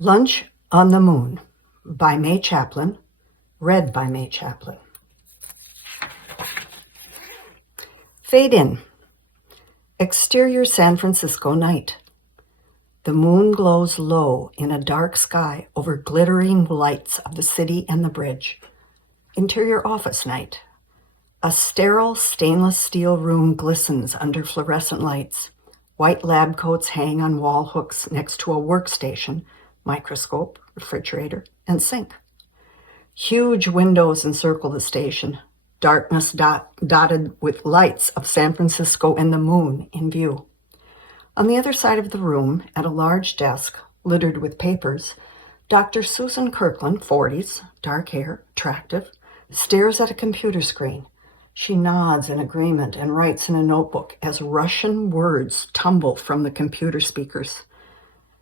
Lunch on the Moon by May Chaplin, read by May Chaplin. Fade in. Exterior San Francisco night. The moon glows low in a dark sky over glittering lights of the city and the bridge. Interior office night. A sterile stainless steel room glistens under fluorescent lights. White lab coats hang on wall hooks next to a workstation, microscope, refrigerator, and sink. Huge windows encircle the station, darkness dotted with lights of San Francisco and the moon in view. On the other side of the room, at a large desk littered with papers, Dr. Susan Kirkland, 40s, dark hair, attractive, stares at a computer screen. She nods in agreement and writes in a notebook as Russian words tumble from the computer speakers.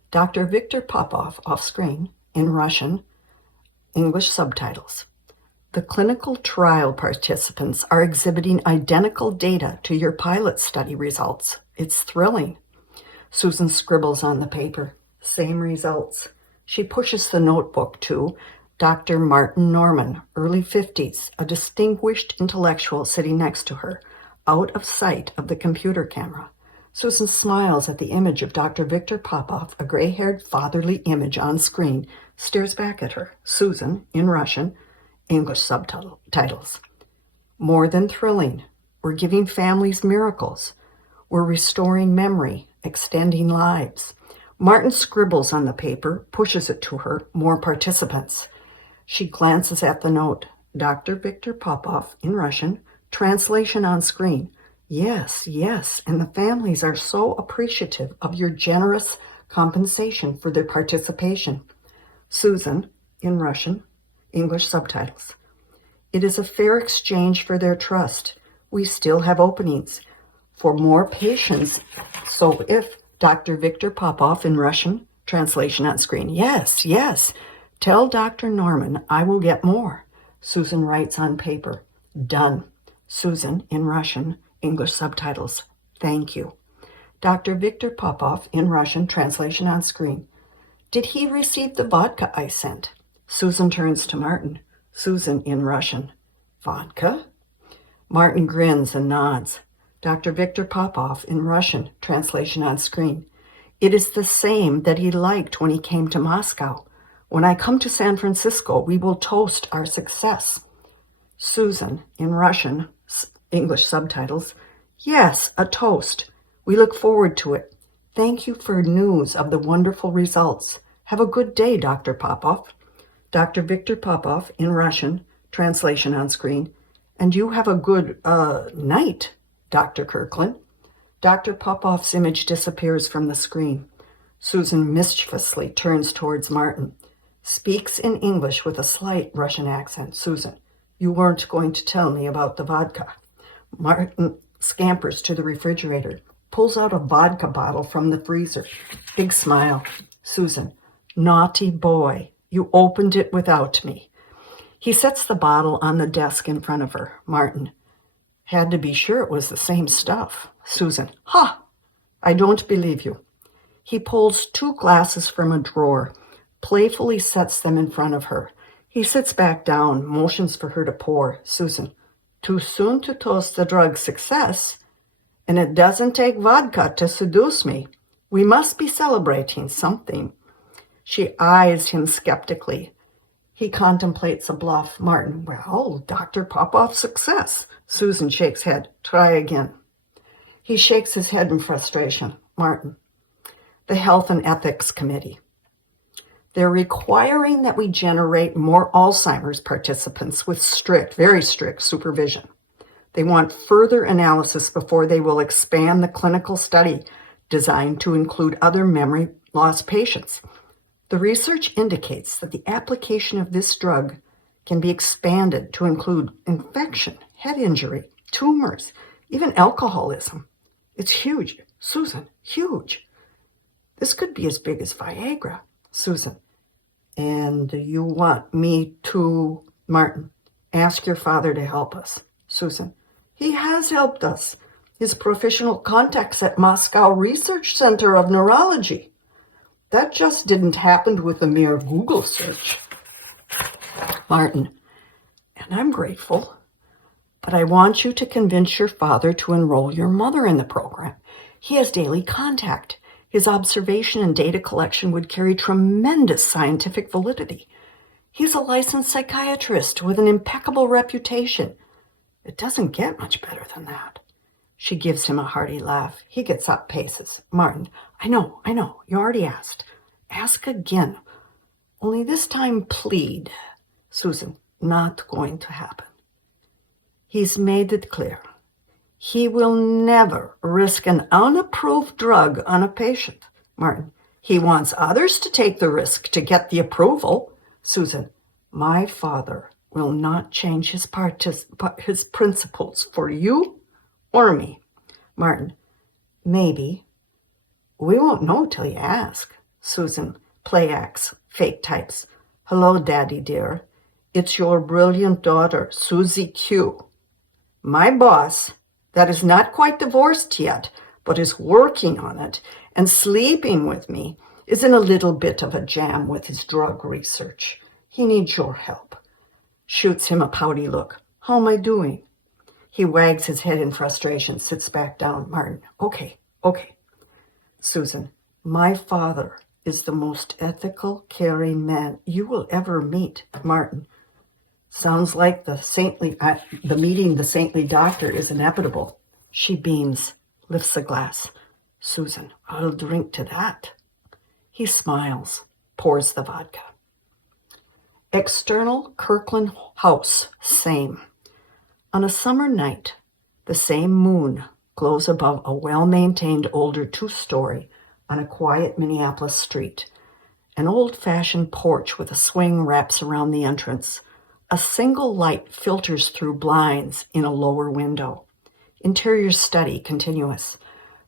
Dr. Viktor Popov, off-screen, in Russian, English subtitles. The clinical trial participants are exhibiting identical data to your pilot study results. It's thrilling. Susan scribbles on the paper. Same results. She pushes the notebook to Dr. Martin Norman, early 50s, a distinguished intellectual sitting next to her, out of sight of the computer camera. Susan smiles at the image of Dr. Viktor Popov, a gray-haired fatherly image on screen, stares back at her. Susan, in Russian, English subtitles. More than thrilling. We're giving families miracles. We're restoring memory, extending lives. Martin scribbles on the paper, pushes it to her, more participants. She glances at the note. Dr. Viktor Popov, in Russian, translation on screen. Yes, and the families are so appreciative of your generous compensation for their participation. Susan, in Russian, English subtitles. It is a fair exchange for their trust. We still have openings for more patients. So if Dr. Viktor Popov, in Russian, translation on screen. Yes. Tell Dr. Norman I will get more. Susan writes on paper. Done. Susan, in Russian, English subtitles. Thank you. Dr. Viktor Popov, in Russian, translation on screen. Did he receive the vodka I sent? Susan turns to Martin. Susan, in Russian. Vodka? Martin grins and nods. Dr. Viktor Popov, in Russian, translation on screen. It is the same that he liked when he came to Moscow. When I come to San Francisco, we will toast our success. Susan, in Russian, English subtitles. Yes, a toast. We look forward to it. Thank you for news of the wonderful results. Have a good day, Dr. Popov. Dr. Viktor Popov, in Russian, translation on screen. And you have a good night, Dr. Kirkland. Dr. Popov's image disappears from the screen. Susan mischievously turns towards Martin. Speaks in English with a slight Russian accent. Susan, you weren't going to tell me about the vodka. Martin scampers to the refrigerator, pulls out a vodka bottle from the freezer. Big smile. Susan, naughty boy, you opened it without me. He sets the bottle on the desk in front of her. Martin, had to be sure it was the same stuff. Susan, ha! I don't believe you. He pulls 2 glasses from a drawer, playfully sets them in front of her. He sits back down, motions for her to pour. Susan, too soon to toast the drug success, and it doesn't take vodka to seduce me. We must be celebrating something. She eyes him skeptically. He contemplates a bluff. Martin, well, Dr. Popov's success. Susan shakes head. Try again. He shakes his head in frustration. Martin, the Health and Ethics Committee. They're requiring that we generate more Alzheimer's participants with strict, very strict supervision. They want further analysis before they will expand the clinical study designed to include other memory loss patients. The research indicates that the application of this drug can be expanded to include infection, head injury, tumors, even alcoholism. It's huge. Susan, huge. This could be as big as Viagra. Susan, and you want me to, Martin, ask your father to help us. Susan, he has helped us. His professional contacts at Moscow Research Center of Neurology. That just didn't happen with a mere Google search. Martin, and I'm grateful, but I want you to convince your father to enroll your mother in the program. He has daily contact. His observation and data collection would carry tremendous scientific validity. He's a licensed psychiatrist with an impeccable reputation. It doesn't get much better than that. She gives him a hearty laugh. He gets up, paces. Martin, I know. You already asked. Ask again. Only this time plead. Susan, not going to happen. He's made it clear. He will never risk an unapproved drug on a patient. Martin, he wants others to take the risk to get the approval. Susan, my father will not change his principles for you or me. Martin, maybe. We won't know till you ask. Susan, play acts, fake types. Hello, Daddy dear. It's your brilliant daughter, Susie Q. My boss, that is not quite divorced yet, but is working on it and sleeping with me, is in a little bit of a jam with his drug research. He needs your help. Shoots him a pouty look. How am I doing? He wags his head in frustration, sits back down. Martin, okay. Susan, my father is the most ethical, caring man you will ever meet. Martin, sounds like the meeting the saintly doctor is inevitable. She beams, lifts a glass. Susan, I'll drink to that. He smiles, pours the vodka. External Kirkland house, same. On a summer night, the same moon glows above a well-maintained older two-story on a quiet Minneapolis street. An old-fashioned porch with a swing wraps around the entrance. A single light filters through blinds in a lower window. Interior study continuous.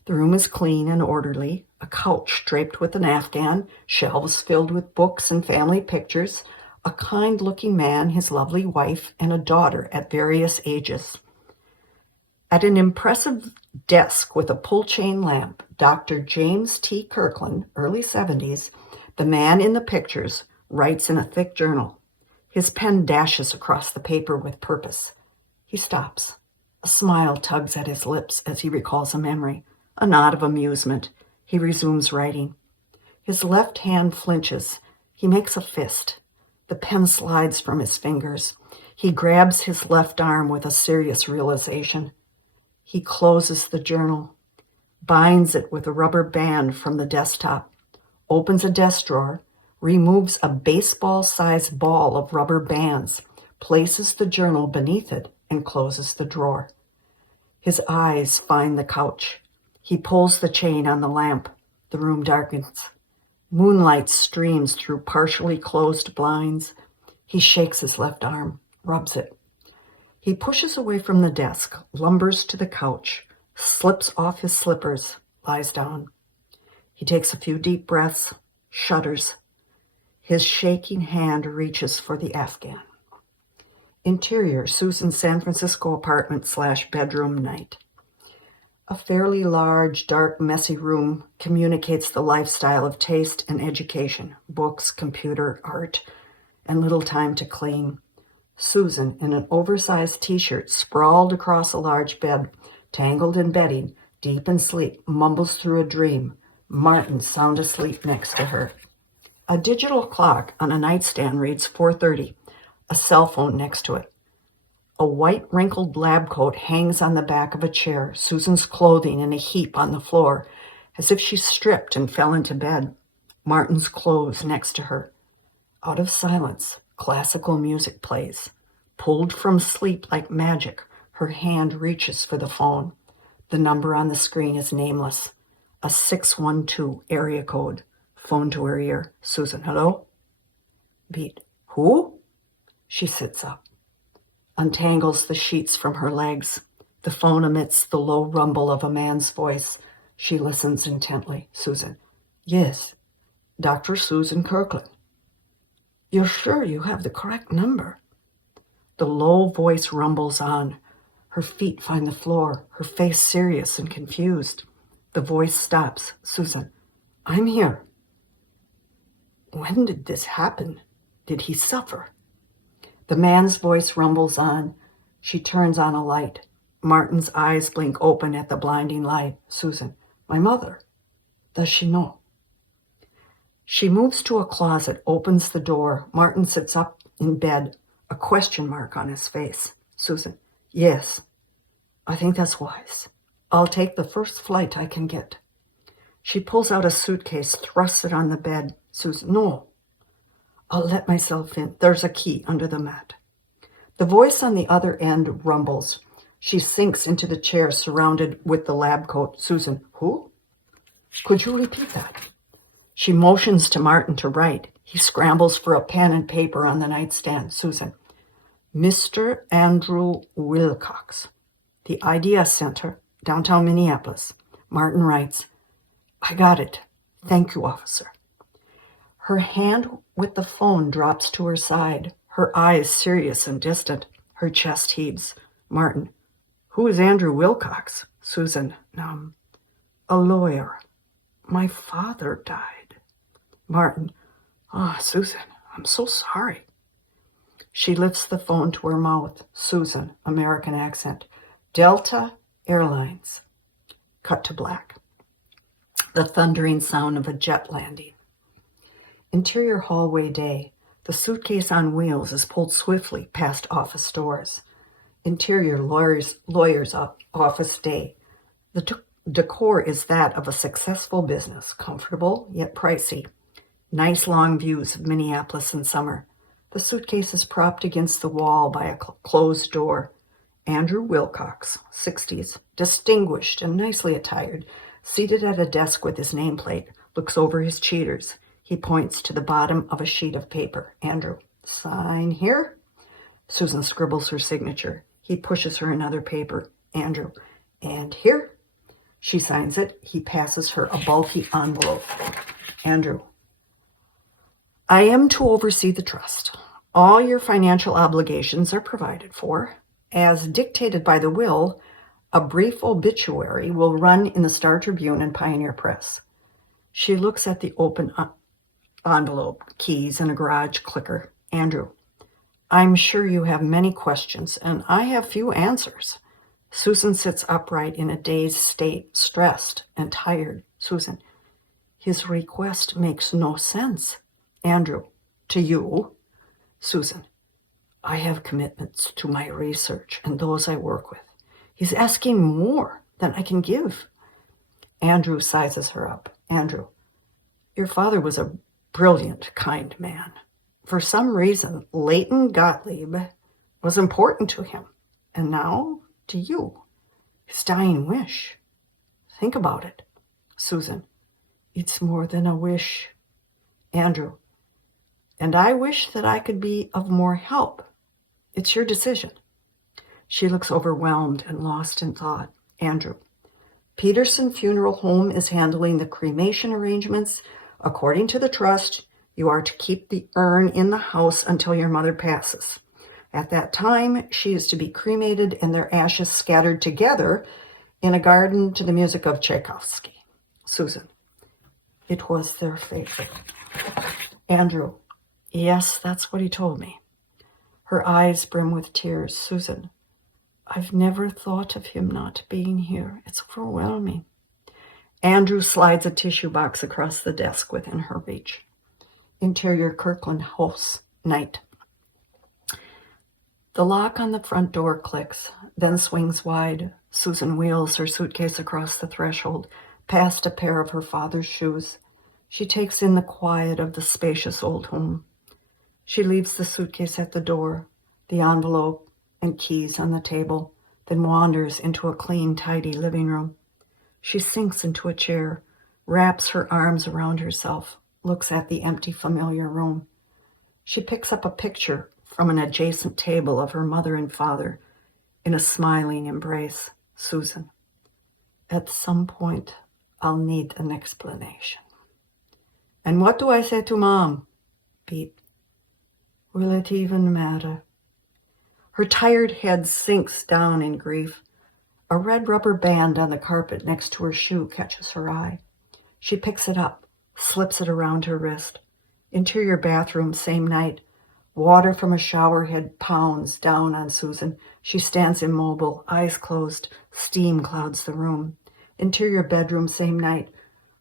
The room is clean and orderly, a couch draped with an afghan, shelves filled with books and family pictures, a kind-looking man, his lovely wife, and a daughter at various ages. At an impressive desk with a pull-chain lamp, Dr. James T. Kirkland, early 70s, the man in the pictures, writes in a thick journal. His pen dashes across the paper with purpose. He stops. A smile tugs at his lips as he recalls a memory. A nod of amusement. He resumes writing. His left hand flinches. He makes a fist. The pen slides from his fingers. He grabs his left arm with a serious realization. He closes the journal, binds it with a rubber band from the desktop, opens a desk drawer, removes a baseball-sized ball of rubber bands, places the journal beneath it, and closes the drawer. His eyes find the couch. He pulls the chain on the lamp. The room darkens. Moonlight streams through partially closed blinds. He shakes his left arm, rubs it. He pushes away from the desk, lumbers to the couch, slips off his slippers, lies down. He takes a few deep breaths, shudders. His shaking hand reaches for the afghan. Interior, Susan's San Francisco apartment/bedroom night. A fairly large, dark, messy room communicates the lifestyle of taste and education, books, computer, art, and little time to clean. Susan, in an oversized t-shirt, sprawled across a large bed, tangled in bedding, deep in sleep, mumbles through a dream. Martin, sound asleep next to her. A digital clock on a nightstand reads 4:30, a cell phone next to it. A white wrinkled lab coat hangs on the back of a chair, Susan's clothing in a heap on the floor, as if she stripped and fell into bed. Martin's clothes next to her. Out of silence, classical music plays. Pulled from sleep like magic, her hand reaches for the phone. The number on the screen is nameless. A 612 area code. Phone to her ear. Susan, hello? Beat. Who? She sits up. Untangles the sheets from her legs. The phone emits the low rumble of a man's voice. She listens intently. Susan. Yes. Dr. Susan Kirkland. You're sure you have the correct number? The low voice rumbles on. Her feet find the floor, her face serious and confused. The voice stops. Susan. I'm here. When did this happen? Did he suffer? The man's voice rumbles on. She turns on a light. Martin's eyes blink open at the blinding light. Susan, my mother. Does she know? She moves to a closet, opens the door. Martin sits up in bed, a question mark on his face. Susan, yes, I think that's wise. I'll take the first flight I can get. She pulls out a suitcase, thrusts it on the bed. Susan, no, I'll let myself in. There's a key under the mat. The voice on the other end rumbles. She sinks into the chair surrounded with the lab coat. Susan, who? Could you repeat that? She motions to Martin to write. He scrambles for a pen and paper on the nightstand. Susan, Mr. Andrew Wilcox, the IDS Center, downtown Minneapolis. Martin writes, I got it. Thank you, officer. Her hand with the phone drops to her side, her eyes serious and distant. Her chest heaves. Martin, who is Andrew Wilcox? Susan, a lawyer. My father died. Martin, Susan, I'm so sorry. She lifts the phone to her mouth. Susan, American accent. Delta Airlines. Cut to black. The thundering sound of a jet landing. Interior hallway day. The suitcase on wheels is pulled swiftly past office doors. Interior lawyer's office day. The decor is that of a successful business, comfortable yet pricey. Nice long views of Minneapolis in summer. The suitcase is propped against the wall by a closed door. Andrew Wilcox, 60s, distinguished and nicely attired, seated at a desk with his nameplate, looks over his cheaters. He points to the bottom of a sheet of paper. Andrew, sign here. Susan scribbles her signature. He pushes her another paper. Andrew, and here. She signs it. He passes her a bulky envelope. Andrew, I am to oversee the trust. All your financial obligations are provided for. As dictated by the will, a brief obituary will run in the Star Tribune and Pioneer Press. She looks at the open envelope, keys, and a garage clicker. Andrew, I'm sure you have many questions, and I have few answers. Susan sits upright in a dazed state, stressed and tired. Susan, his request makes no sense. Andrew, to you. Susan, I have commitments to my research and those I work with. He's asking more than I can give. Andrew sizes her up. Andrew, your father was a brilliant, kind man. For some reason, Leighton Gottlieb was important to him. And now, to you, his dying wish. Think about it. Susan, it's more than a wish. Andrew, and I wish that I could be of more help. It's your decision. She looks overwhelmed and lost in thought. Andrew, Peterson Funeral Home is handling the cremation arrangements. According to the trust, you are to keep the urn in the house until your mother passes. At that time, she is to be cremated and their ashes scattered together in a garden to the music of Tchaikovsky. Susan, it was their favorite. Andrew, yes, that's what he told me. Her eyes brim with tears. Susan, I've never thought of him not being here. It's overwhelming. Andrew slides a tissue box across the desk within her reach. Interior Kirkland House, night. The lock on the front door clicks, then swings wide. Susan wheels her suitcase across the threshold, past a pair of her father's shoes. She takes in the quiet of the spacious old home. She leaves the suitcase at the door, the envelope and keys on the table, then wanders into a clean, tidy living room. She sinks into a chair, wraps her arms around herself, looks at the empty, familiar room. She picks up a picture from an adjacent table of her mother and father in a smiling embrace. Susan, at some point, I'll need an explanation. And what do I say to Mom? Beep. Will it even matter? Her tired head sinks down in grief. A red rubber band on the carpet next to her shoe catches her eye. She picks it up, slips it around her wrist. Interior bathroom, same night. Water from a shower head pounds down on Susan. She stands immobile, eyes closed. Steam clouds the room. Interior bedroom, same night.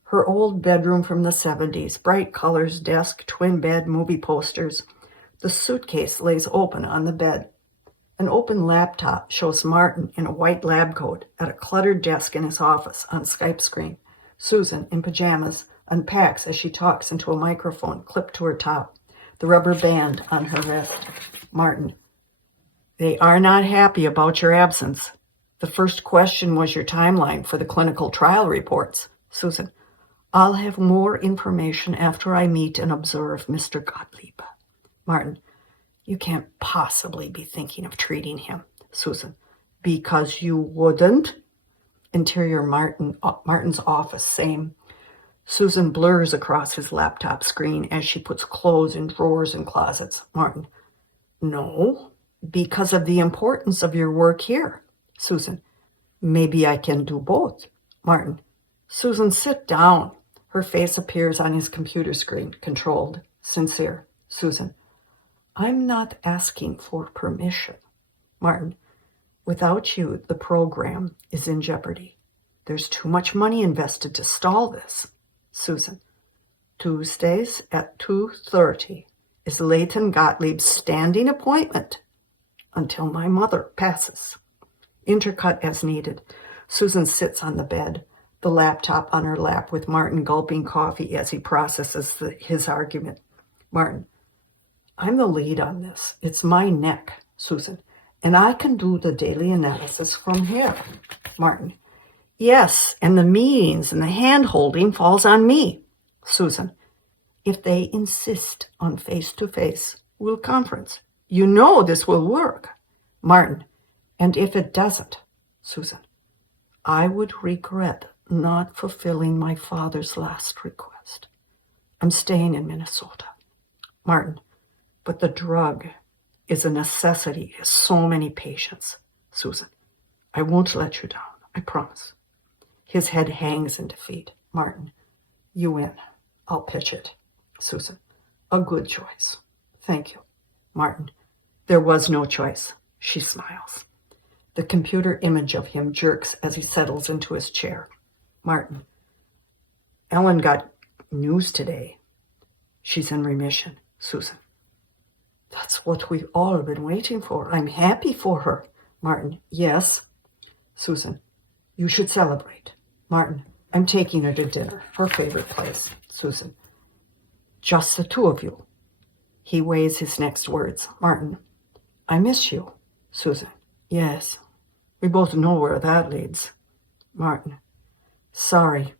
Her old bedroom from the 70s. Bright colors, desk, twin bed, movie posters. The suitcase lays open on the bed. An open laptop shows Martin in a white lab coat at a cluttered desk in his office on Skype screen. Susan, in pajamas, unpacks as she talks into a microphone clipped to her top, the rubber band on her wrist. Martin, they are not happy about your absence. The first question was your timeline for the clinical trial reports. Susan, I'll have more information after I meet and observe Mr. Gottlieb. Martin, you can't possibly be thinking of treating him. Susan, because you wouldn't? Interior Martin's office, same. Susan blurs across his laptop screen as she puts clothes in drawers and closets. Martin, no, because of the importance of your work here. Susan, maybe I can do both. Martin, Susan, sit down. Her face appears on his computer screen, controlled, sincere. Susan, I'm not asking for permission. Martin, without you, the program is in jeopardy. There's too much money invested to stall this. Susan, Tuesdays at 2:30 is Leighton Gottlieb's standing appointment until my mother passes. Intercut as needed. Susan sits on the bed, the laptop on her lap with Martin gulping coffee as he processes his argument. Martin, I'm the lead on this. It's my neck, Susan, and I can do the daily analysis from here. Martin, yes, and the meetings and the hand-holding falls on me. Susan, if they insist on face-to-face, we'll conference. You know this will work. Martin, and if it doesn't, Susan, I would regret not fulfilling my father's last request. I'm staying in Minnesota. Martin, but the drug is a necessity to so many patients. Susan, I won't let you down, I promise. His head hangs in defeat. Martin, you win. I'll pitch it. Susan, a good choice. Thank you. Martin, there was no choice. She smiles. The computer image of him jerks as he settles into his chair. Martin, Ellen got news today. She's in remission. Susan, that's what we've all been waiting for. I'm happy for her. Martin, yes. Susan, you should celebrate. Martin, I'm taking her to dinner, her favorite place. Susan, just the two of you. He weighs his next words. Martin, I miss you. Susan, yes. We both know where that leads. Martin, sorry.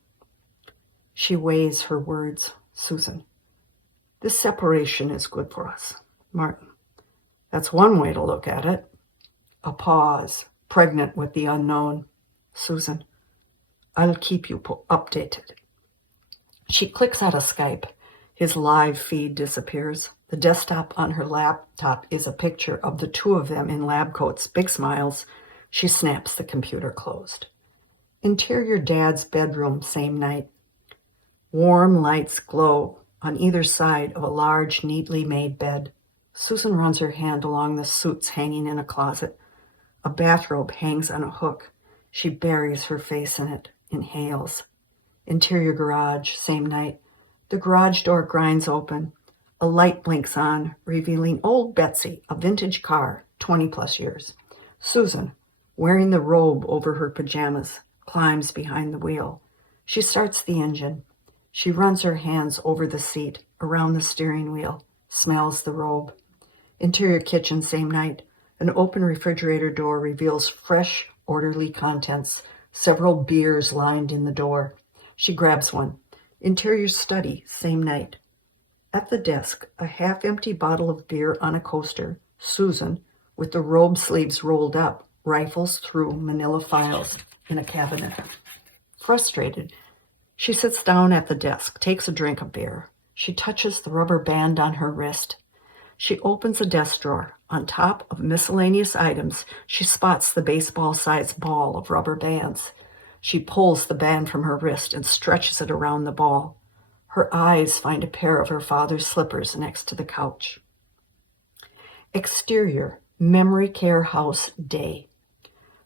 She weighs her words. Susan, this separation is good for us. Martin, that's one way to look at it. A pause, pregnant with the unknown. Susan, I'll keep you updated. She clicks out of Skype. His live feed disappears. The desktop on her laptop is a picture of the two of them in lab coats, big smiles. She snaps the computer closed. Interior dad's bedroom, same night. Warm lights glow on either side of a large, neatly made bed. Susan runs her hand along the suits hanging in a closet. A bathrobe hangs on a hook. She buries her face in it, inhales. Interior garage, same night. The garage door grinds open. A light blinks on, revealing old Betsy, a vintage car, 20-plus years. Susan, wearing the robe over her pajamas, climbs behind the wheel. She starts the engine. She runs her hands over the seat, around the steering wheel, smells the robe. Interior kitchen, same night. An open refrigerator door reveals fresh, orderly contents, several beers lined in the door. She grabs one. Interior study, same night. At the desk, a half-empty bottle of beer on a coaster. Susan, with the robe sleeves rolled up, rifles through manila files in a cabinet. Frustrated, she sits down at the desk, takes a drink of beer. She touches the rubber band on her wrist. She opens a desk drawer. On top of miscellaneous items, she spots the baseball-sized ball of rubber bands. She pulls the band from her wrist and stretches it around the ball. Her eyes find a pair of her father's slippers next to the couch. Exterior, memory care house day.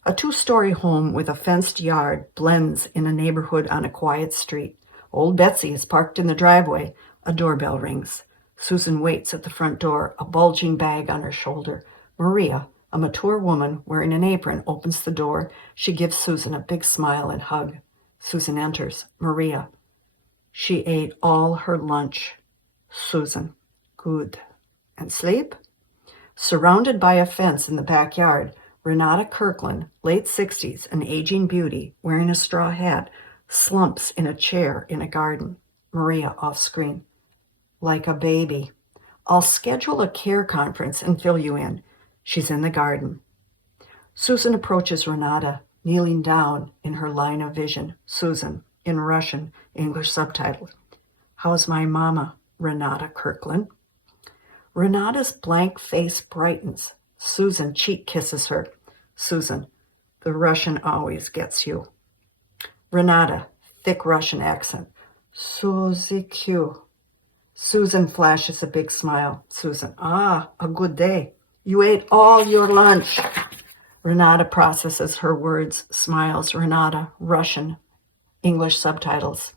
A 2-story home with a fenced yard blends in a neighborhood on a quiet street. Old Betsy is parked in the driveway. A doorbell rings. Susan waits at the front door, a bulging bag on her shoulder. Maria, a mature woman wearing an apron, opens the door. She gives Susan a big smile and hug. Susan enters. Maria. She ate all her lunch. Susan. Good. And sleep? Surrounded by a fence in the backyard, Renata Kirkland, late 60s, an aging beauty, wearing a straw hat, slumps in a chair in a garden. Maria off screen. Like a baby. I'll schedule a care conference and fill you in. She's in the garden. Susan approaches Renata, kneeling down in her line of vision. Susan, in Russian, English subtitle. How's my mama, Renata Kirkland? Renata's blank face brightens. Susan cheek kisses her. Susan, the Russian always gets you. Renata, thick Russian accent. Suzy Q. Susan flashes a big smile. Susan, a good day. You ate all your lunch. Renata processes her words, smiles. Renata, Russian, English subtitles.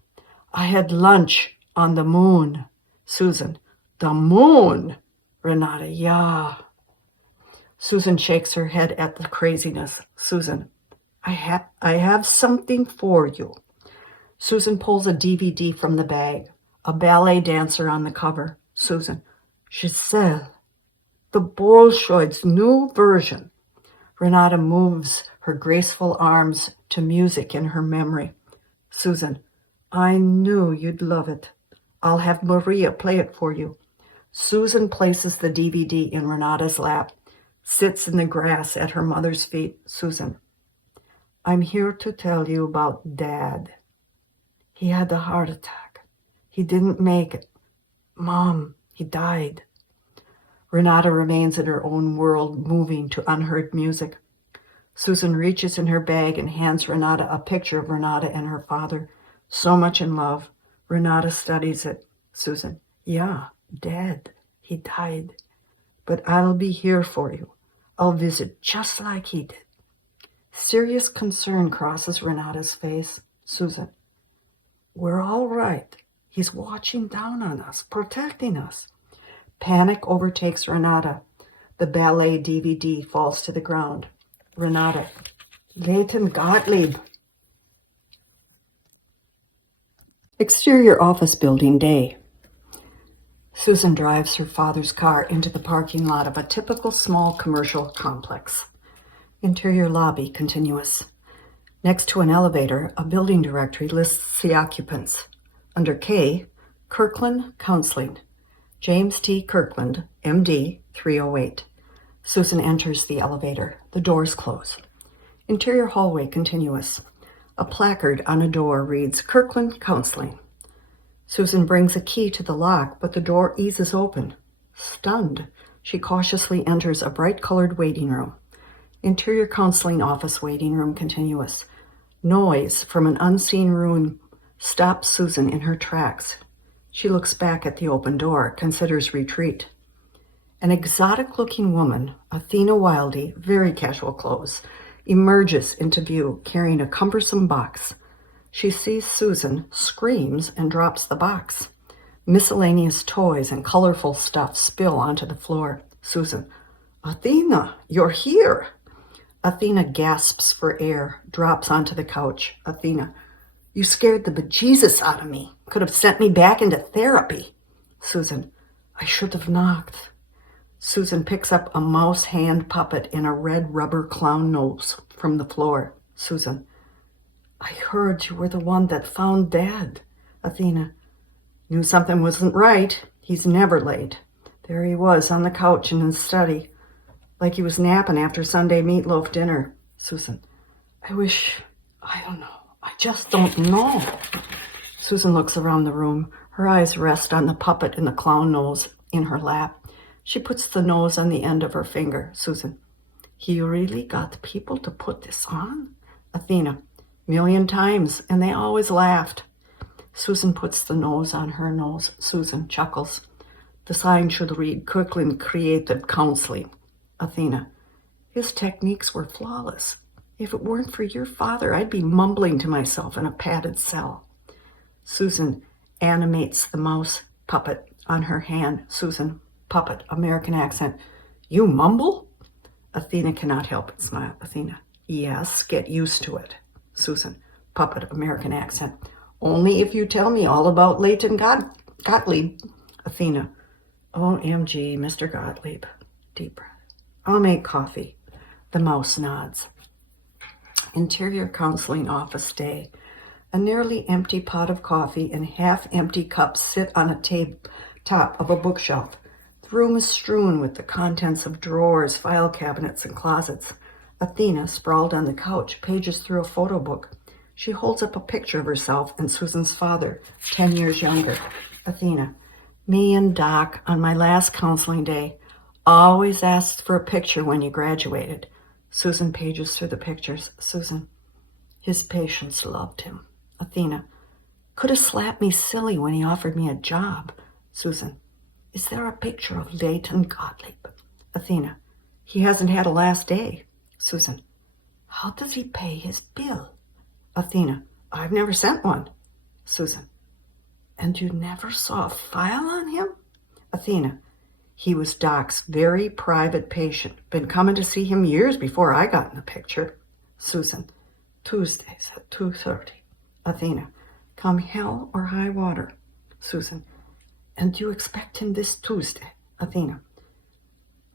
I had lunch on the moon. Susan, the moon. Renata, yeah. Susan shakes her head at the craziness. Susan, I have something for you. Susan pulls a DVD from the bag. A ballet dancer on the cover. Susan, Giselle, the Bolshoi's new version. Renata moves her graceful arms to music in her memory. Susan, I knew you'd love it. I'll have Maria play it for you. Susan places the DVD in Renata's lap, sits in the grass at her mother's feet. Susan, I'm here to tell you about Dad. He had a heart attack. He didn't make it. Mom, he died. Renata remains in her own world, moving to unheard music. Susan reaches in her bag and hands Renata a picture of Renata and her father. So much in love. Renata studies it. Susan, yeah, dead. He died. But I'll be here for you. I'll visit just like he did. Serious concern crosses Renata's face. Susan, we're all right. He's watching down on us, protecting us. Panic overtakes Renata. The ballet DVD falls to the ground. Renata, Leighton Gottlieb. Exterior office building day. Susan drives her father's car into the parking lot of a typical small commercial complex. Interior lobby continuous. Next to an elevator, a building directory lists the occupants. Under K, Kirkland Counseling. James T. Kirkland, MD, 308. Susan enters the elevator. The doors close. Interior hallway continuous. A placard on a door reads, Kirkland Counseling. Susan brings a key to the lock, but the door eases open. Stunned, she cautiously enters a bright-colored waiting room. Interior counseling office waiting room continuous. Noise from an unseen room stops Susan in her tracks. She looks back at the open door, considers retreat. An exotic-looking woman, Athena Wildy, very casual clothes, emerges into view carrying a cumbersome box. She sees Susan, screams, and drops the box. Miscellaneous toys and colorful stuff spill onto the floor. Susan, Athena, you're here. Athena gasps for air, drops onto the couch. Athena, you scared the bejesus out of me. Could have sent me back into therapy. Susan, I should have knocked. Susan picks up a mouse hand puppet in a red rubber clown nose from the floor. Susan, I heard you were the one that found Dad. Athena, knew something wasn't right. He's never late. There he was on the couch in his study, like he was napping after Sunday meatloaf dinner. Susan, I just don't know. Susan looks around the room. Her eyes rest on the puppet in the clown nose in her lap. She puts the nose on the end of her finger. Susan, he really got people to put this on? Athena, 1,000,000 times, and they always laughed. Susan puts the nose on her nose. Susan chuckles. The sign should read, Kirkland Creative Counseling. Athena. His techniques were flawless. If it weren't for your father, I'd be mumbling to myself in a padded cell. Susan animates the mouse puppet on her hand. Susan, puppet, American accent. You mumble? Athena cannot help but smile. Athena, yes, get used to it. Susan, puppet, American accent. Only if you tell me all about Leighton Gottlieb. Athena, OMG, Mr. Gottlieb. Deep breath. I'll make coffee. The mouse nods. Interior counseling office day. A nearly empty pot of coffee and half-empty cups sit on a top of a bookshelf. The room is strewn with the contents of drawers, file cabinets, and closets. Athena, sprawled on the couch, pages through a photo book. She holds up a picture of herself and Susan's father, 10 years younger. Athena, me and Doc on my last counseling day. Always asked for a picture when you graduated. Susan pages through the pictures. Susan, his patients loved him. Athena, could have slapped me silly when he offered me a job. Susan, is there a picture of Leighton Gottlieb? Athena, he hasn't had a last day. Susan, how does he pay his bill? Athena, I've never sent one. Susan, and you never saw a file on him? Athena, he was Doc's very private patient. Been coming to see him years before I got in the picture. Susan, Tuesdays at 2:30. Athena, come hell or high water. Susan, and you expect him this Tuesday? Athena,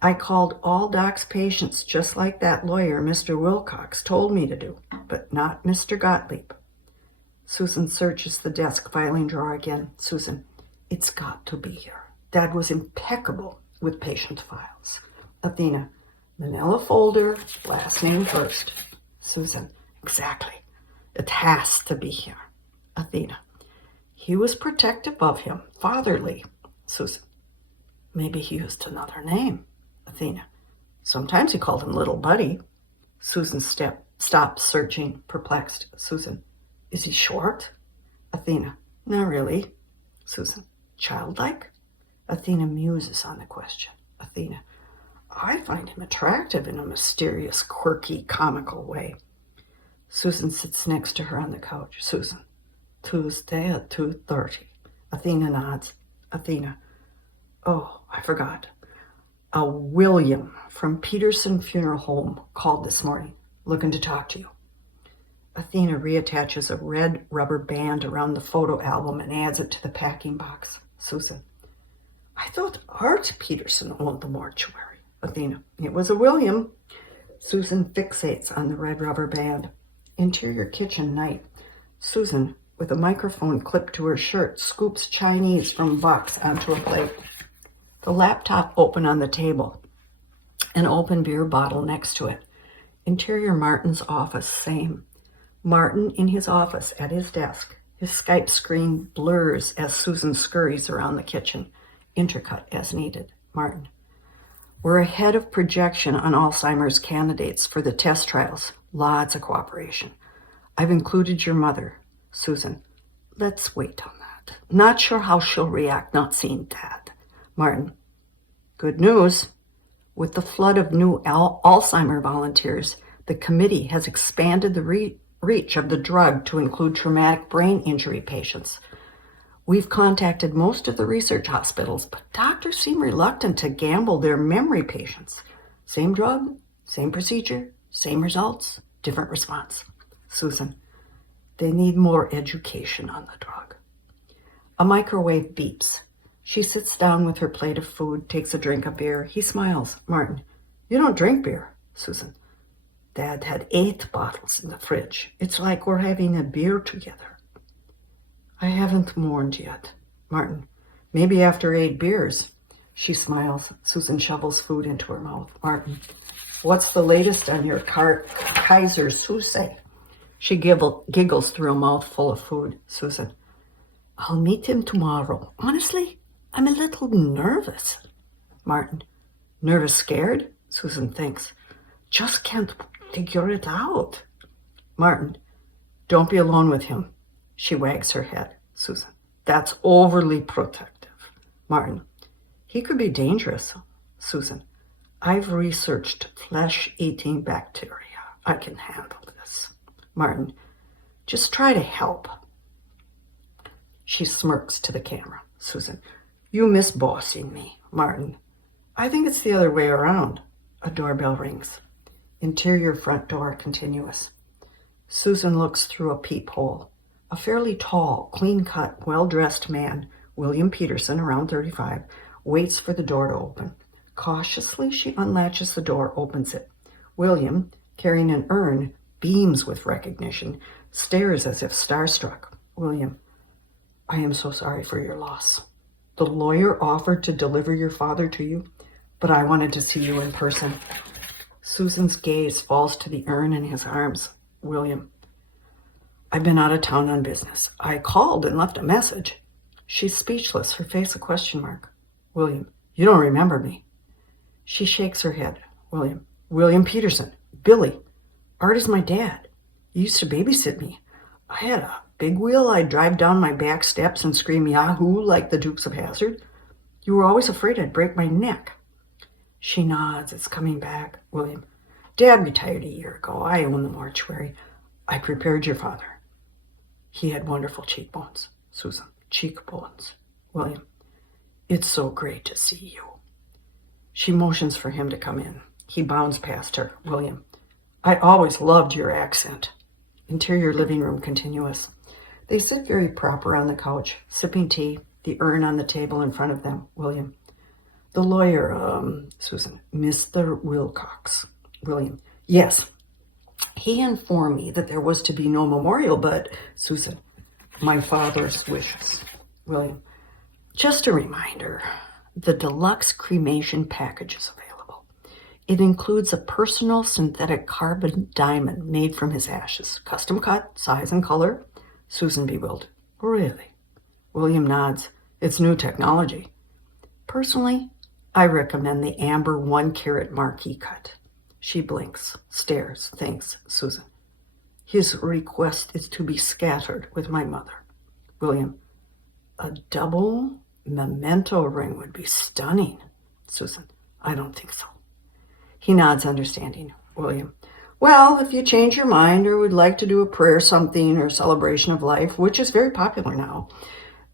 I called all Doc's patients just like that lawyer, Mr. Wilcox, told me to do, but not Mr. Gottlieb. Susan searches the desk filing drawer again. Susan, it's got to be here. Dad was impeccable with patient files. Athena, manila folder, last name first. Susan, exactly. It has to be here. Athena, he was protective of him, fatherly. Susan, maybe he used another name. Athena, sometimes he called him little buddy. Susan stops searching, perplexed. Susan, is he short? Athena, not really. Susan, childlike? Athena muses on the question. Athena, I find him attractive in a mysterious, quirky, comical way. Susan sits next to her on the couch. Susan, Tuesday at 2:30. Athena nods. Athena, oh, I forgot. A William from Peterson Funeral Home called this morning, looking to talk to you. Athena reattaches a red rubber band around the photo album and adds it to the packing box. Susan, I thought Art Peterson owned the mortuary. Athena, it was a William. Susan fixates on the red rubber band. Interior kitchen night. Susan, with a microphone clipped to her shirt, scoops Chinese from a box onto a plate. The laptop open on the table. An open beer bottle next to it. Interior Martin's office, same. Martin in his office at his desk. His Skype screen blurs as Susan scurries around the kitchen. Intercut as needed. Martin, we're ahead of projection on Alzheimer's candidates for the test trials. Lots of cooperation. I've included your mother. Susan, let's wait on that. Not sure how she'll react not seeing Dad. Martin, good news. With the flood of new Alzheimer volunteers, the committee has expanded the reach of the drug to include traumatic brain injury patients. We've contacted most of the research hospitals, but doctors seem reluctant to gamble their memory patients. Same drug, same procedure, same results, different response. Susan, they need more education on the drug. A microwave beeps. She sits down with her plate of food, takes a drink of beer. He smiles. Martin, you don't drink beer. Susan, Dad had 8 bottles in the fridge. It's like we're having a beer together. I haven't mourned yet. Martin, maybe after 8 beers. She smiles. Susan shovels food into her mouth. Martin, what's the latest on your Kaiser Soze? She giggles through a mouthful of food. Susan, I'll meet him tomorrow. Honestly, I'm a little nervous. Martin, nervous, scared? Susan thinks. Just can't figure it out. Martin, don't be alone with him. She wags her head. Susan. That's overly protective. Martin. He could be dangerous. Susan. I've researched flesh-eating bacteria. I can handle this. Martin. Just try to help. She smirks to the camera. Susan. You miss bossing me. Martin. I think it's the other way around. A doorbell rings. Interior front door continuous. Susan looks through a peephole. A fairly tall, clean-cut, well-dressed man, William Peterson, around 35, waits for the door to open. Cautiously, she unlatches the door, opens it. William, carrying an urn, beams with recognition, stares as if starstruck. William, I am so sorry for your loss. The lawyer offered to deliver your father to you, but I wanted to see you in person. Susan's gaze falls to the urn in his arms. William, I've been out of town on business. I called and left a message. She's speechless, her face a question mark. William, you don't remember me. She shakes her head. William Peterson. Billy. Art is my dad. He used to babysit me. I had a big wheel. I'd drive down my back steps and scream Yahoo like the Dukes of Hazzard. You were always afraid I'd break my neck. She nods. It's coming back. William, Dad retired a year ago. I own the mortuary. I prepared your father. He had wonderful cheekbones. Susan, cheekbones. William, it's so great to see you. She motions for him to come in. He bounds past her. William, I always loved your accent. Interior living room continuous. They sit very proper on the couch, sipping tea, the urn on the table in front of them. William, the lawyer, Susan, Mr. Wilcox. William, yes. He informed me that there was to be no memorial, but, Susan, my father's wishes. William, just a reminder, the deluxe cremation package is available. It includes a personal synthetic carbon diamond made from his ashes, custom cut, size and color. Susan bewildered. Really? William nods. It's new technology. Personally, I recommend the amber 1-carat marquee cut. She blinks, stares, thinks. Susan, his request is to be scattered with my mother. William, a double memento ring would be stunning. Susan, I don't think so. He nods, understanding. William, well, if you change your mind or would like to do a prayer something or celebration of life, which is very popular now,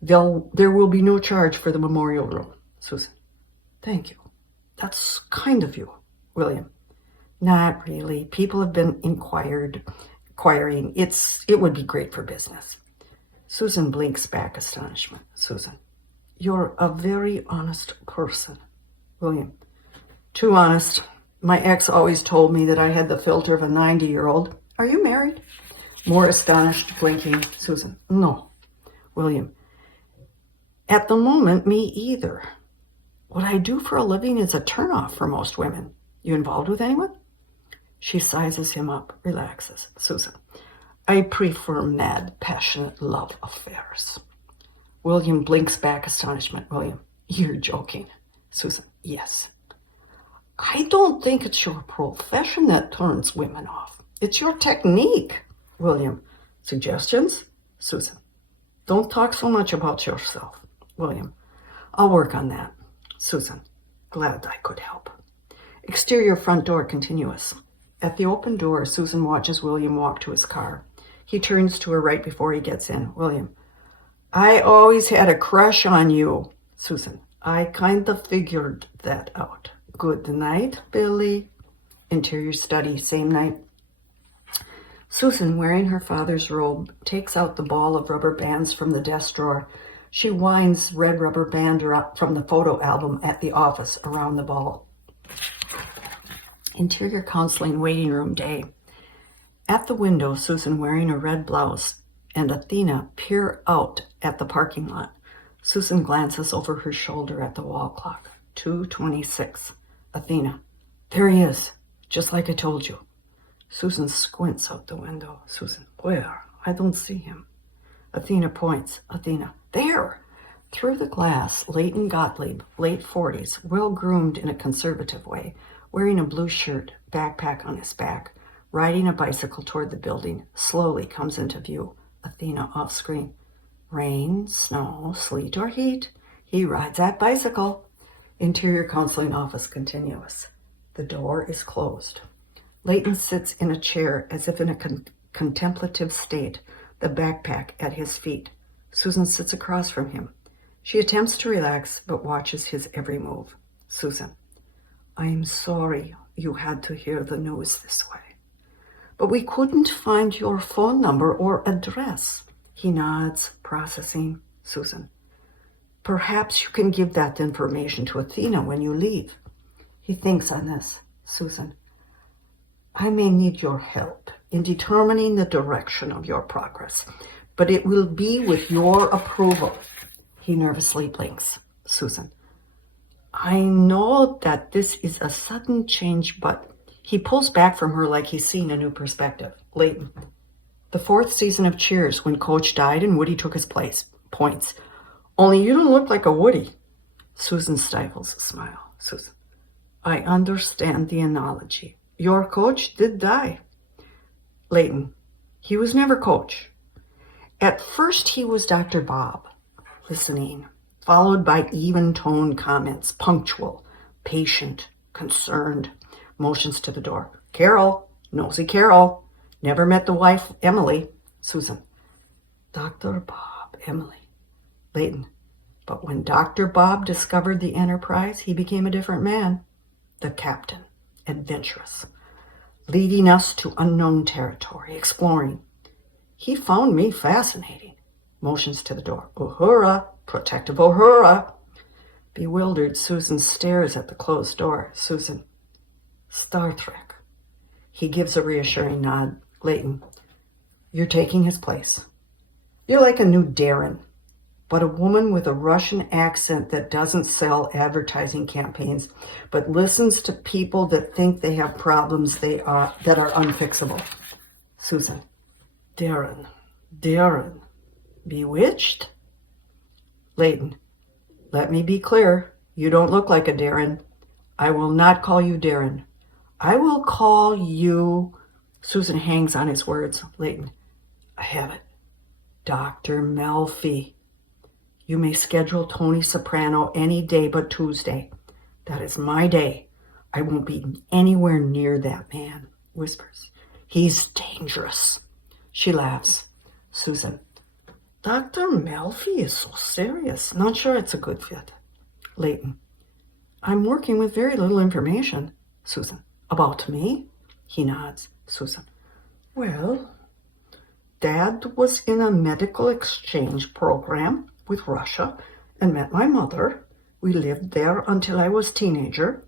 there will be no charge for the memorial room. Susan, thank you. That's kind of you. William, not really. People have been inquiring. It would be great for business. Susan blinks back astonishment. Susan, you're a very honest person. William, too honest. My ex always told me that I had the filter of a 90-year-old. Are you married? More astonished, blinking. Susan, no. William, at the moment, me either. What I do for a living is a turnoff for most women. You involved with anyone? She sizes him up, relaxes. Susan, I prefer mad, passionate love affairs. William blinks back astonishment. William, you're joking. Susan, yes. I don't think it's your profession that turns women off. It's your technique. William, suggestions? Susan, don't talk so much about yourself. William, I'll work on that. Susan, glad I could help. Exterior front door continuous. At the open door, Susan watches William walk to his car. He turns to her right before he gets in. William, I always had a crush on you. Susan, I kind of figured that out. Good night, Billy. Interior study, same night. Susan, wearing her father's robe, takes out the ball of rubber bands from the desk drawer. She winds red rubber band from the photo album at the office around the ball. Interior counseling waiting room day. At the window, Susan, wearing a red blouse, and Athena peer out at the parking lot. Susan glances over her shoulder at the wall clock. 2:26. Athena, there he is, just like I told you. Susan squints out the window. Susan, where? I don't see him. Athena points. Athena, there! Through the glass, Leighton Gottlieb, late 40s, well-groomed in a conservative way, wearing a blue shirt, backpack on his back, riding a bicycle toward the building, slowly comes into view. Athena off screen. Rain, snow, sleet, or heat, he rides that bicycle. Interior counseling office continuous. The door is closed. Leighton sits in a chair as if in a contemplative state, the backpack at his feet. Susan sits across from him. She attempts to relax, but watches his every move. Susan: I'm sorry you had to hear the news this way. But we couldn't find your phone number or address. He nods, processing. Susan: Perhaps you can give that information to Athena when you leave. He thinks on this. Susan: I may need your help in determining the direction of your progress, but it will be with your approval. He nervously blinks. Susan: I know that this is a sudden change, but he pulls back from her like he's seeing a new perspective. Leighton: The 4th season of Cheers, when Coach died and Woody took his place. Points: Only you don't look like a Woody. Susan stifles a smile. Susan: I understand the analogy. Your coach did die. Leighton: He was never coach. At first he was Dr. Bob, listening, followed by even-toned comments, punctual, patient, concerned, motions to the door. Carol, nosy Carol, never met the wife, Emily. Susan: Dr. Bob, Emily. Leighton: But when Dr. Bob discovered the Enterprise, he became a different man. The captain, adventurous, leading us to unknown territory, exploring. He found me fascinating. Motions to the door. Uhura, protective Uhura. Bewildered, Susan stares at the closed door. Susan: Star Trek. He gives a reassuring nod. Leighton: You're taking his place. You're like a new Darren, but a woman with a Russian accent that doesn't sell advertising campaigns, but listens to people that think they have problems that are unfixable. Susan: Darren. Bewitched? Leighton: Let me be clear. You don't look like a Darren. I will not call you Darren. I will call you... Susan hangs on his words. Leighton: I have it. Dr. Melfi. You may schedule Tony Soprano any day but Tuesday. That is my day. I won't be anywhere near that man. Whispers: He's dangerous. She laughs. Susan: Dr. Melfi is so serious. Not sure it's a good fit. Leighton: I'm working with very little information. Susan: About me? He nods. Susan: Well, Dad was in a medical exchange program with Russia and met my mother. We lived there until I was a teenager.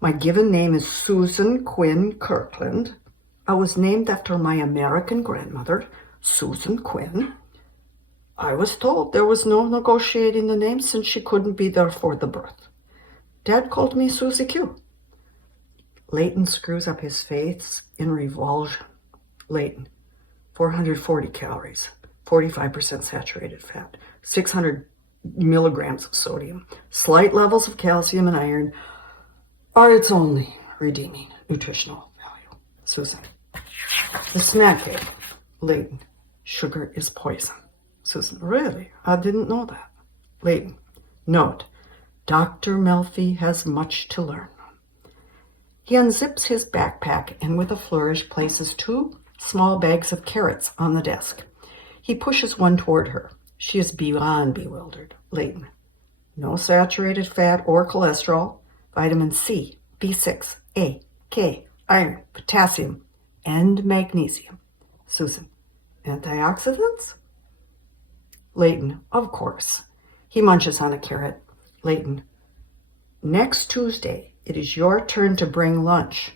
My given name is Susan Quinn Kirkland. I was named after my American grandmother, Susan Quinn. I was told there was no negotiating the name since she couldn't be there for the birth. Dad called me Susie Q. Leighton screws up his face in revulsion. Leighton: 440 calories, 45% saturated fat, 600 milligrams of sodium, slight levels of calcium and iron are its only redeeming nutritional value. Susan: The snack cake. Leighton: Sugar is poison. Susan: Really? I didn't know that. Leighton: Note: Dr. Melfi has much to learn. He unzips his backpack and with a flourish places 2 small bags of carrots on the desk. He pushes one toward her. She is beyond bewildered. Leighton: No saturated fat or cholesterol, vitamin C, B6, A, K, iron, potassium, and magnesium. Susan: Antioxidants? Leighton: Of course. He munches on a carrot. Leighton: Next Tuesday, it is your turn to bring lunch.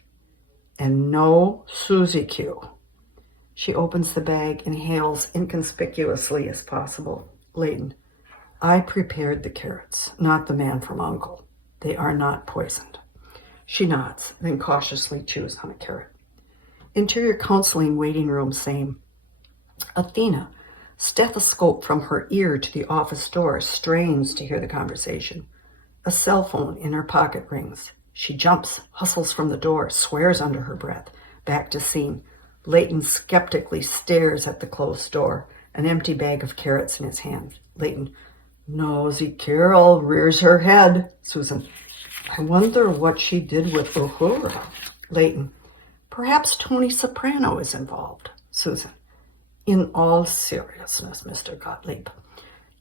And no Susie Q. She opens the bag and hails inconspicuously as possible. Leighton: I prepared the carrots, not the man from Uncle. They are not poisoned. She nods, then cautiously chews on a carrot. Interior counseling waiting room, same. Athena, stethoscope from her ear to the office door, strains to hear the conversation. A cell phone in her pocket rings. She jumps, hustles from the door, swears under her breath. Back to scene. Leighton skeptically stares at the closed door an empty bag of carrots in his hand. Leighton, nosy Carol rears her head. Susan, I wonder what she did with Uhura. Leighton, perhaps Tony Soprano is involved. Susan, in all seriousness, Mr. Gottlieb,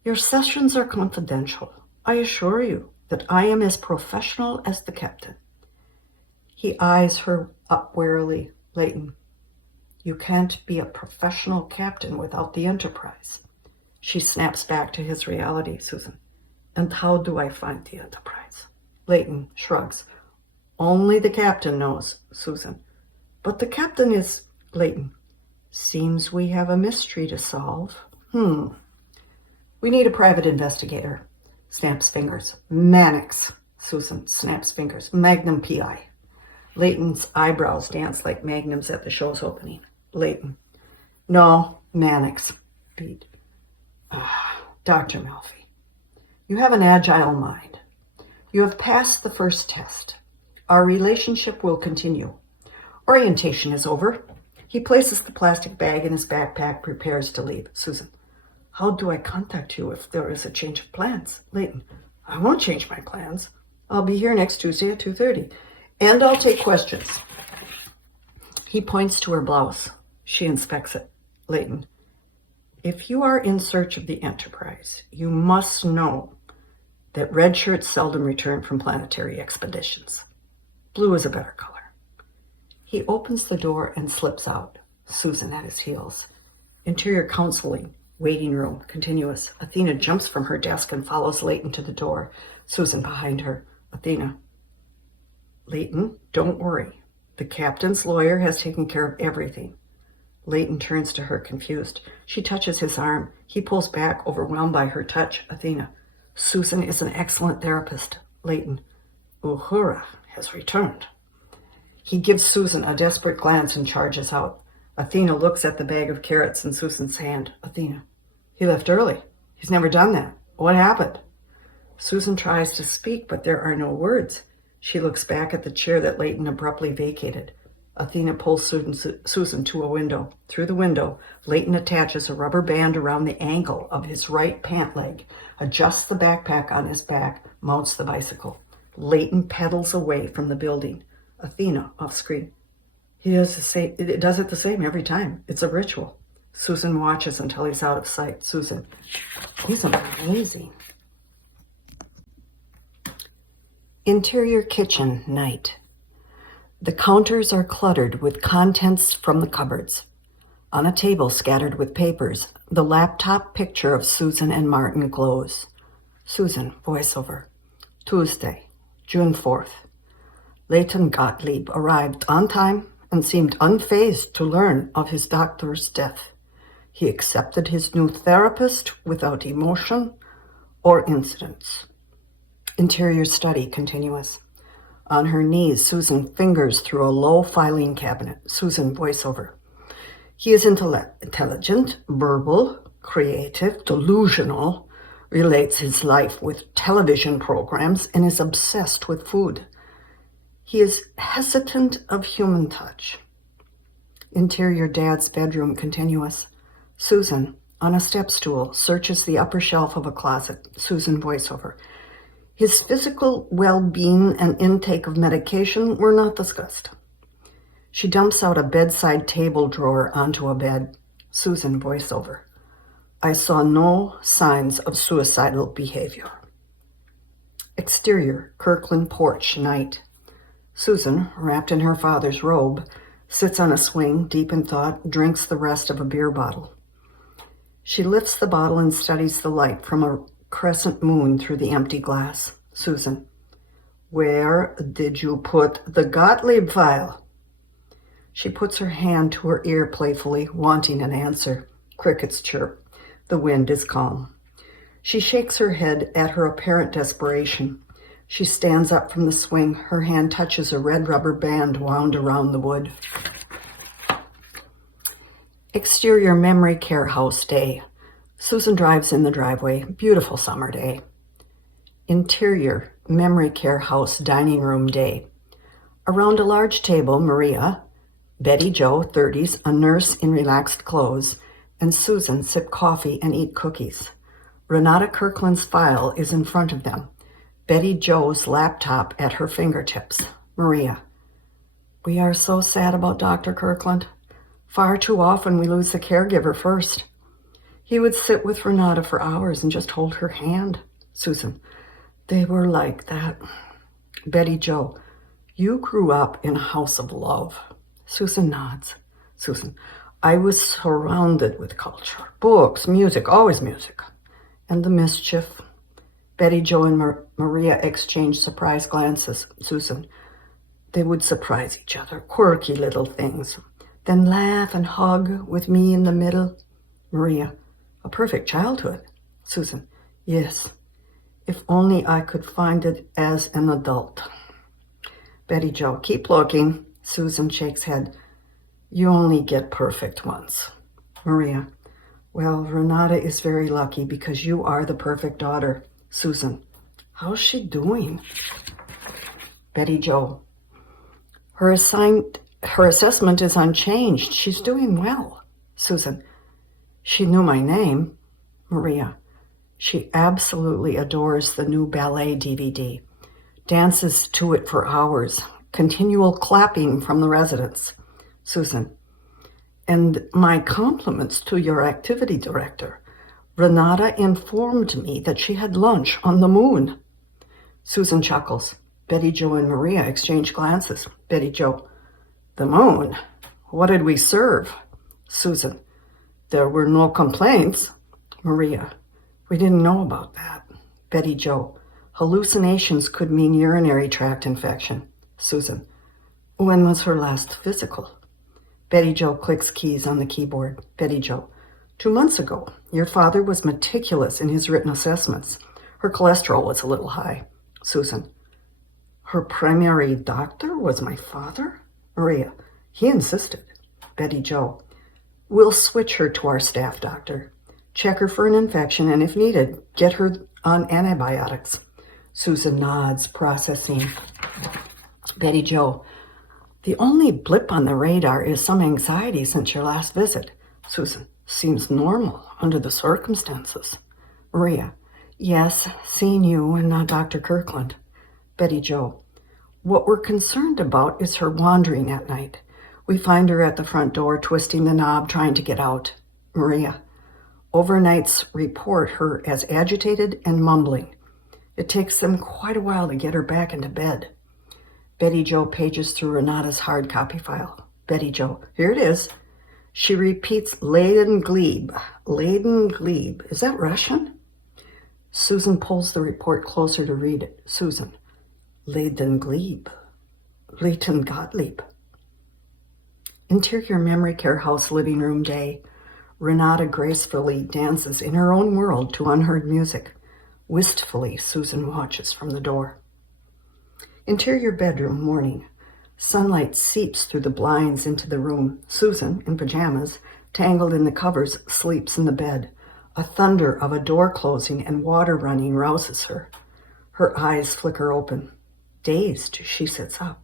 your sessions are confidential. I assure you that I am as professional as the captain. He eyes her up warily. Leighton, you can't be a professional captain without the Enterprise. She snaps back to his reality. Susan, and how do I find the Enterprise? Leighton shrugs. Only the captain knows. Susan, but the captain is... Leighton, seems we have a mystery to solve. We need a private investigator. Snaps fingers. Mannix. Susan snaps fingers. Magnum PI. Leighton's eyebrows dance like magnums at the show's opening. Leighton, no, Mannix. Beat. Dr. Melfi, you have an agile mind. You have passed the first test. Our relationship will continue. Orientation is over. He places the plastic bag in his backpack, prepares to leave. Susan, how do I contact you if there is a change of plans? Leighton, I won't change my plans. I'll be here next Tuesday at 2:30, and I'll take questions. He points to her blouse. She inspects it. Leighton, if you are in search of the Enterprise, you must know that red shirts seldom return from planetary expeditions. Blue is a better color. He opens the door and slips out, Susan at his heels. Interior counseling, waiting room, continuous. Athena jumps from her desk and follows Leighton to the door. Susan behind her. Athena, Leighton, don't worry. The captain's lawyer has taken care of everything. Leighton turns to her, confused. She touches his arm. He pulls back, overwhelmed by her touch. Athena, Susan is an excellent therapist. Leighton, Uhura has returned. He gives Susan a desperate glance and charges out. Athena looks at the bag of carrots in Susan's hand. Athena, he left early. He's never done that. What happened? Susan tries to speak, but there are no words. She looks back at the chair that Leighton abruptly vacated. Athena pulls Susan to a window. Through the window, Leighton attaches a rubber band around the ankle of his right pant leg, adjusts the backpack on his back, mounts the bicycle. Leighton pedals away from the building. Athena, off screen. He does it the same every time. It's a ritual. Susan watches until he's out of sight. Susan, he's amazing. Interior kitchen, night. The counters are cluttered with contents from the cupboards. On a table scattered with papers, the laptop picture of Susan and Martin glows. Susan, voiceover. Tuesday, June 4th. Leighton Gottlieb arrived on time and seemed unfazed to learn of his doctor's death. He accepted his new therapist without emotion or incidents. Interior study, continuous. On her knees, Susan fingers through a low filing cabinet. Susan, voiceover. He is intelligent, verbal, creative, delusional, relates his life with television programs, and is obsessed with food. He is hesitant of human touch. Interior dad's bedroom, continuous. Susan, on a step stool, searches the upper shelf of a closet. Susan, voiceover. His physical well-being and intake of medication were not discussed. She dumps out a bedside table drawer onto a bed. Susan, voiceover. I saw no signs of suicidal behavior. Exterior, Kirkland porch, night. Susan, wrapped in her father's robe, sits on a swing, deep in thought, drinks the rest of a beer bottle. She lifts the bottle and studies the light from a crescent moon through the empty glass. Susan, where did you put the Gottlieb file? She puts her hand to her ear playfully, wanting an answer. Crickets chirp. The wind is calm. She shakes her head at her apparent desperation. She stands up from the swing. Her hand touches a red rubber band wound around the wood. Exterior memory care house day. Susan drives in the driveway. Beautiful summer day. Interior memory care house dining room day. Around a large table, Maria, Betty Jo, 30s, a nurse in relaxed clothes, and Susan sip coffee and eat cookies. Renata Kirkland's file is in front of them. Betty Jo's laptop at her fingertips. Maria. We are so sad about Dr. Kirkland. Far too often we lose the caregiver first. He would sit with Renata for hours and just hold her hand. Susan. They were like that. Betty Jo. You grew up in a house of love. Susan nods. Susan. I was surrounded with culture. Books, music, always music. And the mischief. Betty Jo and Maria exchanged surprised glances. Susan. They would surprise each other, quirky little things. Then laugh and hug with me in the middle. Maria. A perfect childhood. Susan. Yes. If only I could find it as an adult. Betty Jo. Keep looking. Susan shakes head. You only get perfect once. Maria. Well, Renata is very lucky because you are the perfect daughter. Susan. How's she doing? Betty Jo. Her assessment is unchanged. She's doing well. Susan. She knew my name. Maria. She absolutely adores the new ballet DVD. Dances to it for hours. Continual clapping from the residents. Susan. And my compliments to your activity director. Renata informed me that she had lunch on the moon. Susan chuckles. Betty Jo and Maria exchange glances. Betty Jo. The moon? What did we serve? Susan. There were no complaints. Maria. We didn't know about that. Betty Jo. Hallucinations could mean urinary tract infection. Susan. When was her last physical? Betty Jo clicks keys on the keyboard. Betty Jo. 2 months ago. Your father was meticulous in his written assessments. Her cholesterol was a little high. Susan. Her primary doctor was my father? Maria. He insisted. Betty Jo. We'll switch her to our staff doctor. Check her for an infection, and if needed, get her on antibiotics. Susan nods, processing. Betty Jo. The only blip on the radar is some anxiety since your last visit. Susan. Seems normal under the circumstances. Maria. Yes, seeing you and not Dr. Kirkland. Betty Jo. What we're concerned about is her wandering at night. We find her at the front door, twisting the knob, trying to get out. Maria. Overnights report her as agitated and mumbling. It takes them quite a while to get her back into bed. Betty Jo pages through Renata's hard copy file. Betty Jo. Here it is. She repeats Laden Glebe. Laden Glebe. Is that Russian? Susan pulls the report closer to read it. Susan. Laden Glebe. Leighton Gottlieb. Interior memory care house living room day. Renata gracefully dances in her own world to unheard music. Wistfully, Susan watches from the door. Interior bedroom morning. Sunlight seeps through the blinds into the room. Susan, in pajamas, tangled in the covers, sleeps in the bed. A thunder of a door closing and water running rouses her. Her eyes flicker open. Dazed, she sits up.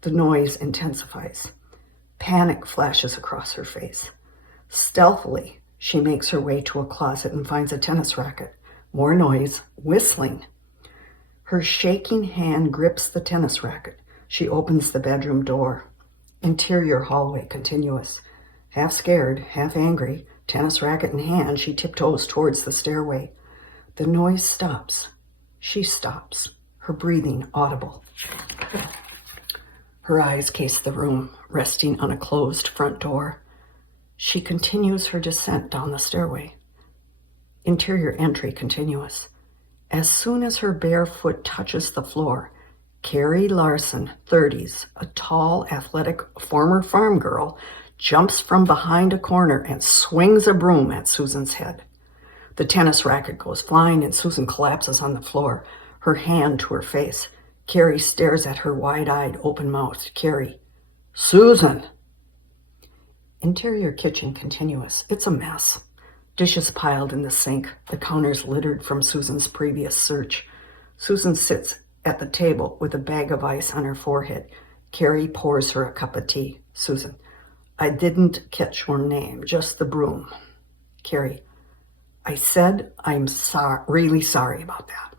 The noise intensifies. Panic flashes across her face. Stealthily, she makes her way to a closet and finds a tennis racket. More noise, whistling. Her shaking hand grips the tennis racket. She opens the bedroom door. Interior hallway continuous. Half scared, half angry, tennis racket in hand, she tiptoes towards the stairway. The noise stops. She stops, her breathing audible. Her eyes case the room, resting on a closed front door. She continues her descent down the stairway. Interior entry continuous. As soon as her bare foot touches the floor, Carrie Larson, 30s, a tall, athletic, former farm girl, jumps from behind a corner and swings a broom at Susan's head. The tennis racket goes flying and Susan collapses on the floor, her hand to her face. Carrie stares at her wide-eyed, open-mouthed. Carrie. Susan! Interior kitchen continuous. It's a mess. Dishes piled in the sink, the counters littered from Susan's previous search. Susan sits at the table with a bag of ice on her forehead. Carrie pours her a cup of tea. Susan. I didn't catch your name, just the broom. Carrie, I said I'm really sorry about that.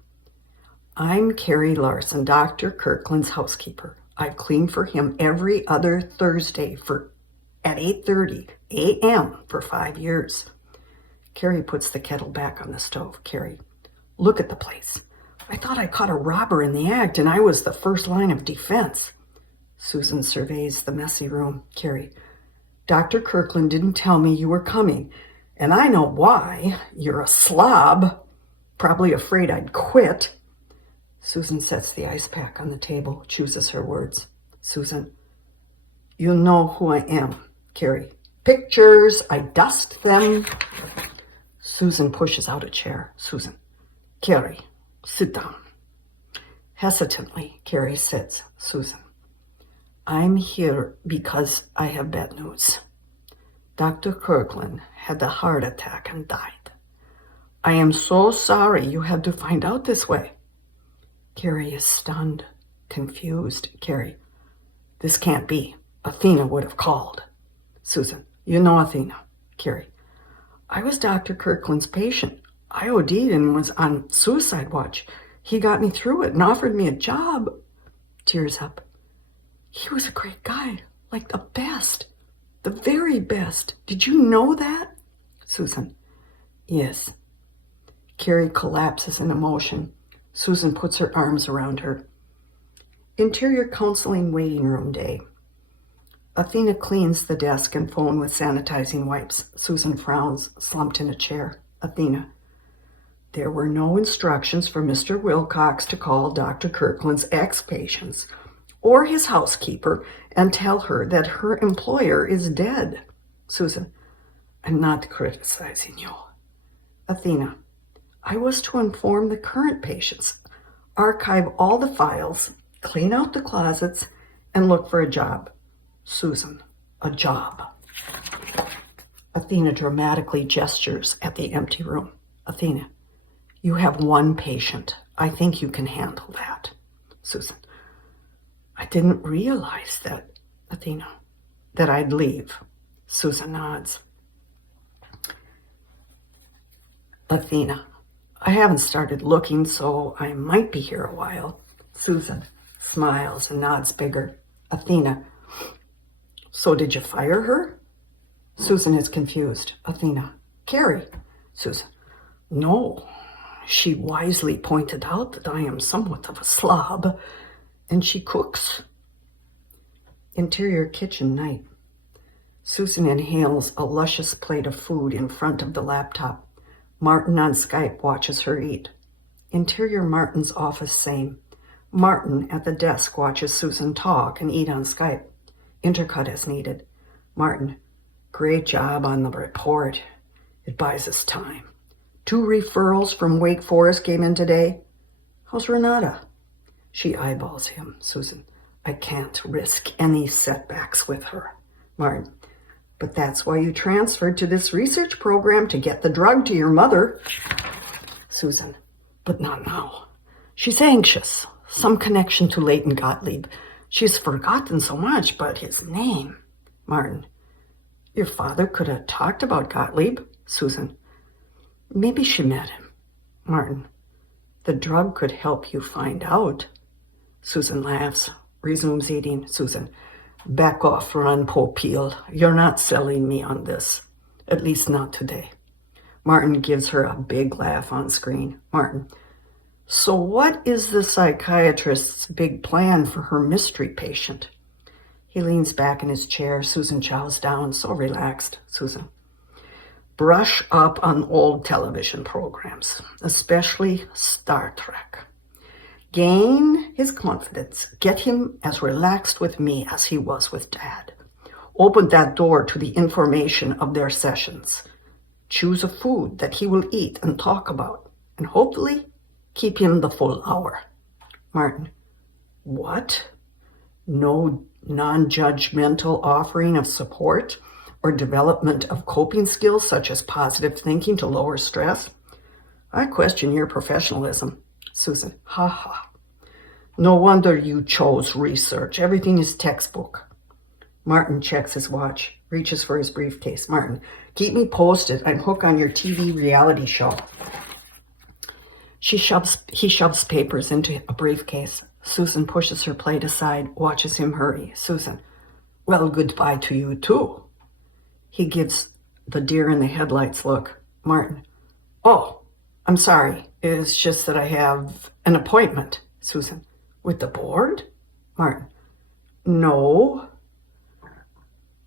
I'm Carrie Larson, Dr. Kirkland's housekeeper. I've cleaned for him every other Thursday at 8:30 a.m. for 5 years. Carrie puts the kettle back on the stove. Carrie, look at the place. I thought I caught a robber in the act, and I was the first line of defense. Susan surveys the messy room. Carrie, Dr. Kirkland didn't tell me you were coming, and I know why. You're a slob, probably afraid I'd quit. Susan sets the ice pack on the table, chooses her words. Susan, you know who I am. Carrie, pictures, I dust them. Susan pushes out a chair. Susan, Carrie, sit down. Hesitantly, Carrie sits. Susan, I'm here because I have bad news. Dr. Kirkland had a heart attack and died. I am so sorry you had to find out this way. Carrie is stunned, confused. Carrie, this can't be. Athena would have called. Susan, you know Athena. Carrie, I was Dr. Kirkland's patient. I OD'd and was on suicide watch. He got me through it and offered me a job. Tears up. He was a great guy, like the best, the very best. Did you know that? Susan, yes. Carrie collapses in emotion. Susan puts her arms around her. Interior counseling waiting room day. Athena cleans the desk and phone with sanitizing wipes. Susan frowns, slumped in a chair. Athena, there were no instructions for Mr. Wilcox to call Dr. Kirkland's ex-patients or his housekeeper and tell her that her employer is dead. Susan, I'm not criticizing you. Athena, I was to inform the current patients, archive all the files, clean out the closets, and look for a job. Susan, a job. Athena dramatically gestures at the empty room. Athena, you have one patient. I think you can handle that. Susan, I didn't realize that, Athena, that I'd leave. Susan nods. Athena, I haven't started looking, so I might be here a while. Susan smiles and nods bigger. Athena, so did you fire her? Susan is confused. Athena, Carrie. Susan, no. She wisely pointed out that I am somewhat of a slob, and she cooks. Interior kitchen night. Susan inhales a luscious plate of food in front of the laptop. Martin on Skype watches her eat. Interior Martin's office same. Martin at the desk watches Susan talk and eat on Skype. Intercut as needed. Martin, great job on the report. It buys us time. 2 referrals from Wake Forest came in today. How's Renata? She eyeballs him. Susan, I can't risk any setbacks with her. Martin, but that's why you transferred to this research program, to get the drug to your mother. Susan, but not now. She's anxious. Some connection to Leighton Gottlieb. She's forgotten so much, but his name. Martin, your father could have talked about Gottlieb. Susan, maybe she met him. Martin, the drug could help you find out. Susan laughs, resumes eating. Susan, back off, Ron Popeil. You're not selling me on this. At least not today. Martin gives her a big laugh on screen. Martin, so what is the psychiatrist's big plan for her mystery patient? He leans back in his chair. Susan chows down, so relaxed. Susan, brush up on old television programs, especially Star Trek. Gain his confidence. Get him as relaxed with me as he was with Dad. Open that door to the information of their sessions. Choose a food that he will eat and talk about, and hopefully keep him the full hour. Martin, what? No non-judgmental offering of support or development of coping skills such as positive thinking to lower stress? I question your professionalism. Susan, ha ha. No wonder you chose research. Everything is textbook. Martin checks his watch. Reaches for his briefcase. Martin, keep me posted. I'm hooked on your TV reality show. He shoves papers into a briefcase. Susan pushes her plate aside, watches him hurry. Susan, well, goodbye to you too. He gives the deer in the headlights look. Martin, oh, I'm sorry. It's just that I have an appointment. Susan, with the board? Martin, no.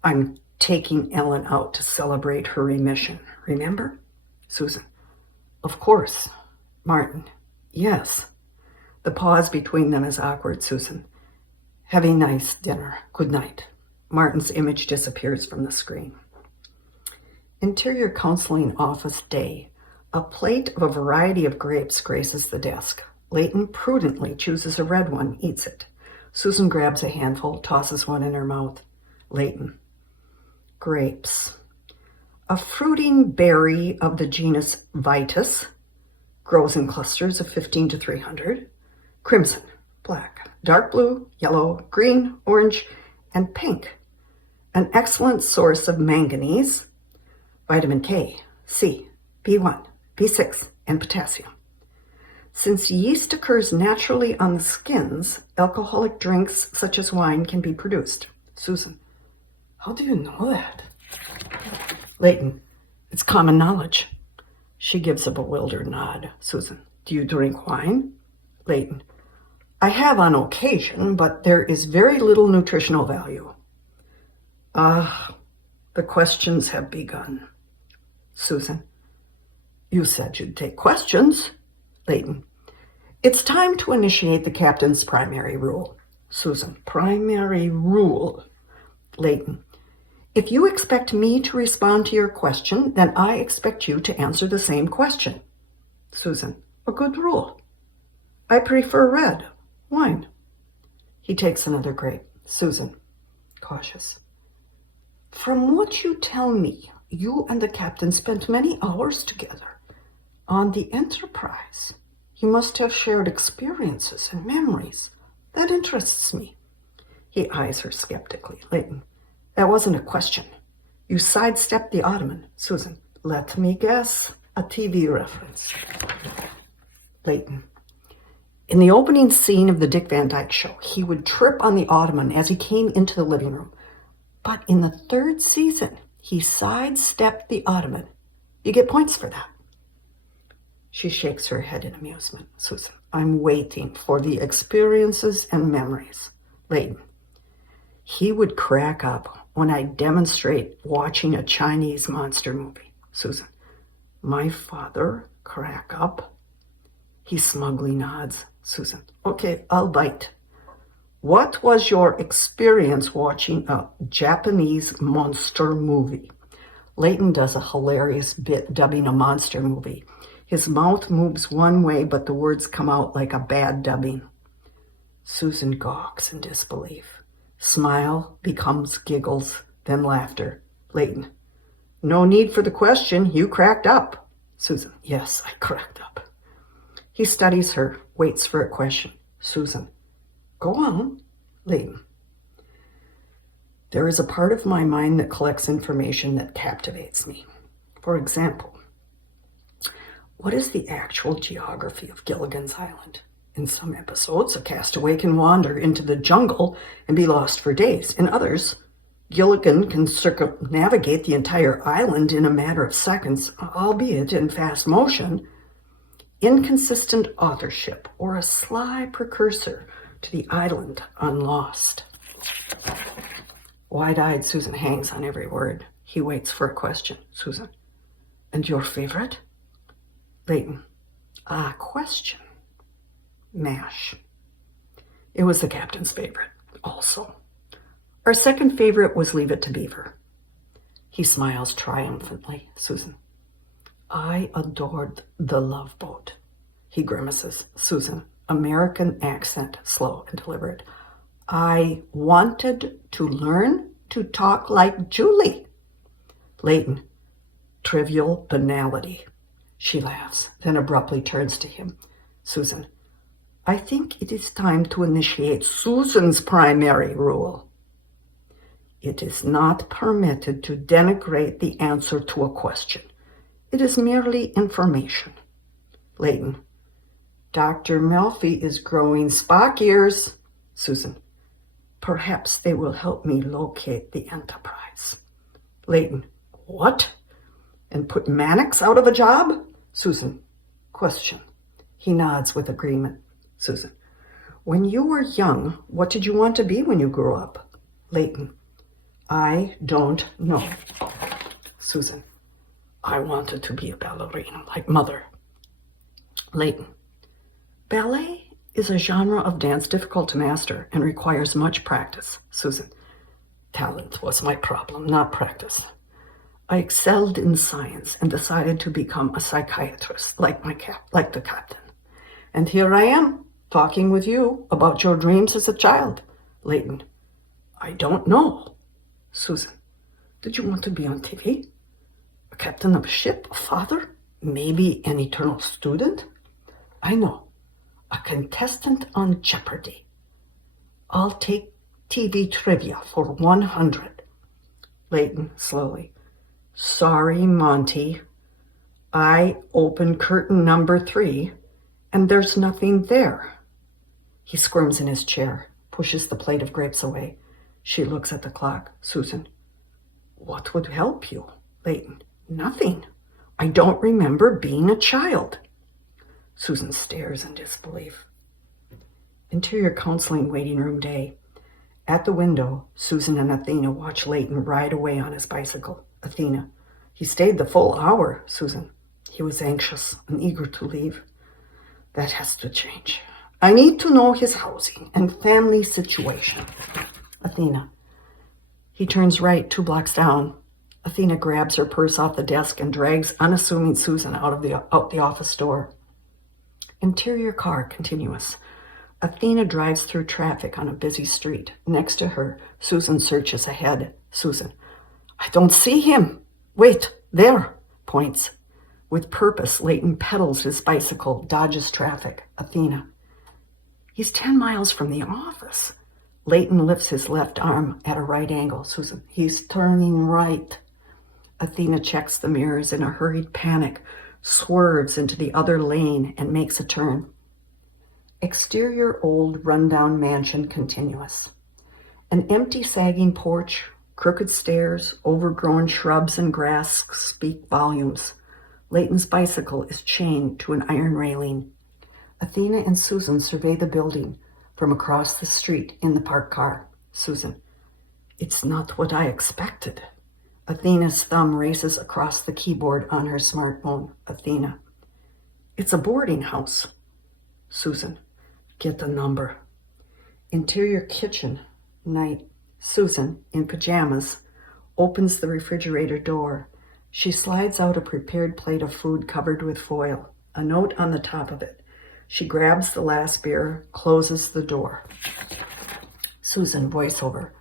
I'm taking Ellen out to celebrate her remission. Remember? Susan, of course. Martin, yes. The pause between them is awkward. Susan, have a nice dinner. Good night. Martin's image disappears from the screen. Interior counseling office day. A plate of a variety of grapes graces the desk. Leighton prudently chooses a red one, eats it. Susan grabs a handful, tosses one in her mouth. Leighton, grapes. A fruiting berry of the genus Vitis, grows in clusters of 15 to 300. Crimson, black, dark blue, yellow, green, orange, and pink. An excellent source of manganese, vitamin K, C, B1, B6, and potassium. Since yeast occurs naturally on the skins, alcoholic drinks such as wine can be produced. Susan, how do you know that? Leighton, it's common knowledge. She gives a bewildered nod. Susan, do you drink wine? Leighton, I have on occasion, but there is very little nutritional value. The questions have begun. Susan, you said you'd take questions. Leighton, it's time to initiate the captain's primary rule. Susan, primary rule. Leighton, if you expect me to respond to your question, then I expect you to answer the same question. Susan, a good rule. I prefer red wine. He takes another grape. Susan, cautious. From what you tell me, you and the captain spent many hours together. On the Enterprise, you must have shared experiences and memories. That interests me. He eyes her skeptically. Leighton, that wasn't a question. You sidestepped the ottoman. Susan, let me guess. A TV reference. Leighton, in the opening scene of the Dick Van Dyke Show, he would trip on the ottoman as he came into the living room. But in the third season, he sidestepped the ottoman. You get points for that. She shakes her head in amusement. Susan, I'm waiting for the experiences and memories. Leighton, he would crack up when I demonstrate watching a Chinese monster movie. Susan, my father crack up? He smugly nods. Susan, okay, I'll bite. What was your experience watching a Japanese monster movie? Leighton does a hilarious bit dubbing a monster movie. His mouth moves one way, but the words come out like a bad dubbing. Susan gawks in disbelief. Smile becomes giggles, then laughter. Leighton, no need for the question. You cracked up. Susan, yes, I cracked up. He studies her, waits for a question. Susan, go on. Leighton, there is a part of my mind that collects information that captivates me. For example, what is the actual geography of Gilligan's Island? In some episodes, a castaway can wander into the jungle and be lost for days. In others, Gilligan can circumnavigate the entire island in a matter of seconds, albeit in fast motion. Inconsistent authorship or a sly precursor to the island unlost. Wide-eyed, Susan hangs on every word. He waits for a question. Susan, and your favorite? Leighton, question. MASH. It was the captain's favorite, also. Our second favorite was Leave It to Beaver. He smiles triumphantly. Susan, I adored The Love Boat. He grimaces. Susan, American accent, slow and deliberate. I wanted to learn to talk like Julie. Leighton, trivial banality. She laughs, then abruptly turns to him. Susan, I think it is time to initiate Susan's primary rule. It is not permitted to denigrate the answer to a question. It is merely information. Leighton. Dr. Melfi is growing Spock ears. Susan. Perhaps they will help me locate the Enterprise. Leighton. What? And put Mannix out of a job? Susan. Question. He nods with agreement. Susan. When you were young, what did you want to be when you grew up? Leighton. I don't know. Susan. I wanted to be a ballerina like Mother. Leighton. Ballet is a genre of dance difficult to master and requires much practice. Susan. Talent was my problem, not practice. I excelled in science and decided to become a psychiatrist like the captain. And here I am, talking with you about your dreams as a child. Leighton. I don't know. Susan. Did you want to be on TV? A captain of a ship? A father? Maybe an eternal student? I know. A contestant on Jeopardy. I'll take TV trivia for 100. Leighton, slowly. Sorry, Monty. I open curtain number 3, and there's nothing there. He squirms in his chair, pushes the plate of grapes away. She looks at the clock. Susan. What would help you? Leighton. Nothing. I don't remember being a child. Susan stares in disbelief. Interior counseling waiting room day. At the window, Susan and Athena watch Leighton ride away on his bicycle. Athena. He stayed the full hour. Susan. He was anxious and eager to leave. That has to change. I need to know his housing and family situation. Athena. He turns right 2 blocks down. Athena grabs her purse off the desk and drags unassuming Susan out the office door. Interior car continuous. Athena drives through traffic on a busy street. Next to her, Susan searches ahead. Susan. I don't see him. Wait, there. Points. With purpose, Leighton pedals his bicycle, dodges traffic. Athena. He's 10 miles from the office. Leighton lifts his left arm at a right angle. Susan. He's turning right. Athena checks the mirrors in a hurried panic, swerves into the other lane, and makes a turn. Exterior old rundown mansion continuous. An empty sagging porch, crooked stairs, overgrown shrubs and grass speak volumes. Leighton's bicycle is chained to an iron railing. Athena and Susan survey the building from across the street in the parked car. Susan. It's not what I expected. Athena's thumb races across the keyboard on her smartphone. Athena. It's a boarding house. Susan. Get the number. Interior kitchen. Night. Susan, in pajamas, opens the refrigerator door. She slides out a prepared plate of food covered with foil, a note on the top of it. She grabs the last beer, closes the door. Susan, voiceover.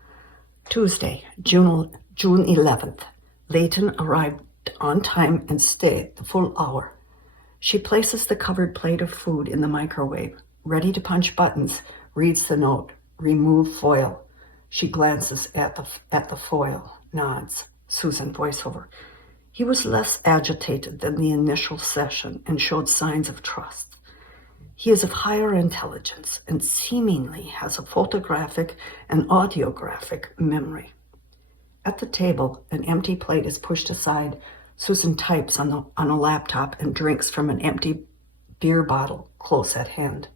Tuesday, June 11th. Leighton arrived on time and stayed the full hour. She places the covered plate of food in the microwave, ready to punch buttons, reads the note, remove foil. She glances at the foil, nods. Susan, voiceover. He was less agitated than the initial session and showed signs of trust. He is of higher intelligence and seemingly has a photographic and audiographic memory. At the table, an empty plate is pushed aside. Susan types on a laptop and drinks from an empty beer bottle close at hand.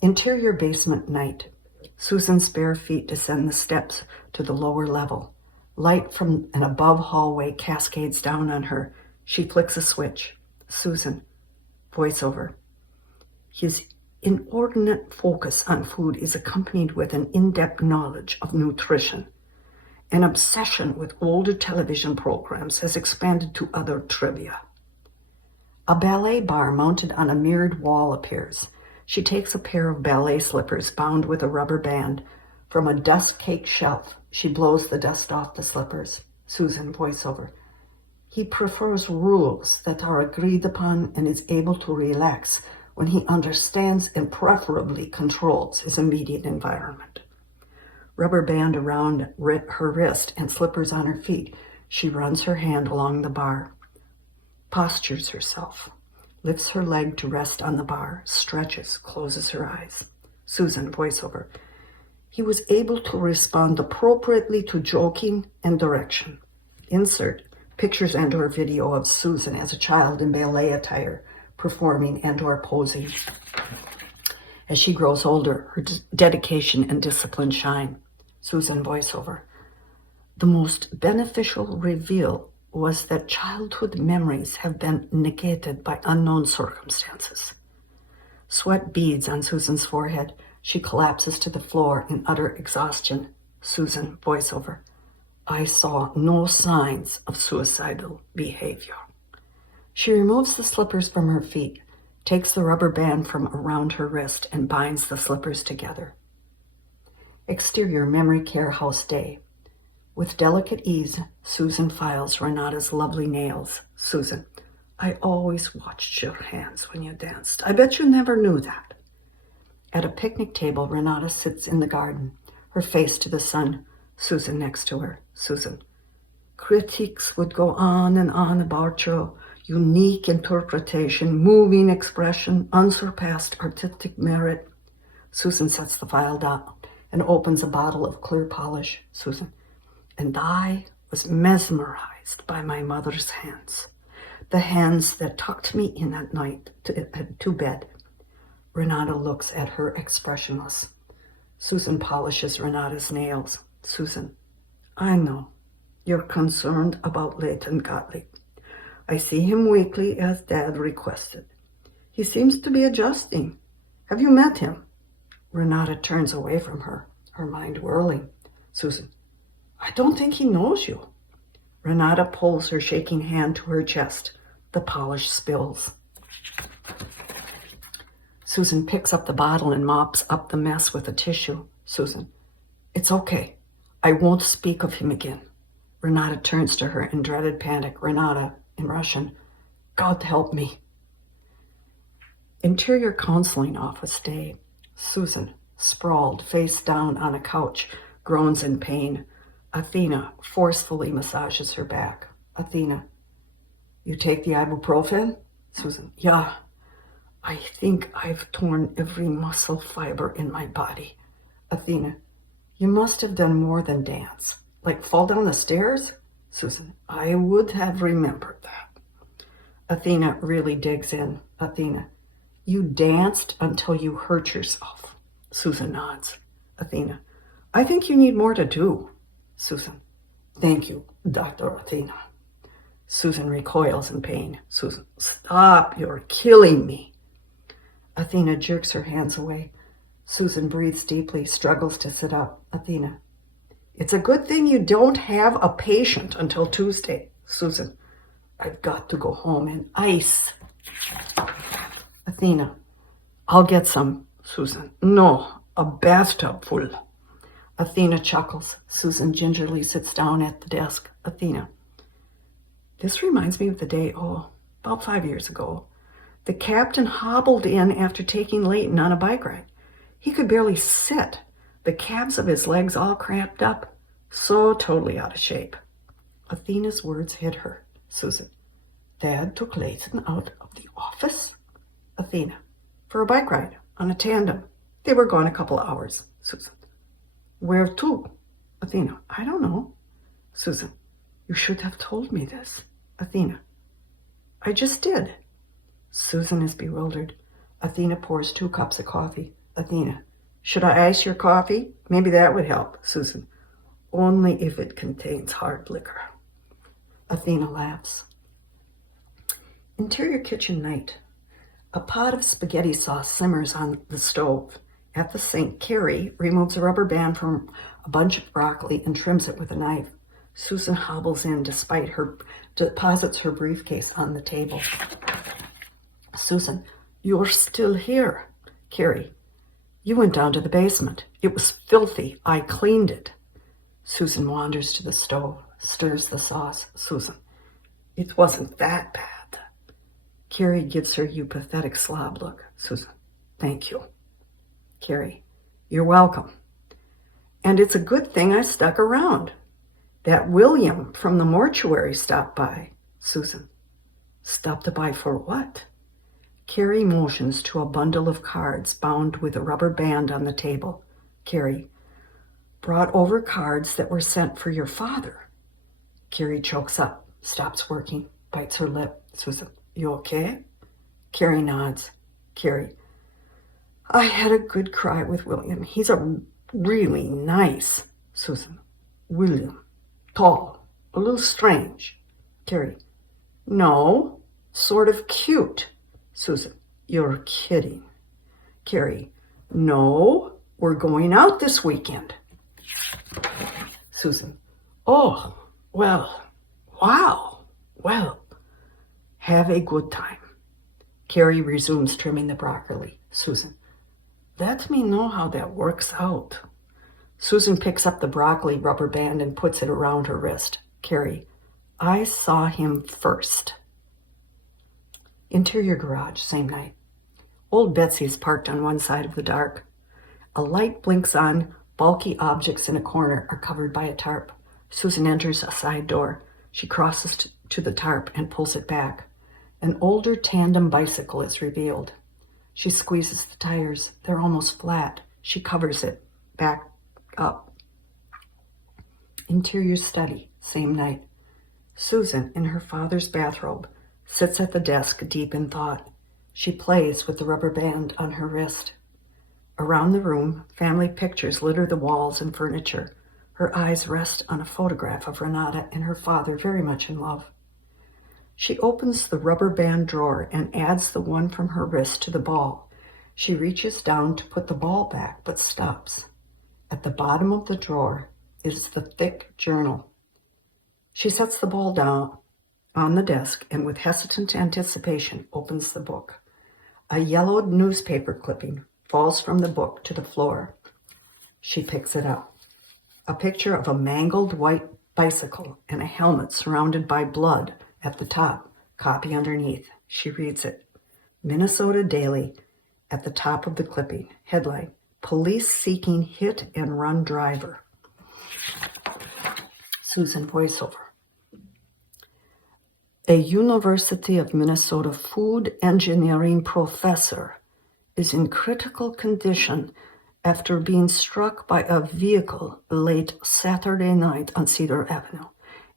Interior basement night. Susan's bare feet descend the steps to the lower level. Light from an above hallway cascades down on her. She flicks a switch. Susan, voiceover. His inordinate focus on food is accompanied with an in-depth knowledge of nutrition. An obsession with older television programs has expanded to other trivia. A ballet bar mounted on a mirrored wall appears. She takes a pair of ballet slippers bound with a rubber band. From a dust-caked shelf, she blows the dust off the slippers. Susan, voiceover. He prefers rules that are agreed upon and is able to relax when he understands and preferably controls his immediate environment. rubber band around her wrist and slippers on her feet. She runs her hand along the bar, postures herself, lifts her leg to rest on the bar, stretches, closes her eyes. Susan, voiceover. He was able to respond appropriately to joking and direction. Insert pictures and/or video of Susan as a child in ballet attire, performing and/or posing. As she grows older, her dedication and discipline shine. Susan, voiceover. The most beneficial reveal was that childhood memories have been negated by unknown circumstances. Sweat beads on Susan's forehead. She collapses to the floor in utter exhaustion. Susan, voiceover. I saw no signs of suicidal behavior. She removes the slippers from her feet, takes the rubber band from around her wrist, and binds the slippers together. Exterior memory care house day. With delicate ease, Susan files Renata's lovely nails. Susan, I always watched your hands when you danced. I bet you never knew that. At a picnic table, Renata sits in the garden, her face to the sun. Susan next to her. Susan, critiques would go on and on about your unique interpretation, moving expression, unsurpassed artistic merit. Susan sets the file down and opens a bottle of clear polish. Susan, and I was mesmerized by my mother's hands, the hands that tucked me in at night to bed. Renata looks at her expressionless. Susan polishes Renata's nails. Susan, I know you're concerned about Leighton Gottlieb. I see him weekly as Dad requested. He seems to be adjusting. Have you met him? Renata turns away from her, her mind whirling. Susan, I don't think he knows you. Renata pulls her shaking hand to her chest. The polish spills. Susan picks up the bottle and mops up the mess with a tissue. Susan, it's okay. I won't speak of him again. Renata turns to her in dreaded panic. Renata, in Russian, God help me. Interior counseling office day. Susan, sprawled, face down on a couch, groans in pain. Athena forcefully massages her back. Athena, you take the ibuprofen? Susan, yeah. I think I've torn every muscle fiber in my body. Athena, you must have done more than dance. Like fall down the stairs? Susan, I would have remembered that. Athena really digs in. Athena, you danced until you hurt yourself. Susan nods. Athena, I think you need more to do. Susan, thank you, Dr. Athena. Susan recoils in pain. Susan, stop, you're killing me. Athena jerks her hands away. Susan breathes deeply, struggles to sit up. Athena, it's a good thing you don't have a patient until Tuesday. Susan, I've got to go home and ice. Athena, I'll get some. Susan, no, a bathtub full. Athena chuckles. Susan gingerly sits down at the desk. Athena, this reminds me of the day, about 5 years ago. The captain hobbled in after taking Leighton on a bike ride. He could barely sit, the calves of his legs all cramped up, so totally out of shape. Athena's words hit her. Susan, Dad took Leighton out of the office? Athena, for a bike ride on a tandem. They were gone a couple of hours. Susan, where to? Athena, I don't know. Susan, you should have told me this. Athena, I just did. Susan is bewildered. Athena pours 2 cups of coffee. Athena, should I ice your coffee? Maybe that would help. Susan, only if it contains hard liquor. Athena laughs. Interior kitchen night. A pot of spaghetti sauce simmers on the stove. At the sink, Carrie removes a rubber band from a bunch of broccoli and trims it with a knife. Susan hobbles in deposits her briefcase on the table. Susan, you're still here. Carrie, you went down to the basement. It was filthy. I cleaned it. Susan wanders to the stove, stirs the sauce. Susan, it wasn't that bad. Carrie gives her you pathetic slob look. Susan, thank you. Carrie, you're welcome. And it's a good thing I stuck around. That William from the mortuary stopped by. Susan. Stopped by for what? Carrie motions to a bundle of cards bound with a rubber band on the table. Carrie. Brought over cards that were sent for your father. Carrie chokes up, stops working, bites her lip. Susan. You okay? Carrie nods. Carrie. I had a good cry with William. He's a really nice. Susan. William. Tall. A little strange. Carrie. No. Sort of cute. Susan. You're kidding. Carrie. No. We're going out this weekend. Susan. Oh, well, wow. Well, have a good time. Carrie resumes trimming the broccoli. Susan. Let me know how that works out. Susan picks up the broccoli rubber band and puts it around her wrist. Carrie. I saw him first. Interior garage, same night. Old Betsy's parked on one side of the dark. A light blinks on. Bulky objects in a corner are covered by a tarp. Susan enters a side door. She crosses to the tarp and pulls it back. An older tandem bicycle is revealed. She squeezes the tires. They're almost flat. She covers it back up. Interior study, same night. Susan, in her father's bathrobe, sits at the desk deep in thought. She plays with the rubber band on her wrist. Around the room, family pictures litter the walls and furniture. Her eyes rest on a photograph of Renata and her father very much in love. She opens the rubber band drawer and adds the one from her wrist to the ball. She reaches down to put the ball back, but stops. At the bottom of the drawer is the thick journal. She sets the ball down on the desk and with hesitant anticipation opens the book. A yellowed newspaper clipping falls from the book to the floor. She picks it up. A picture of a mangled white bicycle and a helmet surrounded by blood at the top, copy underneath. She reads it. Minnesota Daily at the top of the clipping. Headline, Police Seeking Hit and Run Driver. Susan voiceover. A University of Minnesota food engineering professor is in critical condition after being struck by a vehicle late Saturday night on Cedar Avenue.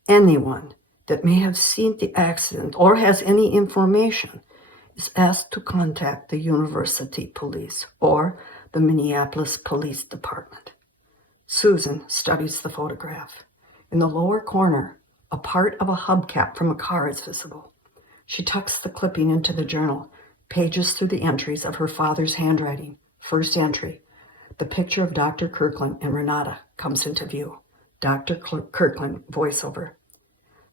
Anyone that may have seen the accident or has any information is asked to contact the university police or the Minneapolis Police Department. Susan studies the photograph. In the lower corner, a part of a hubcap from a car is visible. She tucks the clipping into the journal, pages through the entries of her father's handwriting. First entry, the picture of Dr. Kirkland and Renata comes into view. Dr. Kirkland, voiceover.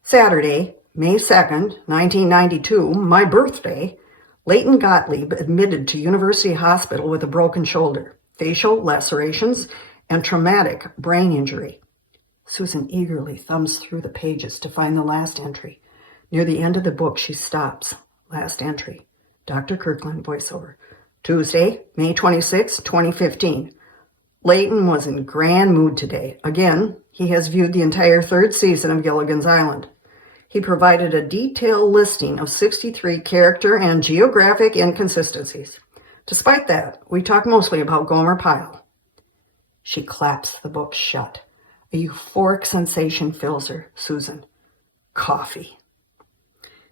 Saturday, May 2nd, 1992, my birthday, Leighton Gottlieb admitted to University Hospital with a broken shoulder, facial lacerations, and traumatic brain injury. Susan eagerly thumbs through the pages to find the last entry. Near the end of the book, she stops. Last entry. Dr. Kirkland, voiceover. Tuesday, May 26, 2015. Leighton was in grand mood today. Again, he has viewed the entire third season of Gilligan's Island. He provided a detailed listing of 63 character and geographic inconsistencies. Despite that, we talk mostly about Gomer Pyle. She claps the book shut. A euphoric sensation fills her. Susan. Coffee.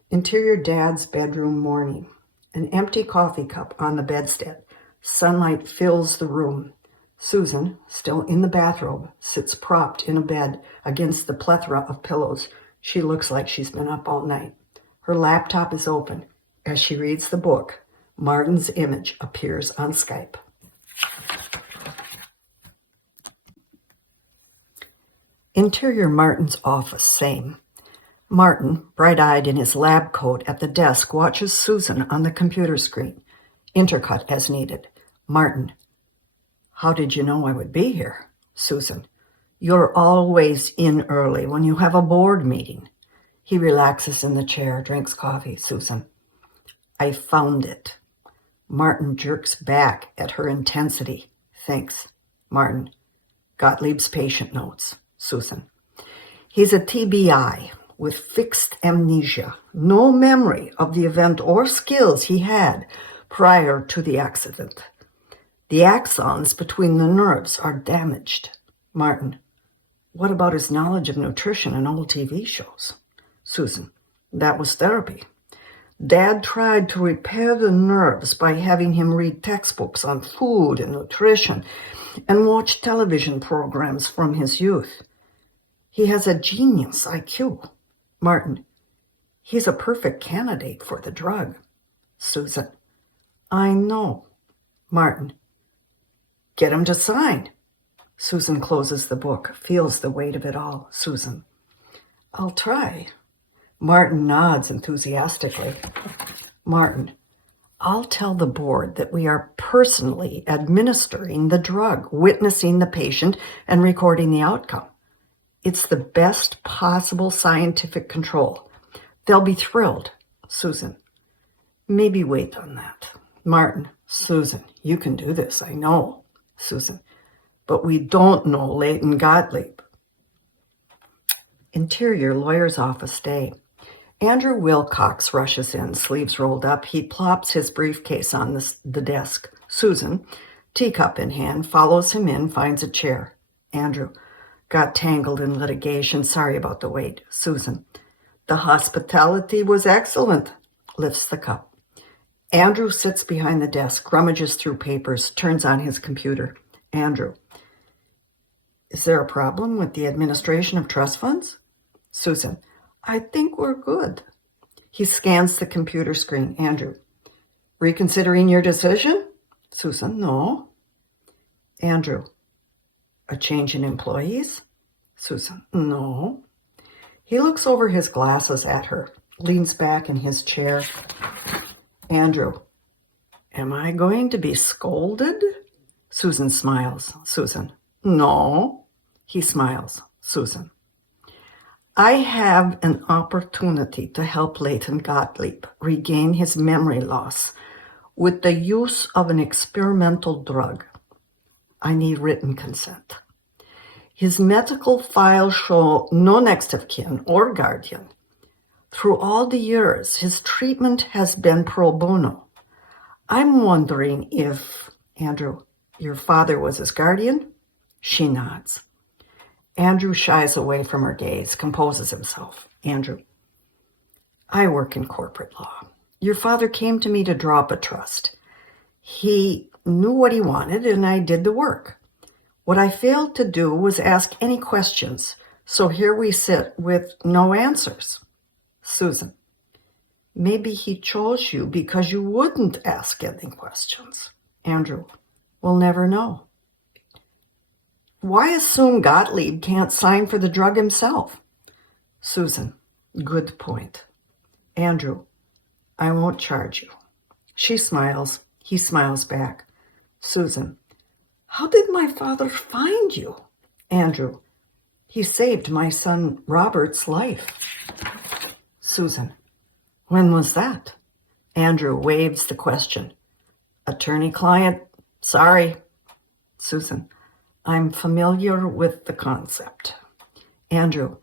Interior dad's bedroom morning. An empty coffee cup on the bedstead. Sunlight fills the room. Susan, still in the bathrobe, sits propped in a bed against the plethora of pillows. She looks like she's been up all night. Her laptop is open. As she reads the book, Martin's image appears on Skype. Interior Martin's office, same. Martin, bright-eyed in his lab coat at the desk, watches Susan on the computer screen. Intercut as needed. Martin. How did you know I would be here? Susan. You're always in early when you have a board meeting. He relaxes in the chair, drinks coffee. Susan. I found it. Martin jerks back at her intensity. Thanks. Martin. Gottlieb's patient notes. Susan. He's a TBI with fixed amnesia, no memory of the event or skills he had prior to the accident. The axons between the nerves are damaged. Martin. What about his knowledge of nutrition and old TV shows? Susan. That was therapy. Dad tried to repair the nerves by having him read textbooks on food and nutrition and watch television programs from his youth. He has a genius IQ. Martin. He's a perfect candidate for the drug. Susan. I know. Martin. Get him to sign. Susan closes the book, feels the weight of it all. Susan. I'll try. Martin nods enthusiastically. Martin. I'll tell the board that we are personally administering the drug, witnessing the patient, and recording the outcome. It's the best possible scientific control. They'll be thrilled. Susan. Maybe wait on that. Martin. Susan. You can do this, I know. Susan. But we don't know Leighton Gottlieb. Interior lawyer's office day. Andrew Wilcox rushes in, sleeves rolled up. He plops his briefcase on the desk. Susan, teacup in hand, follows him in, finds a chair. Andrew, got tangled in litigation. Sorry about the wait. Susan, the hospitality was excellent. Lifts the cup. Andrew sits behind the desk, rummages through papers, turns on his computer. Andrew, is there a problem with the administration of trust funds? Susan, I think we're good. He scans the computer screen. Andrew, reconsidering your decision? Susan, no. Andrew, a change in employees? Susan, no. He looks over his glasses at her, leans back in his chair. Andrew, am I going to be scolded? Susan smiles. Susan, no. He smiles. Susan, I have an opportunity to help Leighton Gottlieb regain his memory loss with the use of an experimental drug. I need written consent. His medical files show no next of kin or guardian. Through all the years, his treatment has been pro bono. I'm wondering if, Andrew, your father was his guardian? She nods. Andrew shies away from her gaze, composes himself. Andrew, I work in corporate law. Your father came to me to draw up a trust. He knew what he wanted, and I did the work. What I failed to do was ask any questions, so here we sit with no answers. Susan, maybe he chose you because you wouldn't ask any questions. Andrew, we'll never know. Why assume Gottlieb can't sign for the drug himself? Susan, good point. Andrew, I won't charge you. She smiles. He smiles back. Susan, how did my father find you? Andrew, he saved my son Robert's life. Susan, when was that? Andrew waves the question. Attorney-client, sorry. Susan, I'm familiar with the concept. Andrew,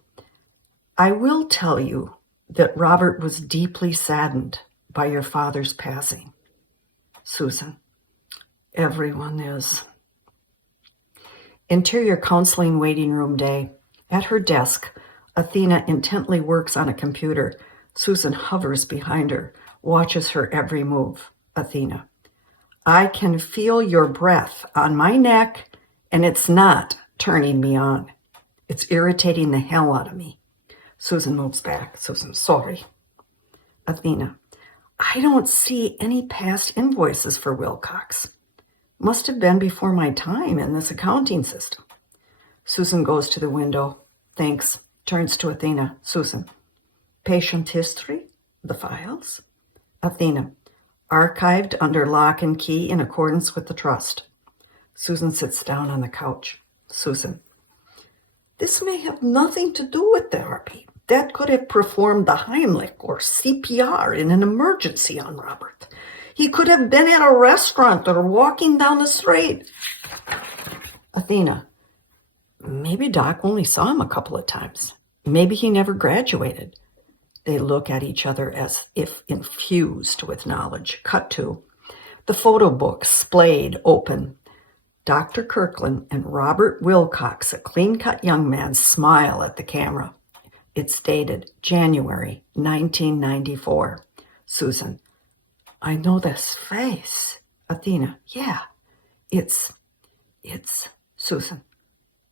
I will tell you that Robert was deeply saddened by your father's passing. Susan, everyone is. Interior counseling waiting room day. At her desk, Athena intently works on a computer. Susan hovers behind her, watches her every move. Athena, I can feel your breath on my neck, and it's not turning me on. It's irritating the hell out of me. Susan moves back. Susan, sorry. Athena, I don't see any past invoices for Wilcox. Must have been before my time in this accounting system. Susan goes to the window. Thanks. Turns to Athena. Susan, patient history? The files? Athena, archived under lock and key in accordance with the trust. Susan sits down on the couch. Susan, this may have nothing to do with therapy. Dad could have performed the Heimlich or CPR in an emergency on Robert. He could have been at a restaurant or walking down the street. Athena, Maybe Doc only saw him a couple of times. Maybe he never graduated. They look at each other as if infused with knowledge. Cut to the photo book splayed open. Dr. Kirkland and Robert Wilcox, a clean-cut young man, smile at the camera. It's dated January 1994. Susan, I know this face. Athena, yeah, it's Susan.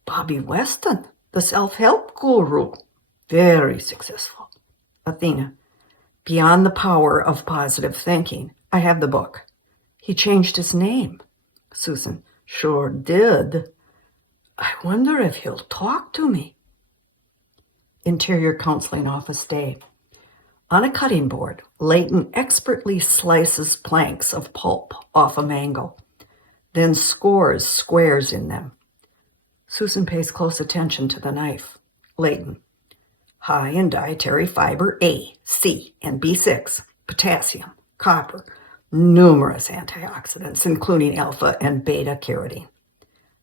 Bobby Weston, the self-help guru. Very successful. Athena, beyond the power of positive thinking. I have the book. He changed his name. Susan, sure did. I wonder if he'll talk to me. Interior counseling office day. On a cutting board, Leighton expertly slices planks of pulp off a mango, then scores squares in them. Susan pays close attention to the knife. Leighton, high in dietary fiber A, C, and B6, potassium, copper, numerous antioxidants, including alpha and beta carotene.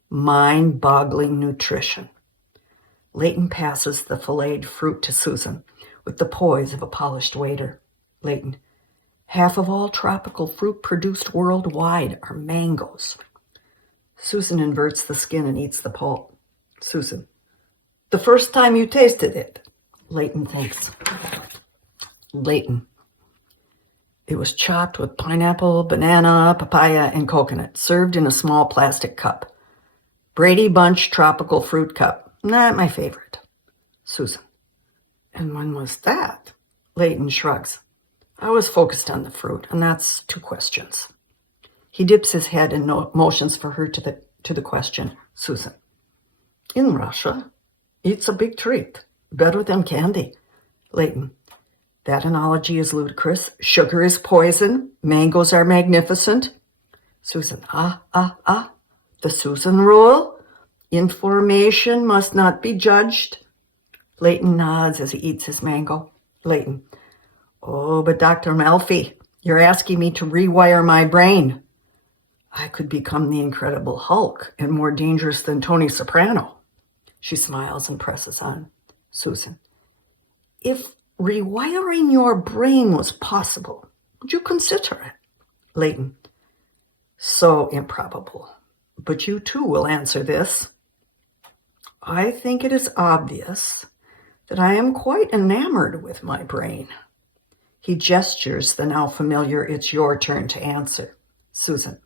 Mind-boggling nutrition. Leighton passes the filleted fruit to Susan with the poise of a polished waiter. Leighton, half of all tropical fruit produced worldwide are mangoes. Susan inverts the skin and eats the pulp. Susan, the first time you tasted it. Leighton thinks. Leighton, it was chopped with pineapple, banana, papaya, and coconut, served in a small plastic cup. Brady Bunch tropical fruit cup. Not my favorite. Susan, and when was that? Leighton shrugs. I was focused on the fruit, and that's 2 questions. He dips his head and motions for her to the question. Susan, in Russia, it's a big treat. Better than candy. Leighton, that analogy is ludicrous. Sugar is poison. Mangoes are magnificent. Susan, the Susan rule? Information must not be judged. Leighton nods as he eats his mango. Leighton, oh, but Dr. Melfi, you're asking me to rewire my brain. I could become the Incredible Hulk and more dangerous than Tony Soprano. She smiles and presses on. Susan, if rewiring your brain was possible, would you consider it? Leighton, so improbable. But you too will answer this. I think it is obvious that I am quite enamored with my brain. He gestures the now familiar, it's your turn to answer. Susan,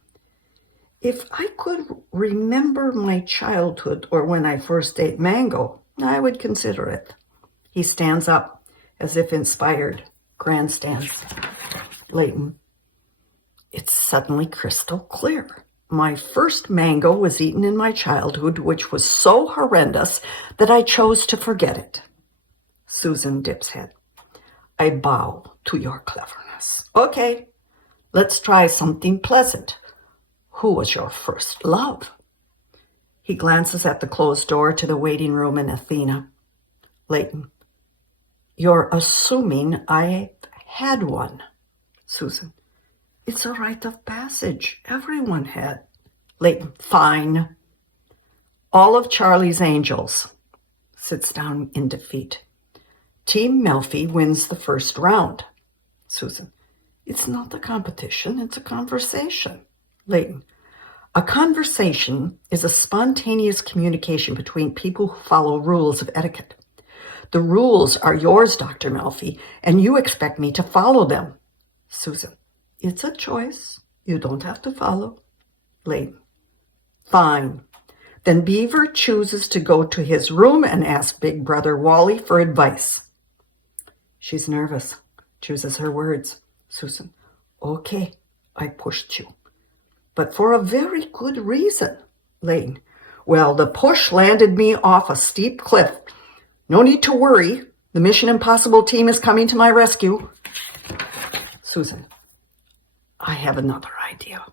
if I could remember my childhood or when I first ate mango, I would consider it. He stands up as if inspired, grandstands. Leighton, it's suddenly crystal clear. My first mango was eaten in my childhood, which was so horrendous that I chose to forget it. Susan dips head. I bow to your cleverness. Okay, let's try something pleasant. Who was your first love? He glances at the closed door to the waiting room in Athena. Leighton, you're assuming I had one. Susan, it's a rite of passage. Everyone had. Leighton, fine. All of Charlie's Angels. Sits down in defeat. Team Melfi wins the first round. Susan, it's not a competition, it's a conversation. Leighton, a conversation is a spontaneous communication between people who follow rules of etiquette. The rules are yours, Dr. Melfi, and you expect me to follow them. Susan, it's a choice. You don't have to follow. Leighton, fine. Then Beaver chooses to go to his room and ask Big Brother Wally for advice. She's nervous, chooses her words. Susan, okay, I pushed you. But for a very good reason. Leighton, well, the push landed me off a steep cliff. No need to worry. The Mission Impossible team is coming to my rescue. Susan, I have another idea.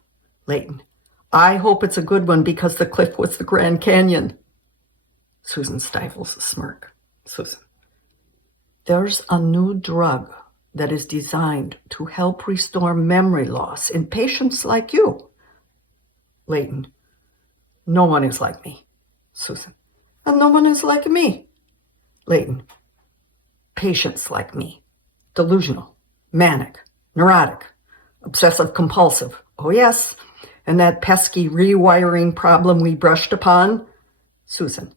Leighton, I hope it's a good one because the cliff was the Grand Canyon. Susan stifles a smirk. Susan, there's a new drug that is designed to help restore memory loss in patients like you. Leighton, no one is like me. Susan, And no one is like me. Leighton. Patients like me. Delusional. Manic. Neurotic. Obsessive compulsive. Oh yes. And that pesky rewiring problem we brushed upon. Susan.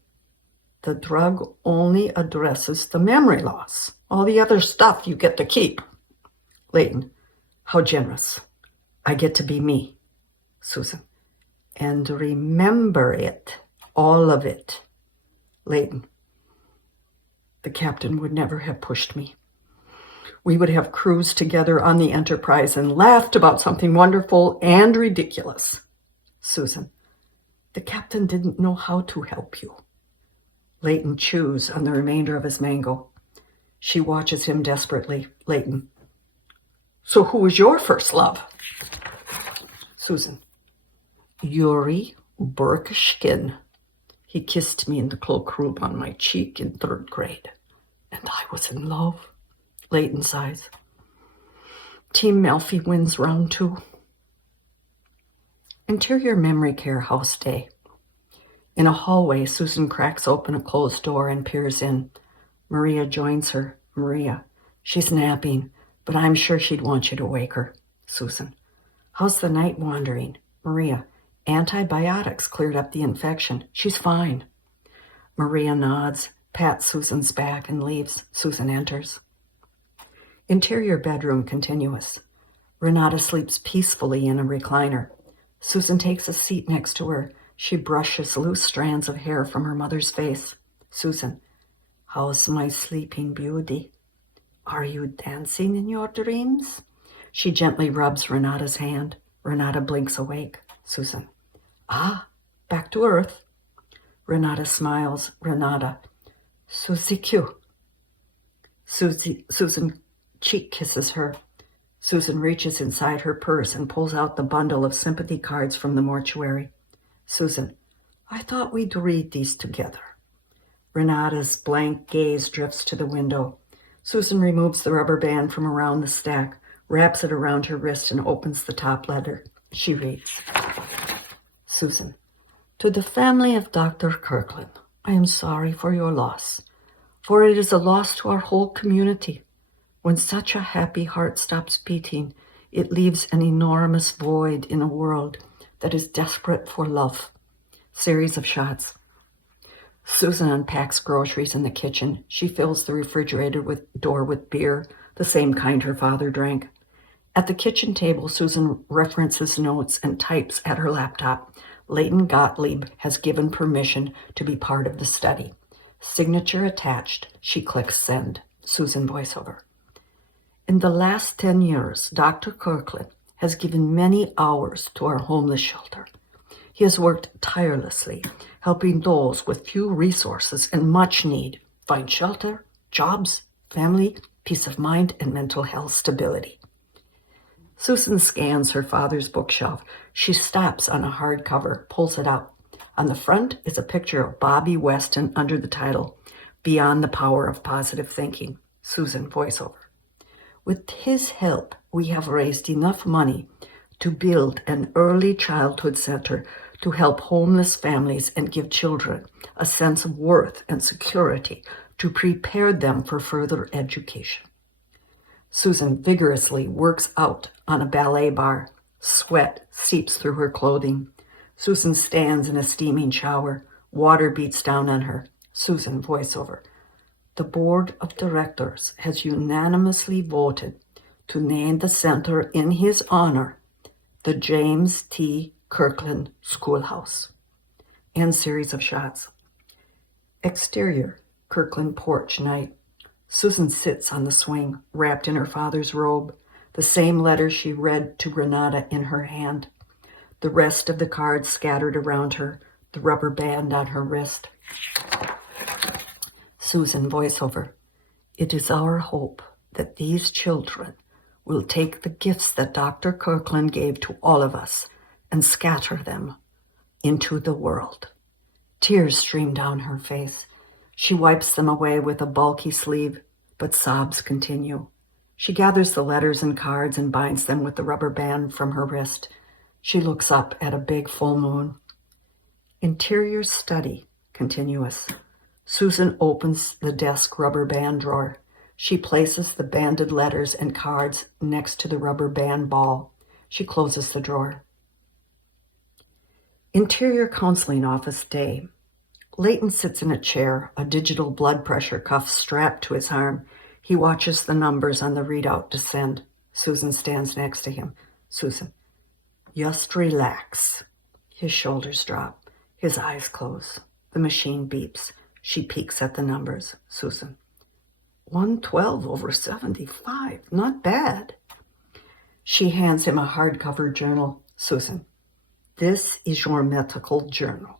The drug only addresses the memory loss. All the other stuff you get to keep. Leighton. How generous. I get to be me. Susan. And remember it. All of it. Leighton. The captain would never have pushed me. We would have cruised together on the Enterprise and laughed about something wonderful and ridiculous. Susan. The captain didn't know how to help you. Leighton chews on the remainder of his mango. She watches him desperately. Leighton. So who was your first love? Susan. Yuri Burkishkin. He kissed me in the cloakroom on my cheek in 3rd grade. And I was in love. Leighton sighs. Team Melfi wins round 2. Interior memory care house day. In a hallway, Susan cracks open a closed door and peers in. Maria joins her. Maria. She's napping, but I'm sure she'd want you to wake her. Susan. How's the night wandering? Maria. Antibiotics cleared up the infection. She's fine. Maria nods, pats Susan's back, and leaves. Susan enters. Interior bedroom continuous. Renata sleeps peacefully in a recliner. Susan takes a seat next to her. She brushes loose strands of hair from her mother's face. Susan. How's my sleeping beauty? Are you dancing in your dreams? She gently rubs Renata's hand. Renata blinks awake. Susan. Ah, back to earth. Renata smiles. Renata. Susie Q. Susan cheek kisses her. Susan reaches inside her purse and pulls out the bundle of sympathy cards from the mortuary. Susan. I thought we'd read these together. Renata's blank gaze drifts to the window. Susan removes the rubber band from around the stack, wraps it around her wrist, and opens the top letter. She reads. Susan. To the family of Dr. Kirkland, I am sorry for your loss, for it is a loss to our whole community. When such a happy heart stops beating, it leaves an enormous void in a world that is desperate for love. Series of shots. Susan unpacks groceries in the kitchen. She fills the refrigerator door with beer, the same kind her father drank. At the kitchen table, Susan references notes and types at her laptop. Leighton Gottlieb has given permission to be part of the study. Signature attached. She clicks send. Susan voiceover. In the last 10 years, Dr. Kirkland has given many hours to our homeless shelter. He has worked tirelessly, helping those with few resources and much need find shelter, jobs, family, peace of mind, and mental health stability. Susan scans her father's bookshelf. She stops on a hardcover, pulls it out. On the front is a picture of Bobby Weston under the title, Beyond the Power of Positive Thinking. Susan voiceover. With his help, we have raised enough money to build an early childhood center to help homeless families and give children a sense of worth and security to prepare them for further education. Susan vigorously works out on a ballet bar. Sweat seeps through her clothing. Susan stands in a steaming shower. Water beats down on her. Susan voiceover. The board of directors has unanimously voted to name the center in his honor the James T. Kirkland Schoolhouse. End series of shots. Exterior, Kirkland porch night. Susan sits on the swing, wrapped in her father's robe, the same letter she read to Renata in her hand. The rest of the cards scattered around her, the rubber band on her wrist. Susan voiceover. It is our hope that these children will take the gifts that Dr. Kirkland gave to all of us and scatter them into the world. Tears stream down her face. She wipes them away with a bulky sleeve, but sobs continue. She gathers the letters and cards and binds them with the rubber band from her wrist. She looks up at a big full moon. Interior study, continuous. Susan opens the desk rubber band drawer. She places the banded letters and cards next to the rubber band ball. She closes the drawer. Interior Counseling Office Day. Leighton sits in a chair, a digital blood pressure cuff strapped to his arm. He watches the numbers on the readout descend. Susan stands next to him. Susan, just relax. His shoulders drop. His eyes close. The machine beeps. She peeks at the numbers. Susan, 112 over 75. Not bad. She hands him a hardcover journal. Susan, this is your medical journal.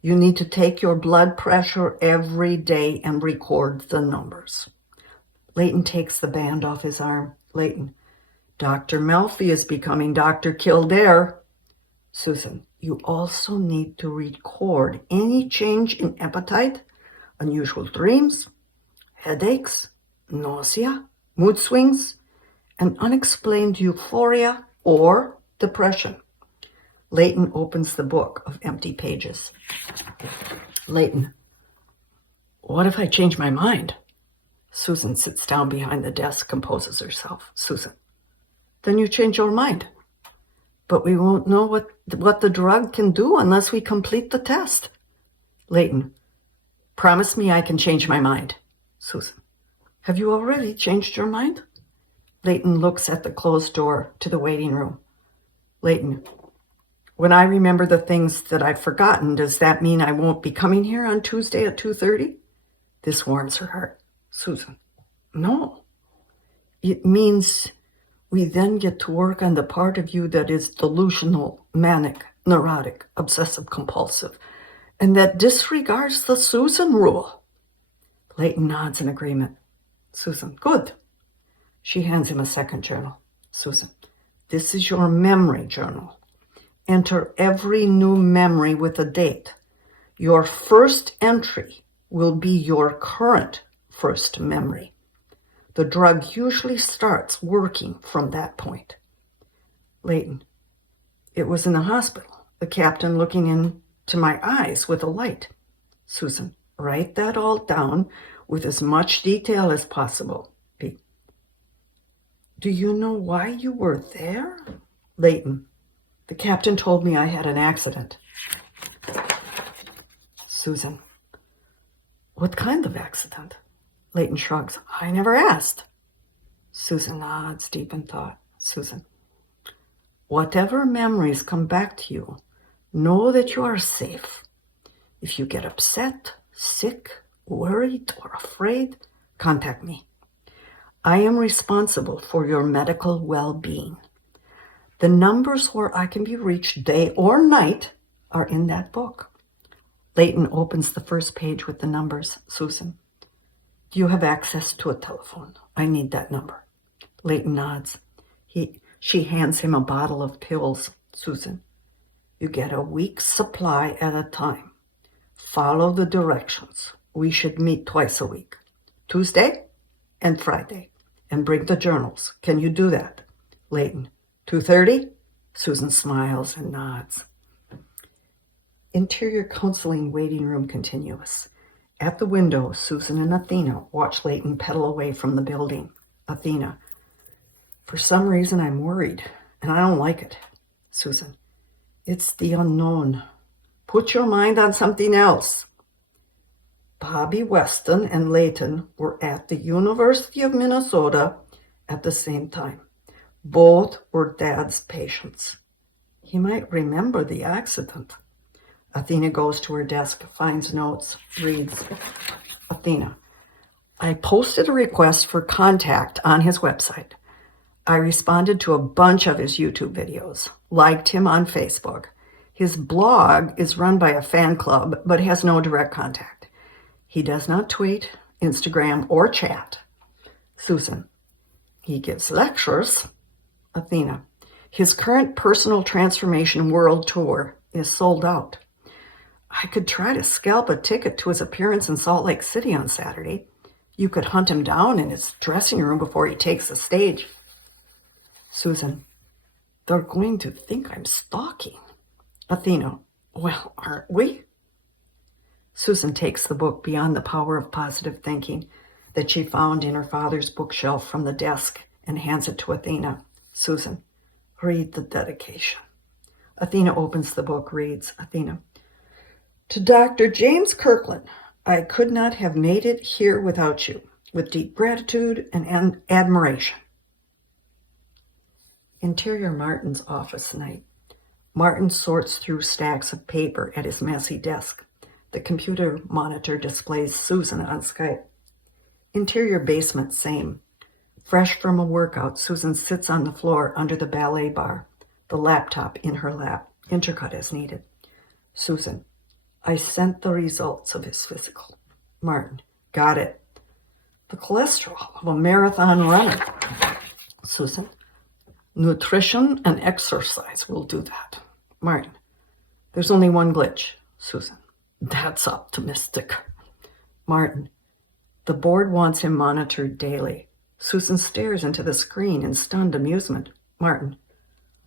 You need to take your blood pressure every day and record the numbers. Leighton takes the band off his arm. Leighton, Dr. Melfi is becoming Dr. Kildare. Susan, you also need to record any change in appetite, unusual dreams, headaches, nausea, mood swings, and unexplained euphoria or depression. Leighton opens the book of empty pages. Leighton, what if I change my mind? Susan sits down behind the desk, composes herself. Susan, then you change your mind. But we won't know what the drug can do unless we complete the test. Leighton, promise me I can change my mind. Susan, have you already changed your mind? Leighton looks at the closed door to the waiting room. Leighton, when I remember the things that I've forgotten, does that mean I won't be coming here on Tuesday at 2:30? This warms her heart. Susan, no. It means we then get to work on the part of you that is delusional, manic, neurotic, obsessive-compulsive, and that disregards the Susan rule. Leighton nods in agreement. Susan, good. She hands him a second journal. Susan, this is your memory journal. Enter every new memory with a date. Your first entry will be your current first memory. The drug usually starts working from that point. Leighton, it was in the hospital, the captain looking into my eyes with a light. Susan, write that all down with as much detail as possible. B, do you know why you were there? Leighton, the captain told me I had an accident. Susan, what kind of accident? Leighton shrugs. I never asked. Susan nods, deep in thought. Susan, whatever memories come back to you, know that you are safe. If you get upset, sick, worried, or afraid, contact me. I am responsible for your medical well-being. The numbers where I can be reached day or night are in that book. Leighton opens the first page with the numbers. Susan, do you have access to a telephone? I need that number. Leighton nods. She hands him a bottle of pills. Susan, you get a week's supply at a time. Follow the directions. We should meet twice a week, Tuesday and Friday, and bring the journals. Can you do that? Leighton, 2:30? Susan smiles and nods. Interior Counseling Waiting Room continuous. At the window, Susan and Athena watch Leighton pedal away from the building. Athena, for some reason I'm worried, and I don't like it. Susan, it's the unknown. Put your mind on something else. Bobby Weston and Leighton were at the University of Minnesota at the same time. Both were Dad's patients. He might remember the accident. Athena goes to her desk, finds notes, reads. Athena, I posted a request for contact on his website. I responded to a bunch of his YouTube videos, liked him on Facebook. His blog is run by a fan club, but has no direct contact. He does not tweet, Instagram, or chat. Susan, he gives lectures. Athena, his current personal transformation world tour is sold out. I could try to scalp a ticket to his appearance in Salt Lake City on Saturday. You could hunt him down in his dressing room before he takes the stage. Susan, they're going to think I'm stalking. Athena, well, aren't we? Susan takes the book Beyond the Power of Positive Thinking that she found in her father's bookshelf from the desk and hands it to Athena. Susan, read the dedication. Athena opens the book, reads, Athena, to Dr. James Kirkland, I could not have made it here without you. With deep gratitude and admiration. Interior Martin's office night. Martin sorts through stacks of paper at his messy desk. The computer monitor displays Susan on Skype. Interior basement, same. Fresh from a workout, Susan sits on the floor under the ballet bar, the laptop in her lap, intercut as needed. Susan, I sent the results of his physical. Martin, got it. The cholesterol of a marathon runner. Susan, nutrition and exercise will do that. Martin, there's only one glitch. Susan, that's optimistic. Martin, the board wants him monitored daily. Susan stares into the screen in stunned amusement. Martin,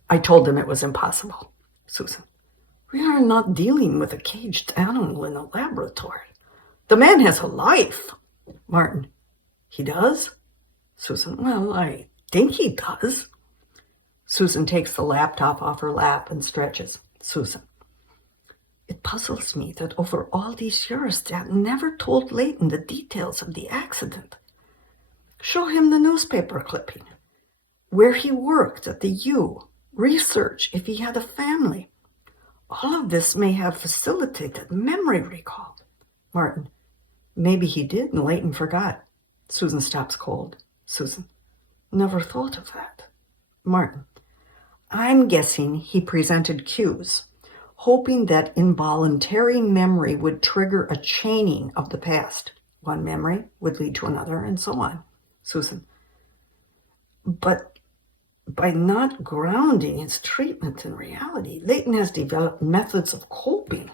I told them it was impossible. Susan, we are not dealing with a caged animal in a laboratory. The man has a life. Martin, he does? Susan, well, I think he does. Susan takes the laptop off her lap and stretches. Susan, it puzzles me that over all these years, Dad never told Leighton the details of the accident. Show him the newspaper clipping, where he worked at the U, research if he had a family. All of this may have facilitated memory recall. Martin, maybe he did and Leighton forgot. Susan stops cold. Susan, never thought of that. Martin, I'm guessing he presented cues, hoping that involuntary memory would trigger a chaining of the past. One memory would lead to another, and so on. Susan, but by not grounding his treatment in reality, Leighton has developed methods of coping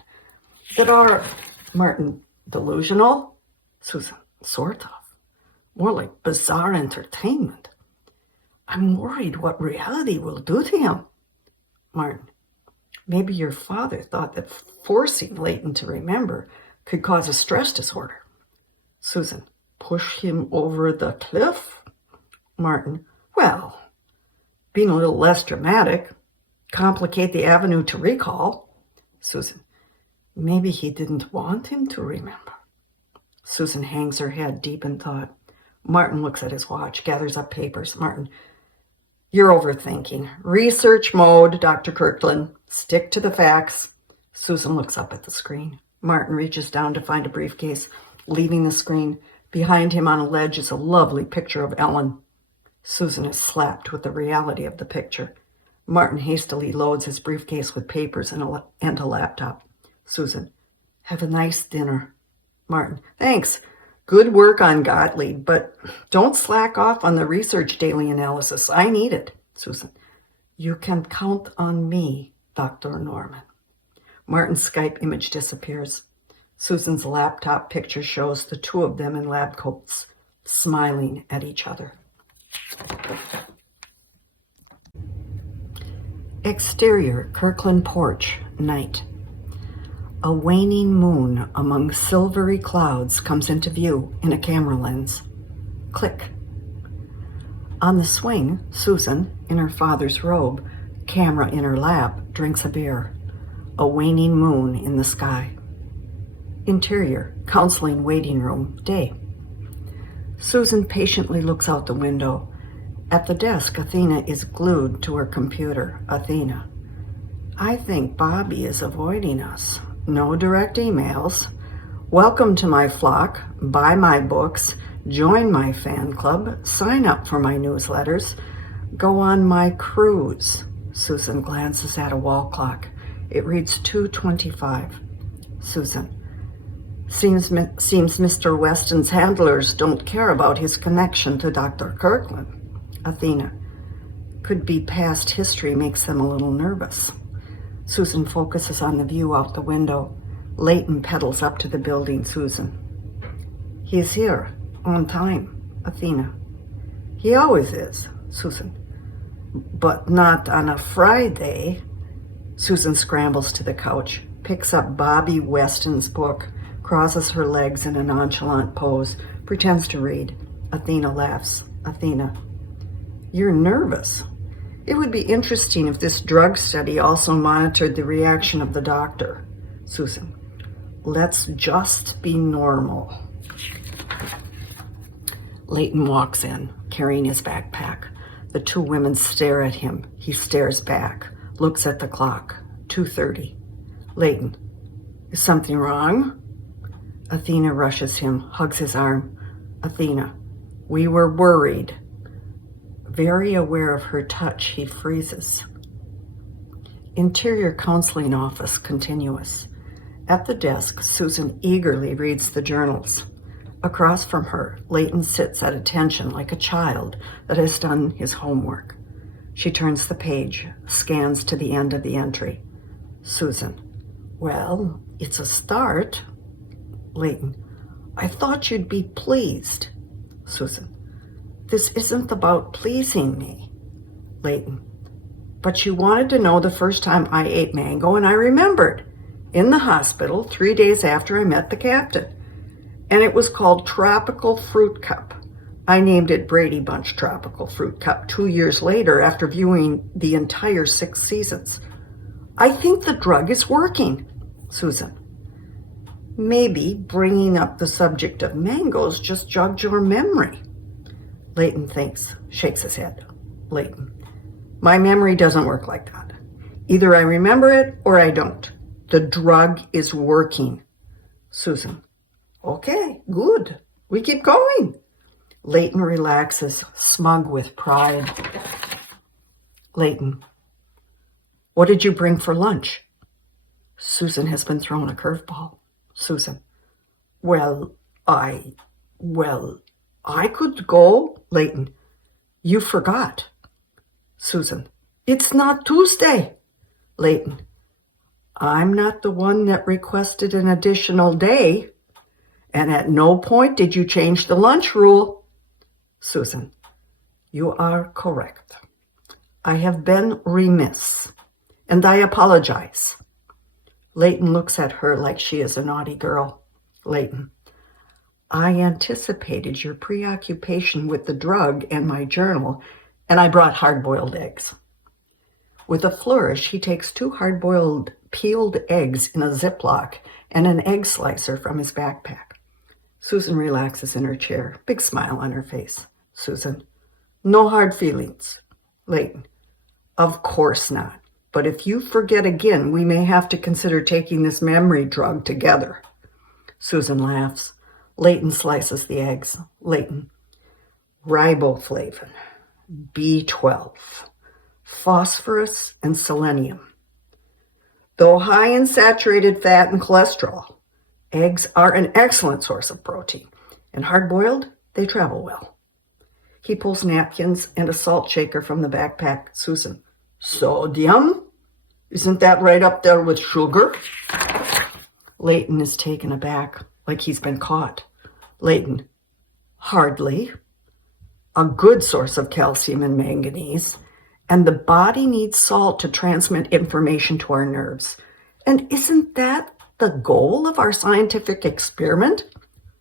that are, Martin, delusional? Susan, sort of. More like bizarre entertainment. I'm worried what reality will do to him. Martin, maybe your father thought that forcing Leighton to remember could cause a stress disorder. Susan, push him over the cliff? Martin, well, being a little less dramatic, complicate the avenue to recall. Susan, maybe he didn't want him to remember. Susan hangs her head deep in thought. Martin looks at his watch, gathers up papers. Martin, you're overthinking. Research mode, Dr. Kirkland. Stick to the facts. Susan looks up at the screen. Martin reaches down to find a briefcase, leaving the screen. Behind him on a ledge is a lovely picture of Ellen. Susan is slapped with the reality of the picture. Martin hastily loads his briefcase with papers and a laptop. Susan, have a nice dinner. Martin, thanks. Good work on Gottlieb, but don't slack off on the research daily analysis. I need it. Susan, you can count on me, Dr. Norman. Martin's Skype image disappears. Susan's laptop picture shows the two of them in lab coats, smiling at each other. Exterior, Kirkland porch, night. A waning moon among silvery clouds comes into view in a camera lens. Click. On the swing, Susan, in her father's robe, camera in her lap, drinks a beer. A waning moon in the sky. Interior, counseling waiting room, day. Susan patiently looks out the window. At the desk, Athena is glued to her computer. Athena, I think Bobby is avoiding us. No direct emails. Welcome to my flock. Buy my books. Join my fan club. Sign up for my newsletters. Go on my cruise. Susan glances at a wall clock. It reads 2:25. Susan, seems Mr. Weston's handlers don't care about his connection to Dr. Kirkland. Athena, could be past history makes them a little nervous. Susan focuses on the view out the window. Leighton pedals up to the building. Susan, he's here, on time. Athena, he always is. Susan, but not on a Friday. Susan scrambles to the couch, picks up Bobby Weston's book, crosses her legs in a nonchalant pose, pretends to read. Athena laughs. Athena, you're nervous. It would be interesting if this drug study also monitored the reaction of the doctor. Susan, let's just be normal. Leighton walks in, carrying his backpack. The two women stare at him. He stares back, looks at the clock. 2:30. Leighton, is something wrong? Athena rushes him, hugs his arm. Athena, we were worried. Very aware of her touch, he freezes. Interior counseling office, continuous. At the desk, Susan eagerly reads the journals. Across from her, Leighton sits at attention like a child that has done his homework. She turns the page, scans to the end of the entry. Susan, well, it's a start. Leighton, I thought you'd be pleased. Susan, this isn't about pleasing me. Leighton, but you wanted to know the first time I ate mango, and I remembered. In the hospital 3 days after I met the captain. And it was called Tropical Fruit Cup. I named it Brady Bunch Tropical Fruit Cup 2 years later after viewing the entire 6 seasons. I think the drug is working. Susan, maybe bringing up the subject of mangoes just jogged your memory. Leighton thinks, shakes his head. Leighton, my memory doesn't work like that. Either I remember it or I don't. The drug is working. Susan, okay, good. We keep going. Leighton relaxes, smug with pride. Leighton, what did you bring for lunch? Susan has been thrown a curveball. Susan, well, I could go. Leighton, you forgot. Susan, it's not Tuesday. Leighton, I'm not the one that requested an additional day. And at no point did you change the lunch rule. Susan, you are correct. I have been remiss, and I apologize. Leighton looks at her like she is a naughty girl. Leighton, I anticipated your preoccupation with the drug and my journal, and I brought hard-boiled eggs. With a flourish, he takes 2 hard-boiled peeled eggs in a Ziploc and an egg slicer from his backpack. Susan relaxes in her chair, big smile on her face. Susan, no hard feelings. Leighton, of course not. But if you forget again, we may have to consider taking this memory drug together. Susan laughs. Leighton slices the eggs. Leighton, riboflavin, B12, phosphorus, and selenium. Though high in saturated fat and cholesterol, eggs are an excellent source of protein, and hard-boiled, they travel well. He pulls napkins and a salt shaker from the backpack. Susan, sodium? Isn't that right up there with sugar? Leighton is taken aback, like he's been caught. Leighton, hardly. A good source of calcium and manganese, and the body needs salt to transmit information to our nerves. And isn't that the goal of our scientific experiment?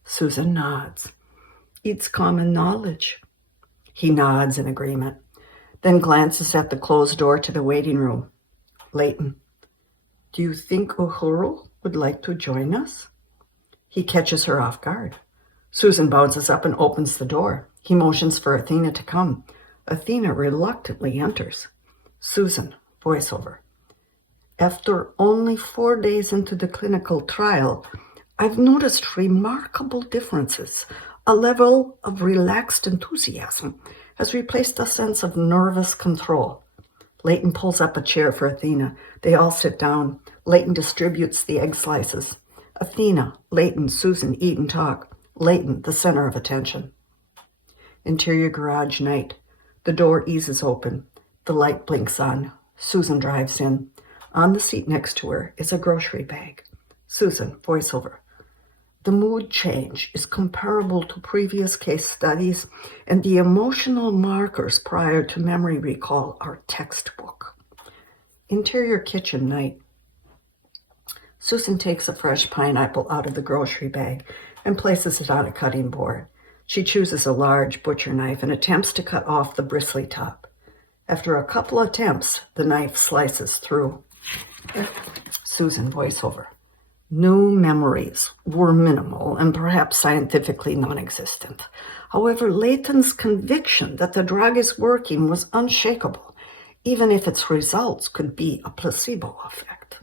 Susan nods. It's common knowledge. He nods in agreement, then glances at the closed door to the waiting room. Leighton, do you think Uhuru would like to join us? He catches her off guard. Susan bounces up and opens the door. He motions for Athena to come. Athena reluctantly enters. Susan, voiceover. After only 4 days into the clinical trial, I've noticed remarkable differences. A level of relaxed enthusiasm has replaced a sense of nervous control. Leighton pulls up a chair for Athena. They all sit down. Leighton distributes the egg slices. Athena, Leighton, Susan eat and talk. Leighton, the center of attention. Interior garage night. The door eases open. The light blinks on. Susan drives in. On the seat next to her is a grocery bag. Susan, voiceover. The mood change is comparable to previous case studies, and the emotional markers prior to memory recall are textbook. Interior kitchen night. Susan takes a fresh pineapple out of the grocery bag and places it on a cutting board. She chooses a large butcher knife and attempts to cut off the bristly top. After a couple attempts, the knife slices through. Susan, voiceover. New memories were minimal and perhaps scientifically non-existent. However, Layton's conviction that the drug is working was unshakable, even if its results could be a placebo effect.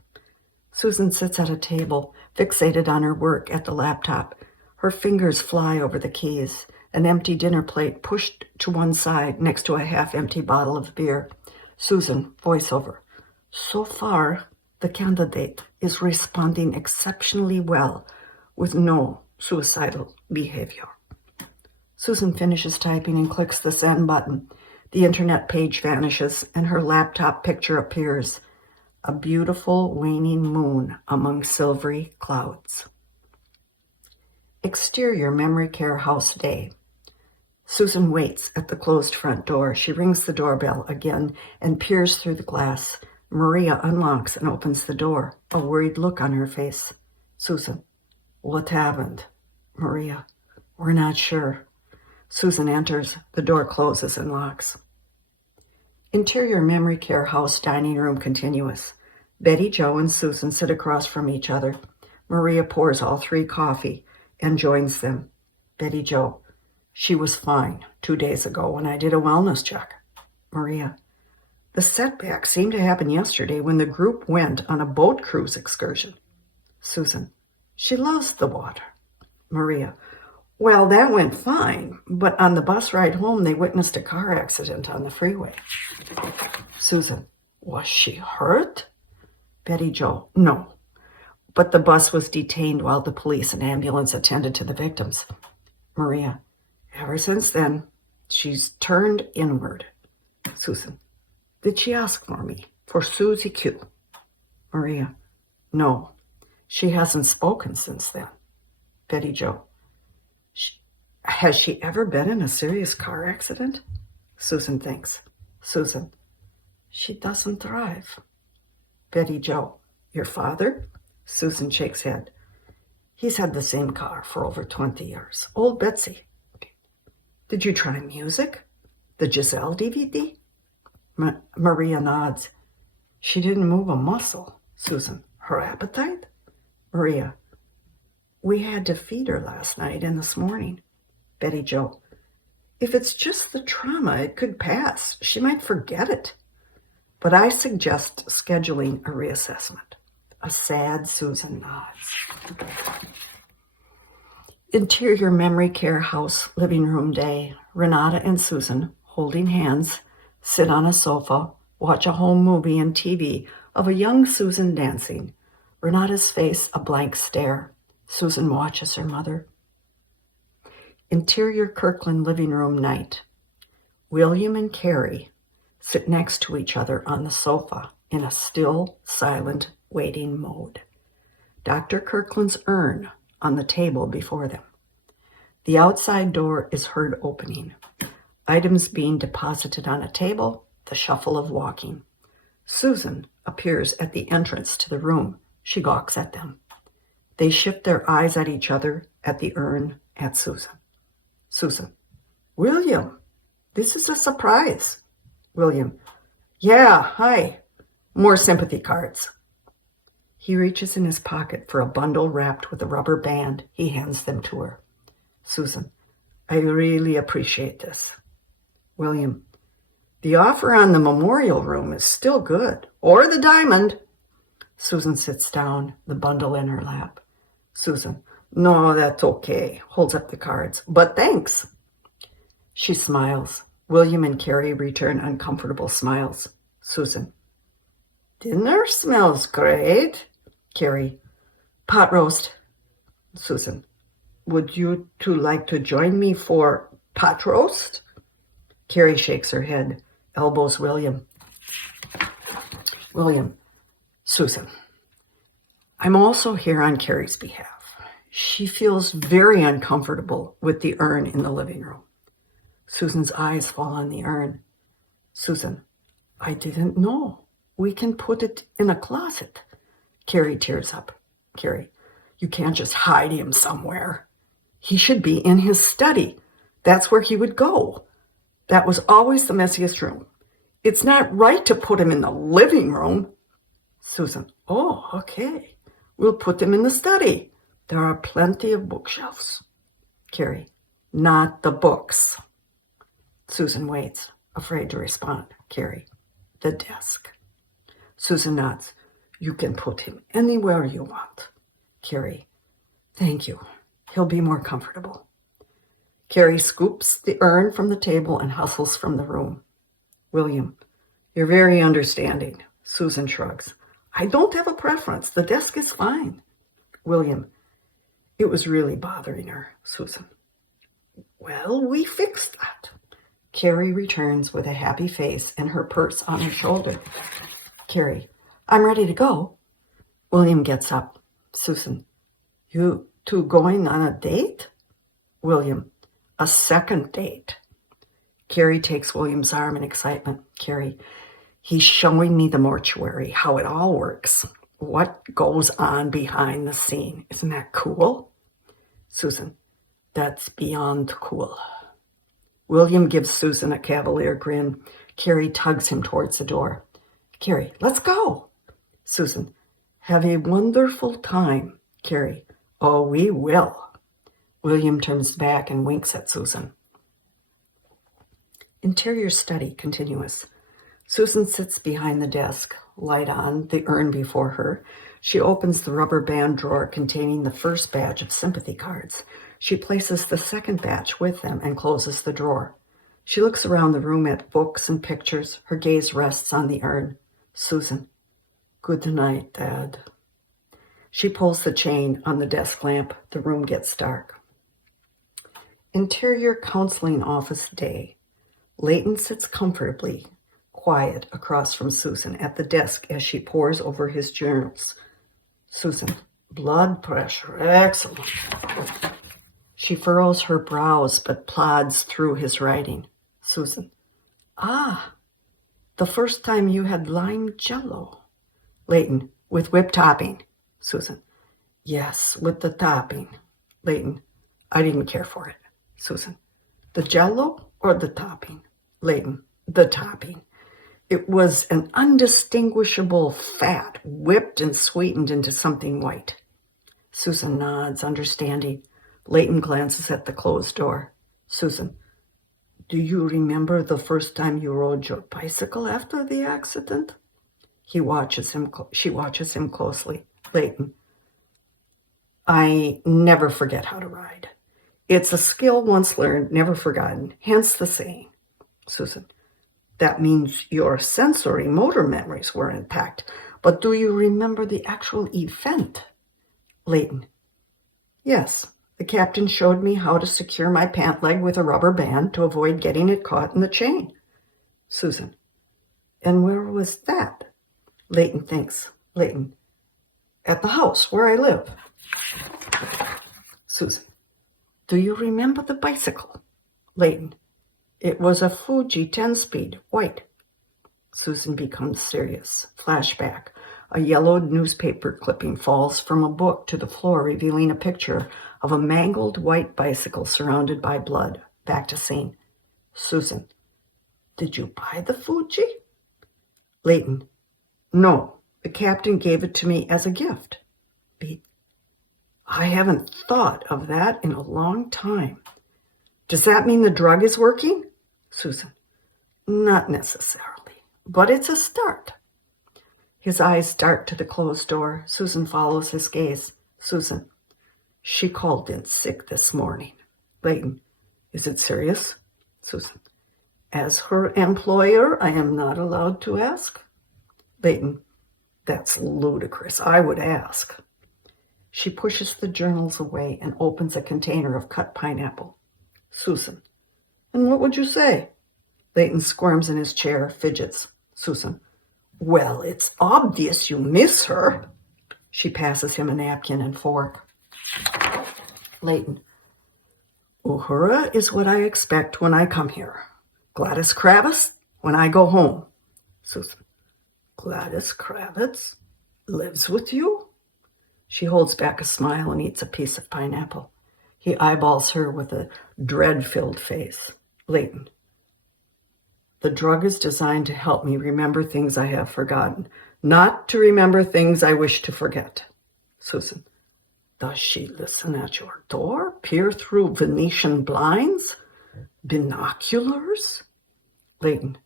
Susan sits at a table, fixated on her work at the laptop. Her fingers fly over the keys, an empty dinner plate pushed to one side next to a half-empty bottle of beer. Susan, voiceover. So far, the candidate is responding exceptionally well with no suicidal behavior. Susan finishes typing and clicks the send button. The internet page vanishes and her laptop picture appears. A beautiful waning moon among silvery clouds. Exterior memory care house day. Susan waits at the closed front door. She rings the doorbell again and peers through the glass. Maria unlocks and opens the door, a worried look on her face. Susan, what happened? Maria, we're not sure. Susan enters. The door closes and locks. Interior memory care house dining room continuous. Betty Jo and Susan sit across from each other. Maria pours all three coffee and joins them. Betty Jo, she was fine 2 days ago when I did a wellness check. Maria, the setback seemed to happen yesterday when the group went on a boat cruise excursion. Susan, she loves the water. Maria, well, that went fine, but on the bus ride home, they witnessed a car accident on the freeway. Susan, was she hurt? Betty Jo, no, but the bus was detained while the police and ambulance attended to the victims. Maria, ever since then, she's turned inward. Susan, did she ask for me, for Susie Q? Maria, no, she hasn't spoken since then. Betty Jo, has she ever been in a serious car accident? Susan thinks. Susan, she doesn't drive. Betty Jo, your father? Susan shakes head. He's had the same car for over 20 years. Old Betsy. Did you try music? The Giselle DVD? Maria nods. She didn't move a muscle. Susan, her appetite? Maria, we had to feed her last night and this morning. Betty Jo, if it's just the trauma, it could pass. She might forget it. But I suggest scheduling a reassessment. A sad Susan nods. Interior memory care house living room day. Renata and Susan, holding hands, sit on a sofa, watch a home movie and TV of a young Susan dancing. Renata's face a blank stare. Susan watches her mother. Interior Kirkland living room night. William and Carrie sit next to each other on the sofa in a still, silent, waiting mode. Dr. Kirkland's urn on the table before them. The outside door is heard opening. Items being deposited on a table, the shuffle of walking. Susan appears at the entrance to the room. She gawks at them. They shift their eyes at each other, at the urn, at Susan. Susan, William, this is a surprise. William, yeah, hi. More sympathy cards. He reaches in his pocket for a bundle wrapped with a rubber band. He hands them to her. Susan, I really appreciate this. William, the offer on the memorial room is still good. Or the diamond. Susan sits down, the bundle in her lap. Susan, no, that's okay. Holds up the cards. But thanks. She smiles. William and Carrie return uncomfortable smiles. Susan, dinner smells great. Carrie, pot roast. Susan, would you two like to join me for pot roast? Carrie shakes her head, elbows William. William, Susan, I'm also here on Carrie's behalf. She feels very uncomfortable with the urn in the living room. Susan's eyes fall on the urn. Susan, I didn't know. We can put it in a closet. Carrie tears up. Carrie. You can't just hide him somewhere. He should be in his study. That's where he would go. That was always the messiest room. It's not right to put him in the living room. Susan. Oh, okay. We'll put them in the study. There are plenty of bookshelves. Carrie. Not the books. Susan waits, afraid to respond. Carrie. The desk. Susan nods. You can put him anywhere you want. Carrie. Thank you. He'll be more comfortable. Carrie scoops the urn from the table and hustles from the room. William. You're very understanding. Susan shrugs. I don't have a preference. The desk is fine. William. It was really bothering her. Susan. Well, we fixed that. Carrie returns with a happy face and her purse on her shoulder. Carrie. I'm ready to go. William gets up. Susan. You two going on a date? William. A second date. Carrie takes William's arm in excitement. Carrie. He's showing me the mortuary, how it all works, what goes on behind the scene. Isn't that cool? Susan. That's beyond cool. William gives Susan a cavalier grin. Carrie tugs him towards the door. Carrie. Let's go. Susan. Have a wonderful time. Carrie. Oh, we will. William turns back and winks at Susan. Interior study continuous. Susan sits behind the desk, light on, the urn before her. She opens the rubber band drawer containing the first batch of sympathy cards. She places the second batch with them and closes the drawer. She looks around the room at books and pictures. Her gaze rests on the urn. Susan. Good night, Dad. She pulls the chain on the desk lamp. The room gets dark. Interior counseling office day. Leighton sits comfortably, quiet across from Susan at the desk as she pores over his journals. Susan. Blood pressure. Excellent. She furrows her brows but plods through his writing. Susan. Ah, the first time you had lime jello. Leighton. With whipped topping. Susan. Yes, with the topping. Leighton. I didn't care for it. Susan. The jello or the topping? Leighton. The topping. It was an undistinguishable fat, whipped and sweetened into something white. Susan nods, understanding. Leighton glances at the closed door. Susan. Do you remember the first time you rode your bicycle after the accident? She watches him closely. Leighton. I never forget how to ride. It's a skill once learned, never forgotten, hence the saying. Susan. That means your sensory motor memories were intact, but do you remember the actual event? Leighton. Yes, the captain showed me how to secure my pant leg with a rubber band to avoid getting it caught in the chain. Susan. And where was that? Leighton thinks. Leighton. At the house where I live. Susan. Do you remember the bicycle? Leighton. It was a Fuji 10-speed, white. Susan becomes serious. Flashback. A yellowed newspaper clipping falls from a book to the floor, revealing a picture of a mangled white bicycle surrounded by blood. Back to scene. Susan. Did you buy the Fuji? Leighton. No, the captain gave it to me as a gift. I haven't thought of that in a long time. Does that mean the drug is working? Susan. Not necessarily, but it's a start. His eyes dart to the closed door. Susan follows his gaze. Susan. She called in sick this morning. Leighton. Is it serious? Susan. As her employer, I am not allowed to ask. Leighton. That's ludicrous. I would ask. She pushes the journals away and opens a container of cut pineapple. Susan. And what would you say? Leighton squirms in his chair, fidgets. Susan. Well, it's obvious you miss her. She passes him a napkin and fork. Leighton. Uhura is what I expect when I come here. Gladys Kravitz when I go home. Susan. Gladys Kravitz lives with you? She holds back a smile and eats a piece of pineapple. He eyeballs her with a dread-filled face. Leighton. The drug is designed to help me remember things I have forgotten, not to remember things I wish to forget. Susan. Does she listen at your door? Peer through Venetian blinds? Binoculars? Leighton.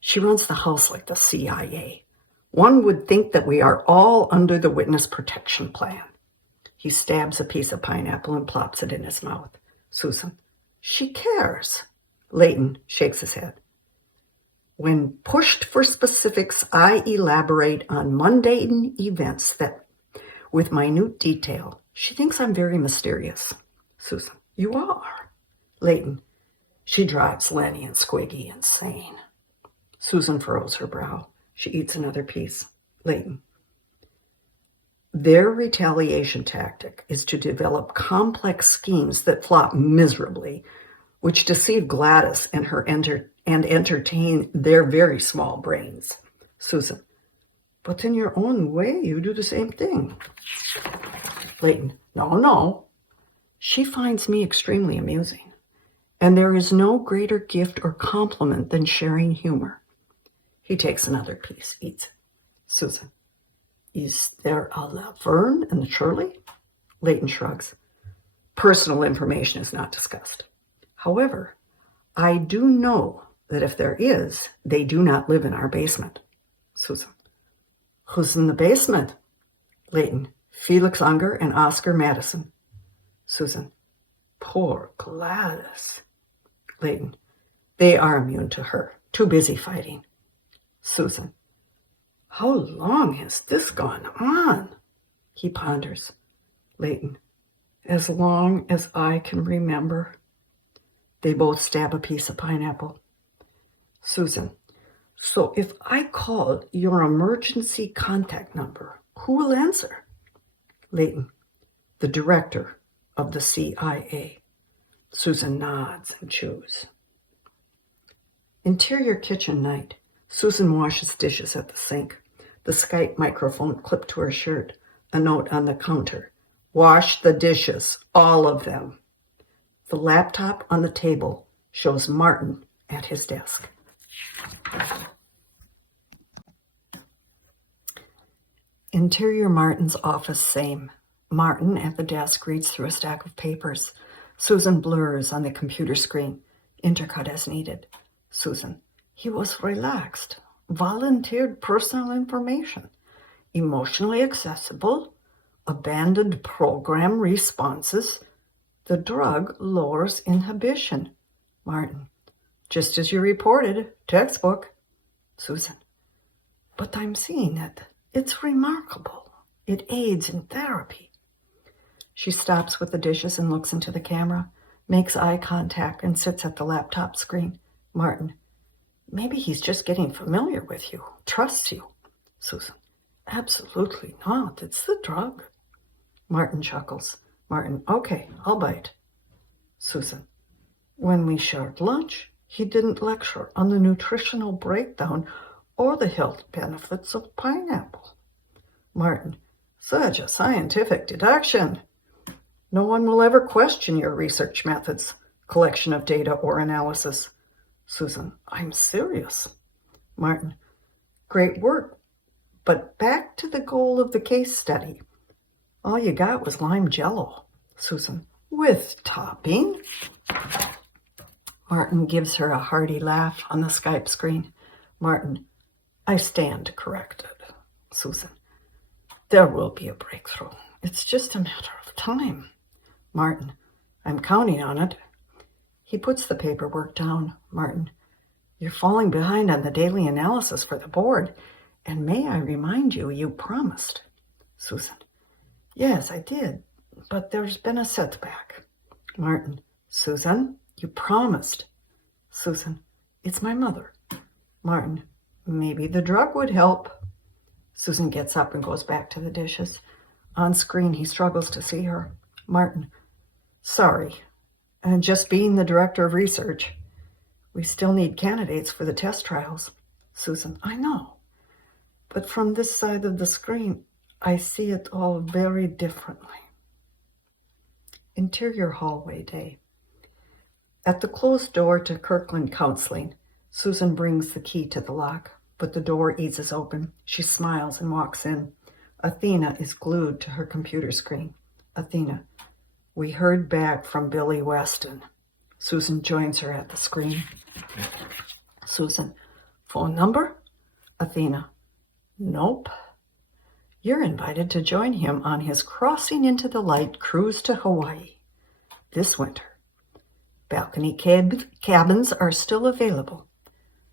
She runs the house like the CIA. One would think that we are all under the witness protection plan. He stabs a piece of pineapple and plops it in his mouth. Susan. She cares. Leighton shakes his head. When pushed for specifics, I elaborate on mundane events that, with minute detail, she thinks I'm very mysterious. Susan. You are. Leighton. She drives Lenny and Squiggy insane. Susan furrows her brow. She eats another piece. Leighton. Their retaliation tactic is to develop complex schemes that flop miserably, which deceive Gladys and entertain their very small brains. Susan. But in your own way, you do the same thing. Leighton. No. She finds me extremely amusing, and there is no greater gift or compliment than sharing humor. He takes another piece, eats it. Susan. Is there a Laverne and Shirley? Leighton shrugs. Personal information is not discussed. However, I do know that if there is, they do not live in our basement. Susan. Who's in the basement? Leighton. Felix Unger and Oscar Madison. Susan. Poor Gladys. Leighton. They are immune to her. Too busy fighting. Susan. How long has this gone on? He ponders. Leighton. As long as I can remember. They both stab a piece of pineapple. Susan. So if I called your emergency contact number, who will answer? Leighton. The director of the CIA. Susan nods and chews. Interior kitchen night. Susan washes dishes at the sink. The Skype microphone clipped to her shirt. A note on the counter. Wash the dishes, all of them. The laptop on the table shows Martin at his desk. Interior Martin's office, same. Martin at the desk reads through a stack of papers. Susan blurs on the computer screen. Intercut as needed. Susan. He was relaxed. Volunteered personal information. Emotionally accessible. Abandoned program responses. The drug lowers inhibition. Martin. Just as you reported. Textbook. Susan. But I'm seeing it. It's remarkable. It aids in therapy. She stops with the dishes and looks into the camera, makes eye contact, and sits at the laptop screen. Martin. Maybe he's just getting familiar with you, trusts you. Susan. Absolutely not. It's the drug. Martin chuckles. Martin. Okay, I'll bite. Susan. When we shared lunch, he didn't lecture on the nutritional breakdown or the health benefits of pineapple. Martin. Such a scientific deduction. No one will ever question your research methods, collection of data, or analysis. Susan. I'm serious. Martin. Great work. But back to the goal of the case study. All you got was lime jello. Susan. With topping. Martin gives her a hearty laugh on the Skype screen. Martin. I stand corrected. Susan. There will be a breakthrough. It's just a matter of time. Martin. I'm counting on it. He puts the paperwork down. Martin. You're falling behind on the daily analysis for the board. And may I remind you, you promised. Susan. Yes, I did. But there's been a setback. Martin. Susan, you promised. Susan. It's my mother. Martin. Maybe the drug would help. Susan gets up and goes back to the dishes. On screen, he struggles to see her. Martin. Sorry. And just being the director of research. We still need candidates for the test trials. Susan. I know. But from this side of the screen, I see it all very differently. Interior hallway day. At the closed door to Kirkland Counseling, Susan brings the key to the lock, but the door eases open. She smiles and walks in. Athena is glued to her computer screen. Athena, we heard back from Billy Weston. Susan joins her at the screen. Susan, phone number? Athena, nope. You're invited to join him on his Crossing into the Light cruise to Hawaii this winter. Balcony cabins are still available.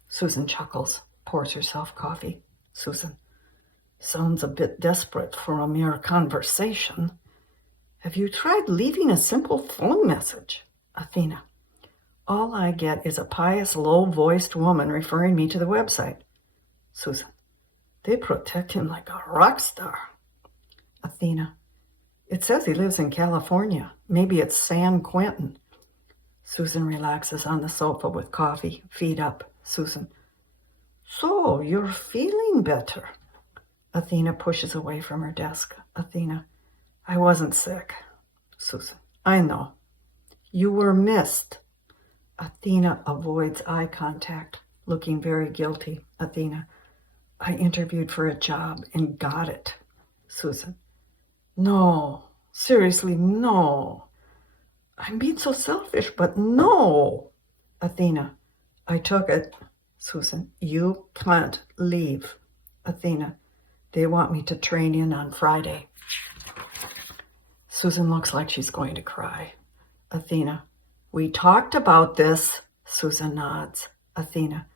Susan chuckles, pours herself coffee. Susan, sounds a bit desperate for a mere conversation. Have you tried leaving a simple phone message? Athena, all I get is a pious, low-voiced woman referring me to the website. Susan, they protect him like a rock star. Athena, it says he lives in California. Maybe it's San Quentin. Susan relaxes on the sofa with coffee, feet up. Susan, so you're feeling better. Athena pushes away from her desk. Athena, I wasn't sick. Susan, I know. You were missed. Athena avoids eye contact, looking very guilty. Athena, I interviewed for a job and got it. Susan, no, seriously, no. I'm being so selfish, but no. Athena, I took it. Susan, you can't leave. Athena, they want me to train in on Friday. Susan looks like she's going to cry. Athena, we talked about this. Susan nods. Athena,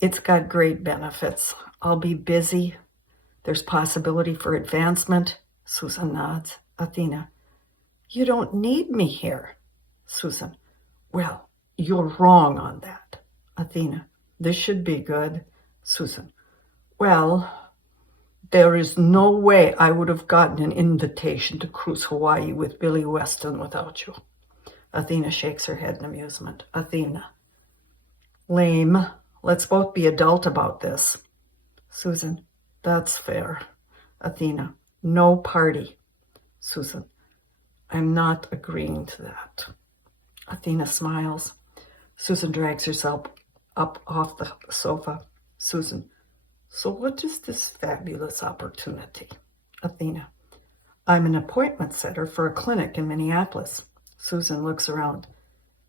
it's got great benefits. I'll be busy. There's possibility for advancement. Susan nods. Athena, you don't need me here. Susan, well, you're wrong on that. Athena, this should be good. Susan, well, there is no way I would have gotten an invitation to cruise Hawaii with Billy Weston without you. Athena shakes her head in amusement. Athena, lame. Let's both be adult about this. Susan, that's fair. Athena, no party. Susan, I'm not agreeing to that. Athena smiles. Susan drags herself up off the sofa. Susan, so what is this fabulous opportunity? Athena, I'm an appointment setter for a clinic in Minneapolis. Susan looks around.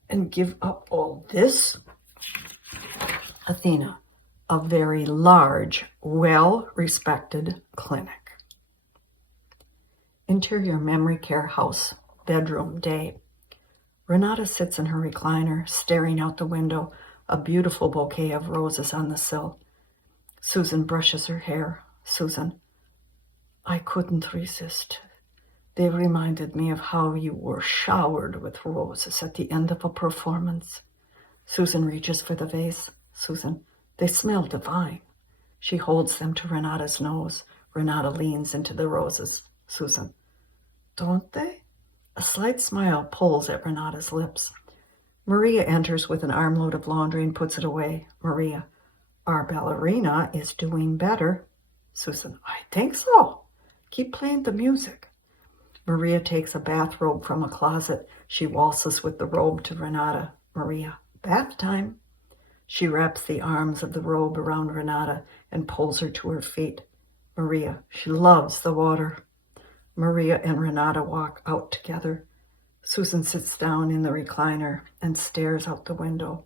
And give up all this? Athena, a very large, well-respected clinic. Interior memory care house, bedroom day. Renata sits in her recliner, staring out the window, a beautiful bouquet of roses on the sill. Susan brushes her hair. Susan, I couldn't resist. They reminded me of how you were showered with roses at the end of a performance. Susan reaches for the vase. Susan, they smell divine. She holds them to Renata's nose. Renata leans into the roses. Susan, don't they? A slight smile pulls at Renata's lips. Maria enters with an armload of laundry and puts it away. Maria, our ballerina is doing better. Susan, I think so. Keep playing the music. Maria takes a bathrobe from a closet. She waltzes with the robe to Renata. Maria, bath time. She wraps the arms of the robe around Renata and pulls her to her feet. Maria, she loves the water. Maria and Renata walk out together. Susan sits down in the recliner and stares out the window.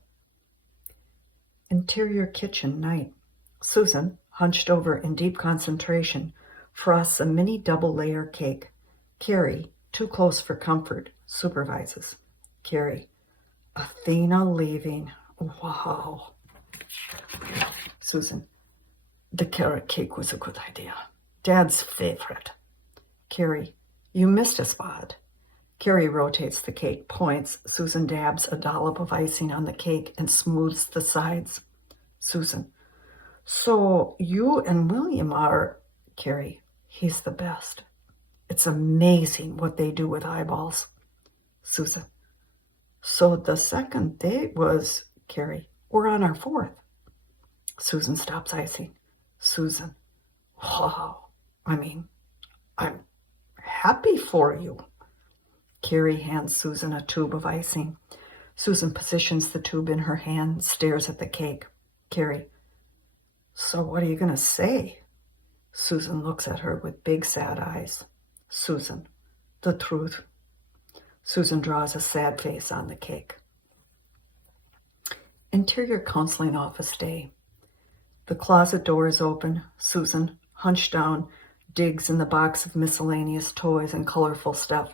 Interior kitchen night. Susan, hunched over in deep concentration, frosts a mini double-layer cake. Carrie, too close for comfort, supervises. Carrie, Athena leaving. Wow. Susan, the carrot cake was a good idea. Dad's favorite. Carrie, you missed a spot. Carrie rotates the cake, points. Susan dabs a dollop of icing on the cake and smooths the sides. Susan, so you and William are... Carrie, he's the best. It's amazing what they do with eyeballs. Susan, so the second date was... Carrie, we're on our fourth. Susan stops icing. Susan, wow. I mean, I'm happy for you. Carrie hands Susan a tube of icing. Susan positions the tube in her hand, stares at the cake. Carrie, so what are you going to say? Susan looks at her with big sad eyes. Susan, the truth. Susan draws a sad face on the cake. Interior counseling office day. The closet door is open. Susan, hunched down, digs in the box of miscellaneous toys and colorful stuff.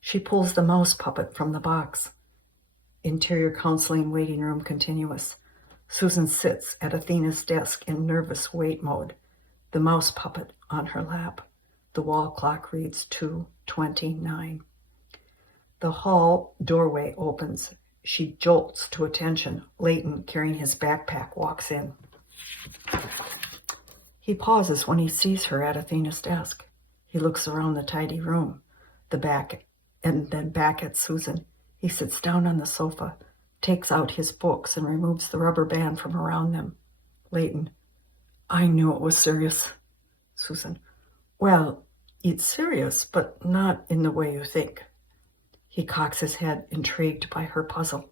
She pulls the mouse puppet from the box. Interior counseling waiting room continuous. Susan sits at Athena's desk in nervous wait mode, the mouse puppet on her lap. The wall clock reads 2:29. The hall doorway opens. She jolts to attention. Leighton, carrying his backpack, walks in. He pauses when he sees her at Athena's desk. He looks around the tidy room, and then back at Susan. He sits down on the sofa, takes out his books, and removes the rubber band from around them. Leighton, I knew it was serious. Susan, well, it's serious, but not in the way you think. He cocks his head, intrigued by her puzzle.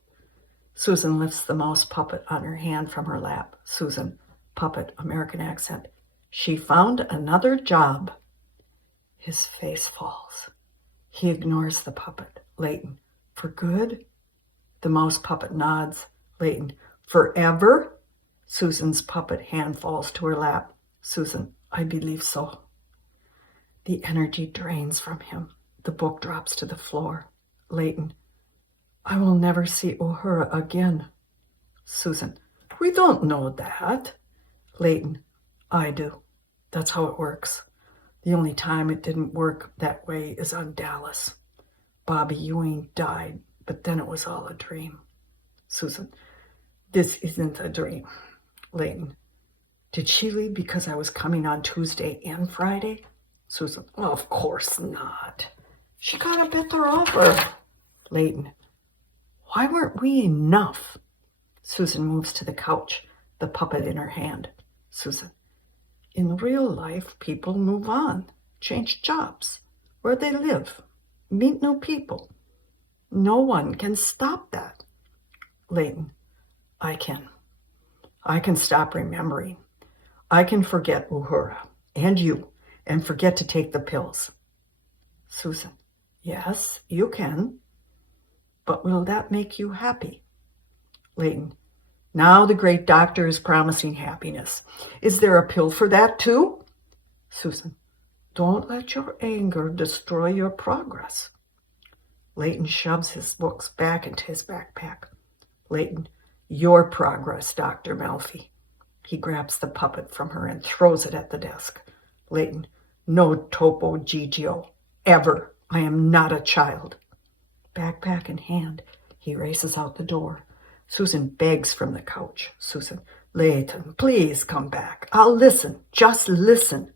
Susan lifts the mouse puppet on her hand from her lap. Susan, puppet, American accent. She found another job. His face falls. He ignores the puppet. Leighton, for good? The mouse puppet nods. Leighton, forever? Susan's puppet hand falls to her lap. Susan, I believe so. The energy drains from him. The book drops to the floor. Leighton, I will never see Uhura again. Susan, we don't know that. Leighton, I do. That's how it works. The only time it didn't work that way is on Dallas. Bobby Ewing died, but then it was all a dream. Susan, this isn't a dream. Leighton, did she leave because I was coming on Tuesday and Friday? Susan, well, of course not. She got a better offer. Leighton, why weren't we enough? Susan moves to the couch, the puppet in her hand. Susan, in real life, people move on, change jobs, where they live, meet new people. No one can stop that. Leighton, I can. I can stop remembering. I can forget Uhura and you and forget to take the pills. Susan, yes, you can. But will that make you happy? Leighton, now the great doctor is promising happiness. Is there a pill for that too? Susan, don't let your anger destroy your progress. Leighton shoves his books back into his backpack. Leighton, your progress, Dr. Melfi. He grabs the puppet from her and throws it at the desk. Leighton, no topo gigio, ever. I am not a child. Backpack in hand, he races out the door. Susan begs from the couch. Susan, Leighton, please come back. I'll listen. Just listen.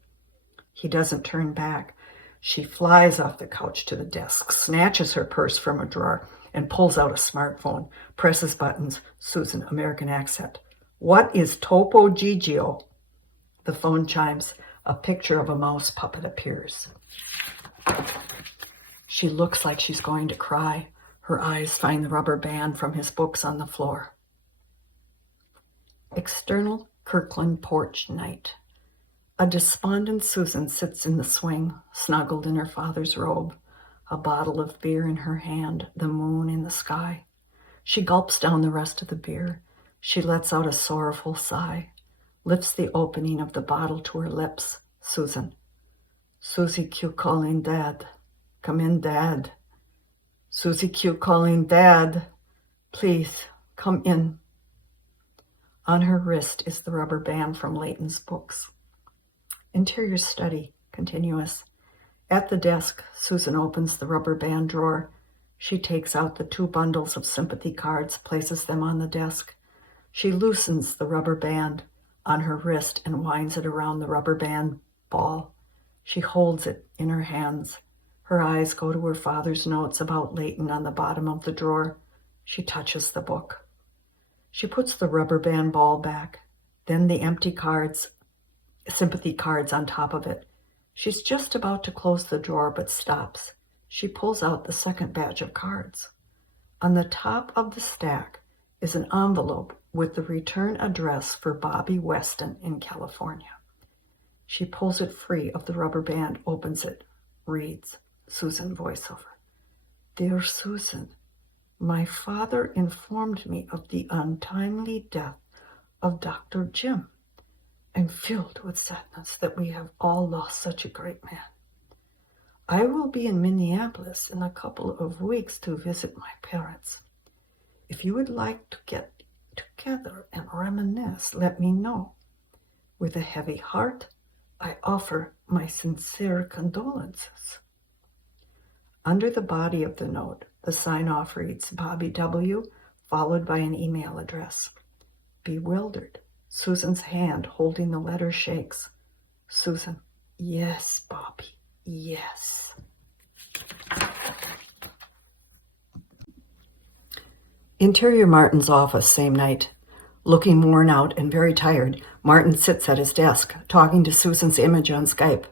He doesn't turn back. She flies off the couch to the desk, snatches her purse from a drawer, and pulls out a smartphone, presses buttons. Susan, American accent. What is topo gigio? The phone chimes. A picture of a mouse puppet appears. She looks like she's going to cry. Her eyes find the rubber band from his books on the floor. External Kirkland porch night. A despondent Susan sits in the swing, snuggled in her father's robe, a bottle of beer in her hand, the moon in the sky. She gulps down the rest of the beer. She lets out a sorrowful sigh, lifts the opening of the bottle to her lips. Susan. Susie Q calling Dad. Come in, Dad. Susie Q calling Dad. Please, come in. On her wrist is the rubber band from Leighton's books. Interior study, continuous. At the desk, Susan opens the rubber band drawer. She takes out the 2 bundles of sympathy cards, places them on the desk. She loosens the rubber band on her wrist and winds it around the rubber band ball. She holds it in her hands. Her eyes go to her father's notes about Leighton on the bottom of the drawer. She touches the book. She puts the rubber band ball back, then the empty cards, sympathy cards on top of it. She's just about to close the drawer but stops. She pulls out the second batch of cards. On the top of the stack is an envelope with the return address for Bobby Weston in California. She pulls it free of the rubber band, opens it, reads. Susan voiceover. Dear Susan, my father informed me of the untimely death of Dr. Jim. I'm filled with sadness that we have all lost such a great man. I will be in Minneapolis in a couple of weeks to visit my parents. If you would like to get together and reminisce, let me know. With a heavy heart, I offer my sincere condolences. Under the body of the note, the sign-off reads Bobby W., followed by an email address. Bewildered, Susan's hand holding the letter shakes. Susan, yes, Bobby, yes. Interior Martin's office, same night. Looking worn out and very tired, Martin sits at his desk, talking to Susan's image on Skype.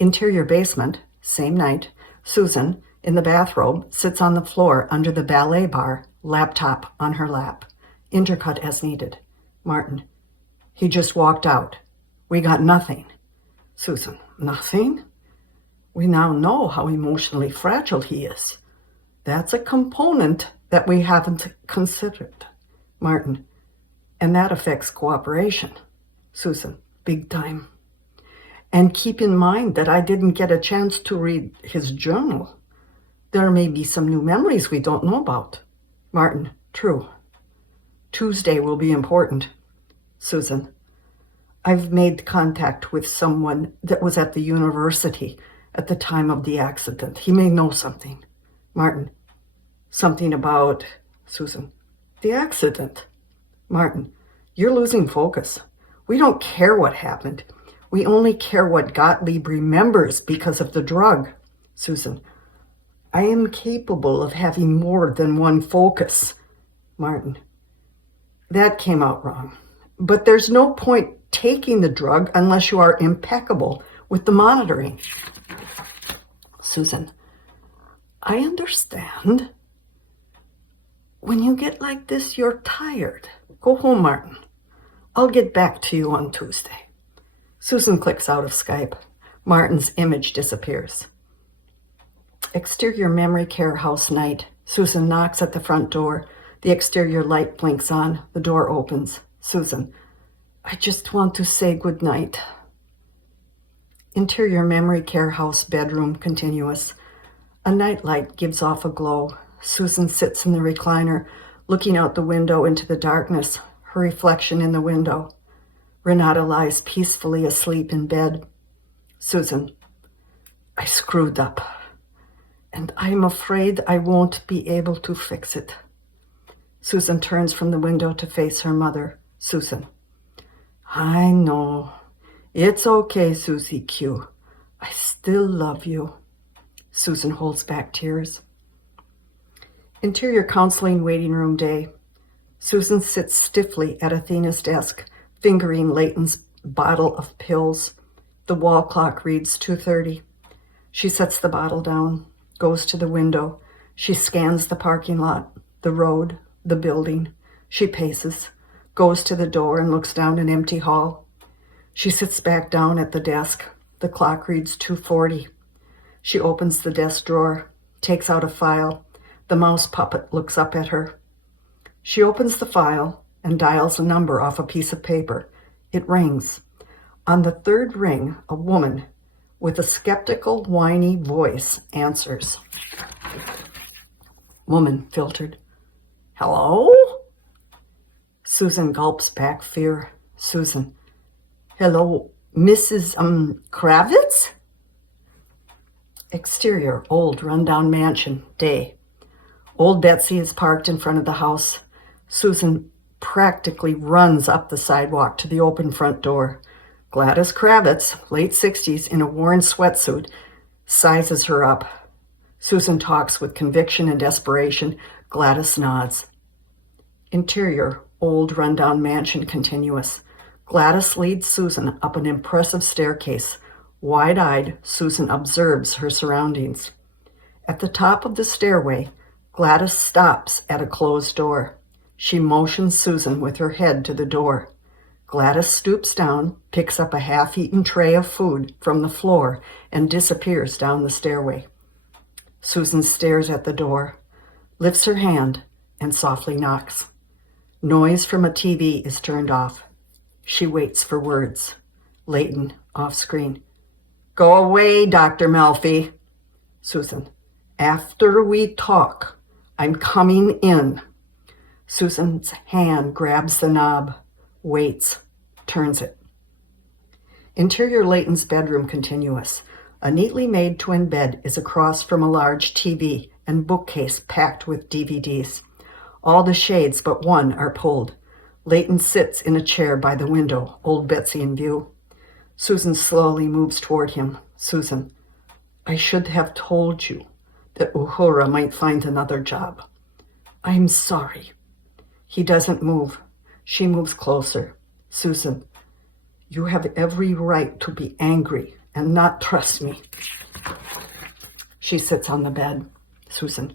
Interior basement, same night. Susan, in the bathrobe, sits on the floor under the ballet bar, laptop on her lap. Intercut as needed. Martin, he just walked out. We got nothing. Susan, nothing? We now know how emotionally fragile he is. That's a component that we haven't considered. Martin, and that affects cooperation. Susan, big time. And keep in mind that I didn't get a chance to read his journal. There may be some new memories we don't know about. Martin, true. Tuesday will be important. Susan, I've made contact with someone that was at the university at the time of the accident. He may know something. Martin, something about... Susan, the accident. Martin, you're losing focus. We don't care what happened. We only care what Gottlieb remembers because of the drug. Susan, I am capable of having more than one focus. Martin, that came out wrong. But there's no point taking the drug unless you are impeccable with the monitoring. Susan, I understand. When you get like this, you're tired. Go home, Martin. I'll get back to you on Tuesday. Susan clicks out of Skype. Martin's image disappears. Exterior memory care house night. Susan knocks at the front door. The exterior light blinks on. The door opens. Susan, I just want to say good night. Interior memory care house bedroom continuous. A nightlight gives off a glow. Susan sits in the recliner, looking out the window into the darkness, her reflection in the window. Renata lies peacefully asleep in bed. Susan, I screwed up, and I'm afraid I won't be able to fix it. Susan turns from the window to face her mother. Susan, I know. It's okay, Susie Q. I still love you. Susan holds back tears. Interior counseling waiting room day. Susan sits stiffly at Athena's desk, fingering Leighton's bottle of pills. The wall clock reads 2:30. She sets the bottle down, goes to the window. She scans the parking lot, the road, the building. She paces, goes to the door and looks down an empty hall. She sits back down at the desk. The clock reads 2:40. She opens the desk drawer, takes out a file. The mouse puppet looks up at her. She opens the file and dials a number off a piece of paper. It rings. On the third ring, a woman with a skeptical, whiny voice answers. Woman filtered. Hello? Susan gulps back fear. Susan. Hello, Mrs. Kravitz? Exterior, old, rundown mansion, day. Old Betsy is parked in front of the house. Susan practically runs up the sidewalk to the open front door. Gladys Kravitz, late 60s, in a worn sweatsuit, sizes her up. Susan talks with conviction and desperation. Gladys nods. Interior, old, rundown mansion, continuous. Gladys leads Susan up an impressive staircase. Wide-eyed, Susan observes her surroundings. At the top of the stairway, Gladys stops at a closed door. She motions Susan with her head to the door. Gladys stoops down, picks up a half-eaten tray of food from the floor, and disappears down the stairway. Susan stares at the door, lifts her hand, and softly knocks. Noise from a TV is turned off. She waits for words. Leighton, off screen. Go away, Dr. Melfi. Susan. After we talk, I'm coming in. Susan's hand grabs the knob, waits, turns it. Interior Leighton's bedroom continuous. A neatly made twin bed is across from a large TV and bookcase packed with DVDs. All the shades but one are pulled. Leighton sits in a chair by the window, old Betsy in view. Susan slowly moves toward him. Susan, I should have told you that Uhura might find another job. I'm sorry. He doesn't move. She moves closer. Susan, you have every right to be angry and not trust me. She sits on the bed. Susan,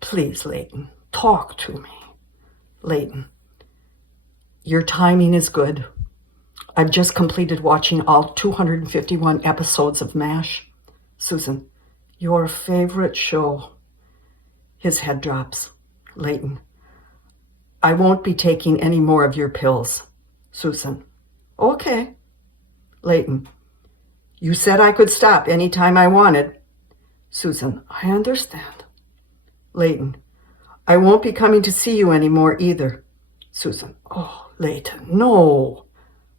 please, Leighton, talk to me. Leighton, your timing is good. I've just completed watching all 251 episodes of MASH. Susan, your favorite show. His head drops. Leighton, I won't be taking any more of your pills. Susan, okay. Leighton, you said I could stop any time I wanted. Susan, I understand. Leighton, I won't be coming to see you anymore either. Susan, oh, Leighton, no.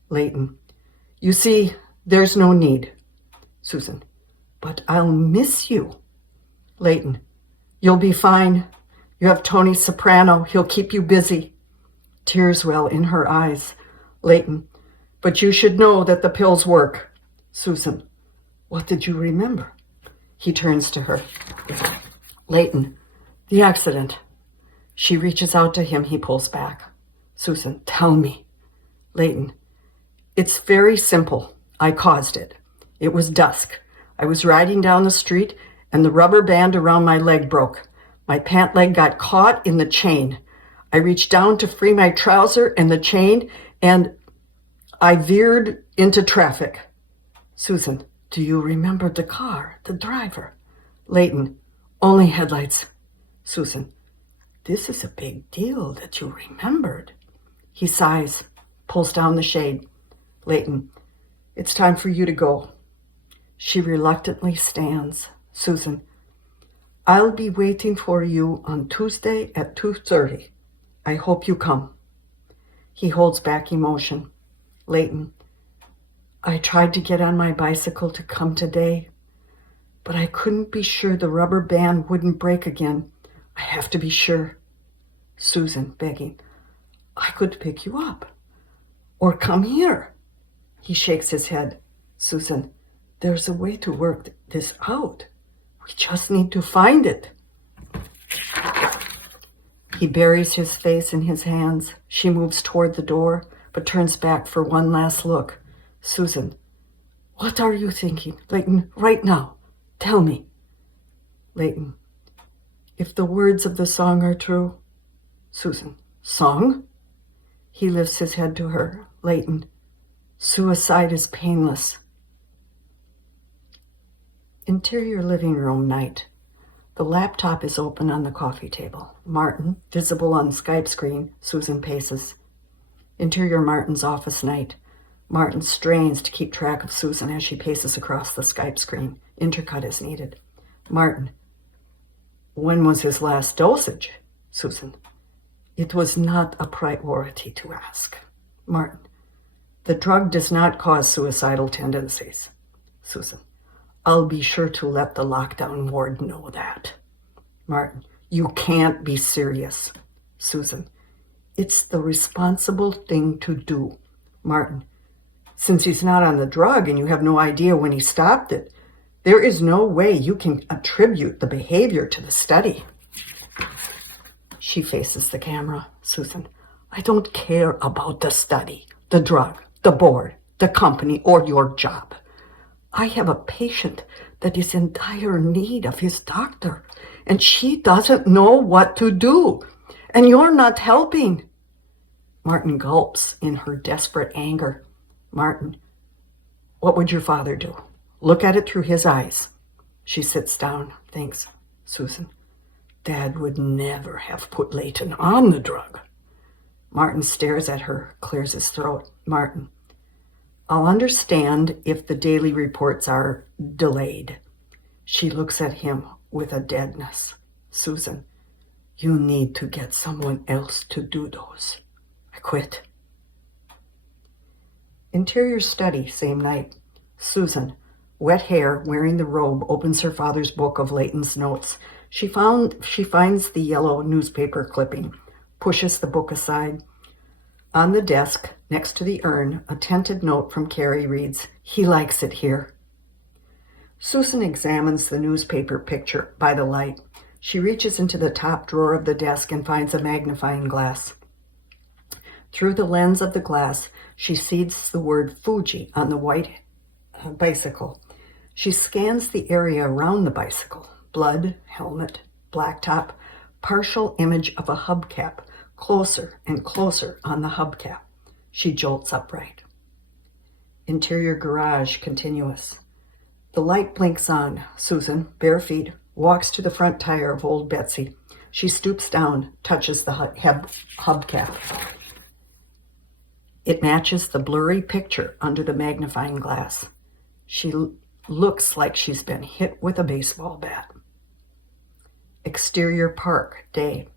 Leighton, you see, there's no need. Susan, but I'll miss you. Leighton, you'll be fine. You have Tony Soprano. He'll keep you busy. Tears well in her eyes. Leighton, but you should know that the pills work. Susan, what did you remember? He turns to her. Leighton, the accident. She reaches out to him. He pulls back. Susan, tell me. Leighton, it's very simple. I caused it. It was dusk. I was riding down the street and the rubber band around my leg broke. My pant leg got caught in the chain. I reached down to free my trouser and the chain, and I veered into traffic. Susan, do you remember the car, the driver? Leighton, only headlights. Susan, this is a big deal that you remembered. He sighs, pulls down the shade. Leighton, it's time for you to go. She reluctantly stands. Susan, I'll be waiting for you on Tuesday at 2:30. I hope you come. He holds back emotion. Leighton, I tried to get on my bicycle to come today, but I couldn't be sure the rubber band wouldn't break again. I have to be sure. Susan, begging, I could pick you up or come here. He shakes his head. Susan, there's a way to work this out. We just need to find it. He buries his face in his hands. She moves toward the door, but turns back for one last look. Susan, what are you thinking? Leighton, right now, tell me. Leighton, if the words of the song are true. Susan, song? He lifts his head to her. Leighton, suicide is painless. Interior living room night. The laptop is open on the coffee table. Martin, visible on Skype screen. Susan paces. Interior Martin's office night. Martin strains to keep track of Susan as she paces across the Skype screen. Intercut is needed. Martin, when was his last dosage? Susan, it was not a priority to ask. Martin, the drug does not cause suicidal tendencies. Susan, I'll be sure to let the lockdown ward know that. Martin, you can't be serious. Susan, it's the responsible thing to do. Martin, since he's not on the drug and you have no idea when he stopped it, there is no way you can attribute the behavior to the study. She faces the camera. Susan, I don't care about the study, the drug, the board, the company, or your job. I have a patient that is in dire need of his doctor, and she doesn't know what to do, and you're not helping. Martin gulps in her desperate anger. Martin, what would your father do? Look at it through his eyes. She sits down, thinks. Susan, Dad would never have put Leighton on the drug. Martin stares at her, clears his throat. Martin, I'll understand if the daily reports are delayed. She looks at him with a deadness. Susan, you need to get someone else to do those. I quit. Interior study, same night. Susan, wet hair, wearing the robe, opens her father's book of Leighton's notes. She finds the yellow newspaper clipping, pushes the book aside. On the desk, next to the urn, a tinted note from Carrie reads, "He likes it here." Susan examines the newspaper picture by the light. She reaches into the top drawer of the desk and finds a magnifying glass. Through the lens of the glass, she sees the word Fuji on the white bicycle. She scans the area around the bicycle. Blood, helmet, blacktop, partial image of a hubcap, closer and closer on the hubcap. She jolts upright. Interior garage, continuous. The light blinks on. Susan, bare feet, walks to the front tire of old Betsy. She stoops down, touches the hubcap. It matches the blurry picture under the magnifying glass. She looks like she's been hit with a baseball bat. Exterior park, day.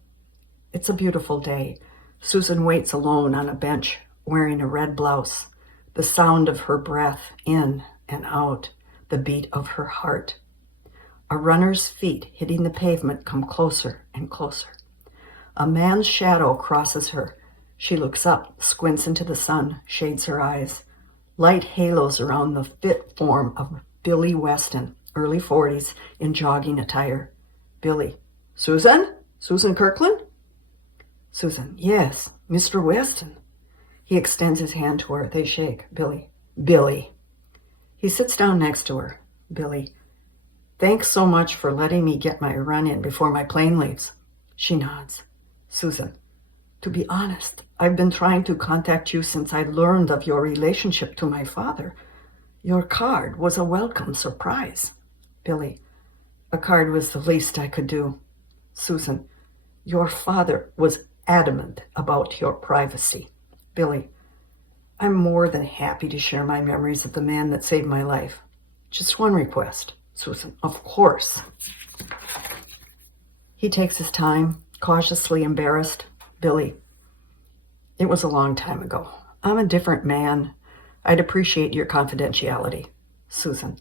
It's a beautiful day. Susan waits alone on a bench, wearing a red blouse. The sound of her breath in and out, the beat of her heart. A runner's feet hitting the pavement come closer and closer. A man's shadow crosses her. She looks up, squints into the sun, shades her eyes. Light halos around the fit form of Billy Weston, early 40s, in jogging attire. Billy, Susan? Susan Kirkland? Susan, yes, Mr. Weston. He extends his hand to her. They shake. Billy. Billy. He sits down next to her. Billy, thanks so much for letting me get my run in before my plane leaves. She nods. Susan, to be honest, I've been trying to contact you since I learned of your relationship to my father. Your card was a welcome surprise. Billy, a card was the least I could do. Susan, your father was adamant about your privacy. Billy, I'm more than happy to share my memories of the man that saved my life. Just one request. Susan, of course. He takes his time, cautiously embarrassed. Billy, it was a long time ago. I'm a different man. I'd appreciate your confidentiality. Susan,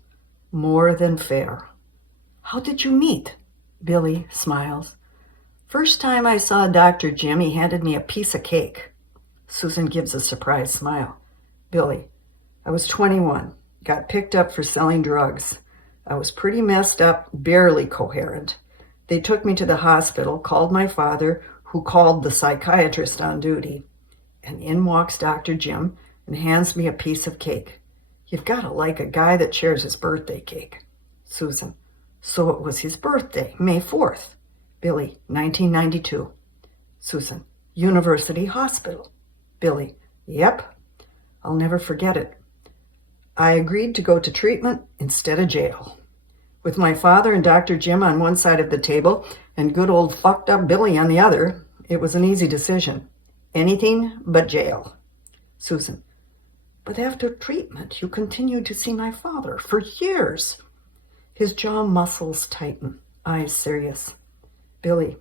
more than fair. How did you meet? Billy smiles. First time I saw Dr. Jim, he handed me a piece of cake. Susan gives a surprised smile. Billy, I was 21, got picked up for selling drugs. I was pretty messed up, barely coherent. They took me to the hospital, called my father, who called the psychiatrist on duty. And in walks Dr. Jim and hands me a piece of cake. You've got to like a guy that shares his birthday cake. Susan, so it was his birthday, May 4th. Billy, 1992. Susan, University Hospital. Billy, yep. I'll never forget it. I agreed to go to treatment instead of jail. With my father and Dr. Jim on one side of the table and good old fucked up Billy on the other, it was an easy decision. Anything but jail. Susan, but after treatment, you continued to see my father for years. His jaw muscles tighten, eyes serious. Billy,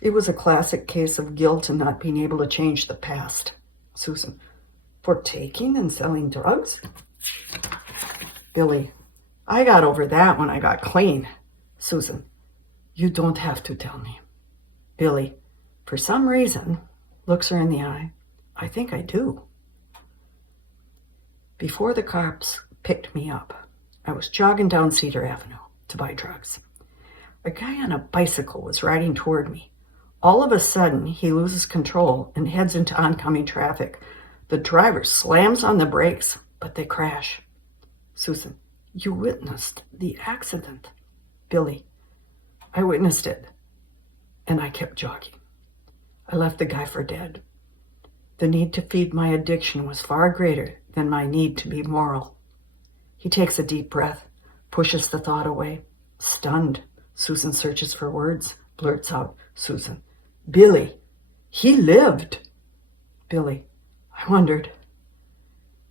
it was a classic case of guilt and not being able to change the past. Susan, for taking and selling drugs? Billy, I got over that when I got clean. Susan, you don't have to tell me. Billy, for some reason, looks her in the eye. I think I do. Before the cops picked me up, I was jogging down Cedar Avenue to buy drugs. A guy on a bicycle was riding toward me. All of a sudden, he loses control and heads into oncoming traffic. The driver slams on the brakes, but they crash. Susan, you witnessed the accident. Billy, I witnessed it, and I kept jogging. I left the guy for dead. The need to feed my addiction was far greater than my need to be moral. He takes a deep breath, pushes the thought away. Stunned, Susan searches for words, blurts out, Susan, Billy, he lived. Billy, I wondered.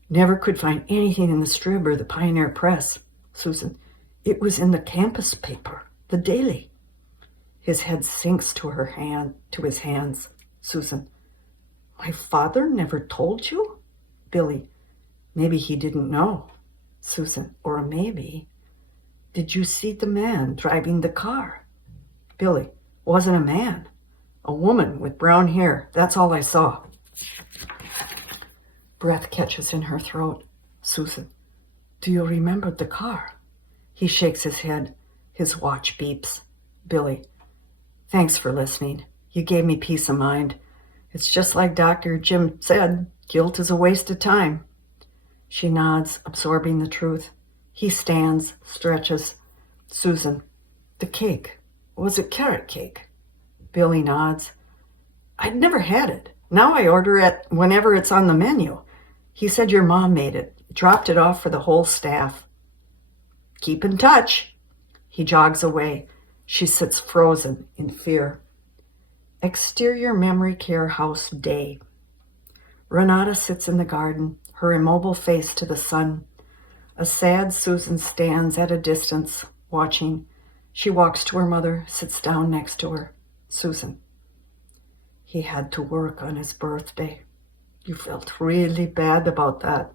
Never could find anything in the Strib or the Pioneer Press. Susan, it was in the campus paper, the Daily. His head sinks to his hands. Susan, my father never told you? Billy, maybe he didn't know. Susan, or maybe, did you see the man driving the car? Billy, wasn't a man. A woman with brown hair. That's all I saw. Breath catches in her throat. Susan, do you remember the car? He shakes his head. His watch beeps. Billy, thanks for listening. You gave me peace of mind. It's just like Dr. Jim said, guilt is a waste of time. She nods, absorbing the truth. He stands, stretches. Susan, the cake. Was it carrot cake? Billy nods. I'd never had it. Now I order it whenever it's on the menu. He said your mom made it, dropped it off for the whole staff. Keep in touch. He jogs away. She sits frozen in fear. Exterior memory care house day. Renata sits in the garden, her immobile face to the sun. A sad Susan stands at a distance, watching. She walks to her mother, sits down next to her. Susan, he had to work on his birthday. You felt really bad about that.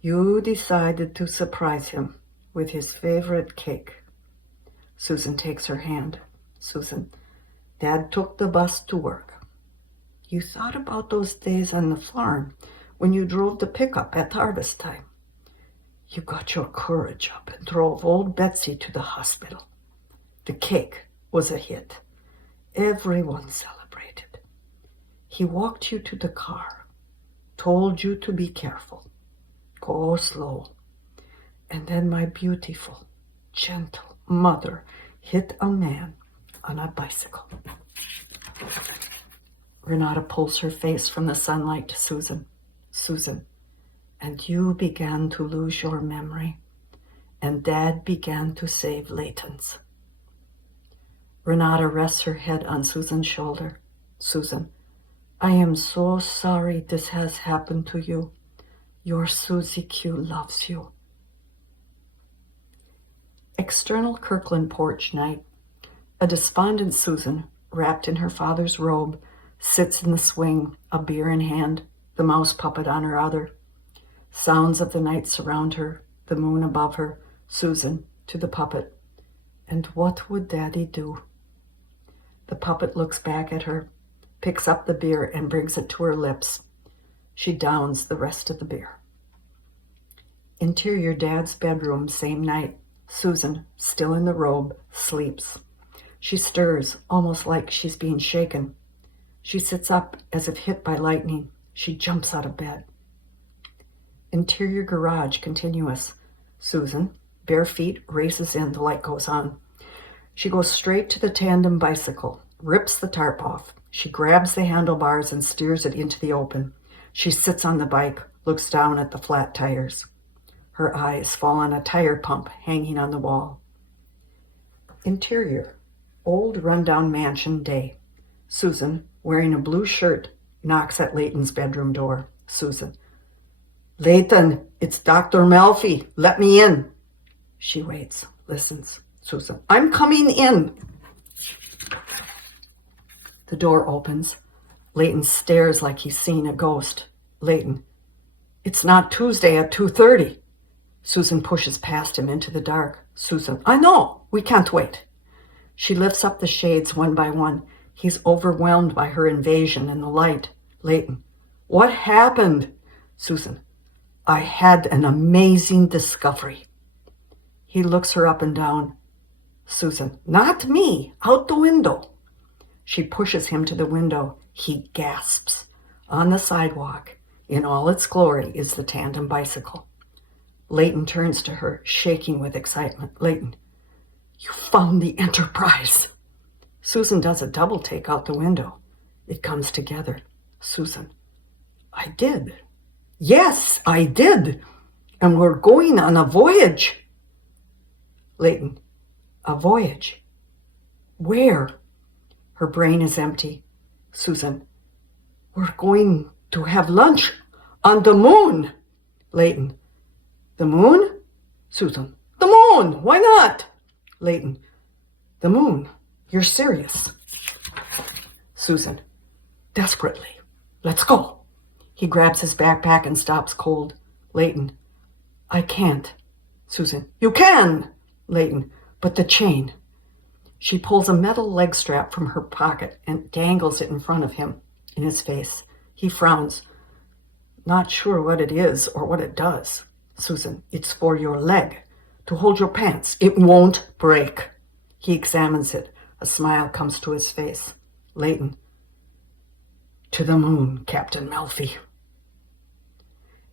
You decided to surprise him with his favorite cake. Susan takes her hand. Susan, Dad took the bus to work. You thought about those days on the farm when you drove the pickup at harvest time. You got your courage up and drove old Betsy to the hospital. The cake was a hit. Everyone celebrated. He walked you to the car, told you to be careful, go slow. And then my beautiful, gentle mother hit a man on a bicycle. Renata pulls her face from the sunlight to Susan. Susan, and you began to lose your memory, and Dad began to save Layton's. Renata rests her head on Susan's shoulder. Susan, I am so sorry this has happened to you. Your Susie Q loves you. External Kirkland porch night. A despondent Susan, wrapped in her father's robe, sits in the swing, a beer in hand, the mouse puppet on her other. Sounds of the night surround her, the moon above her, Susan to the puppet. And what would Daddy do? The puppet looks back at her, picks up the beer and brings it to her lips. She downs the rest of the beer. Interior Dad's bedroom, same night. Susan, still in the robe, sleeps. She stirs, almost like she's being shaken. She sits up as if hit by lightning. She jumps out of bed. Interior garage, continuous. Susan, bare feet, races in. The light goes on. She goes straight to the tandem bicycle, rips the tarp off. She grabs the handlebars and steers it into the open. She sits on the bike, looks down at the flat tires. Her eyes fall on a tire pump hanging on the wall. Interior, old rundown mansion day. Susan, wearing a blue shirt, knocks at Layton's bedroom door. Susan, Layton, it's Dr. Melfi. Let me in. She waits, listens. Susan, I'm coming in. The door opens. Layton stares like he's seen a ghost. Layton, it's not Tuesday at 2:30. Susan pushes past him into the dark. Susan, I know, we can't wait. She lifts up the shades one by one. He's overwhelmed by her invasion and the light. Layton, what happened? Susan, I had an amazing discovery. He looks her up and down. Susan, not me, out the window. She pushes him to the window. He gasps. On the sidewalk, in all its glory, is the tandem bicycle. Leighton turns to her, shaking with excitement. Leighton, you found the Enterprise. Susan does a double take out the window. It comes together. Susan, I did. Yes, I did. And we're going on a voyage. Leighton, a voyage? Where? Her brain is empty. Susan, we're going to have lunch on the moon. Leighton, the moon? Susan, the moon, why not? Leighton, the moon, you're serious. Susan, desperately, let's go. He grabs his backpack and stops cold. Leighton, I can't. Susan, you can. Leighton, but the chain. She pulls a metal leg strap from her pocket and dangles it in front of him, in his face. He frowns, not sure what it is or what it does. Susan, it's for your leg, to hold your pants. It won't break. He examines it. A smile comes to his face. Leighton, to the moon, Captain Melfi.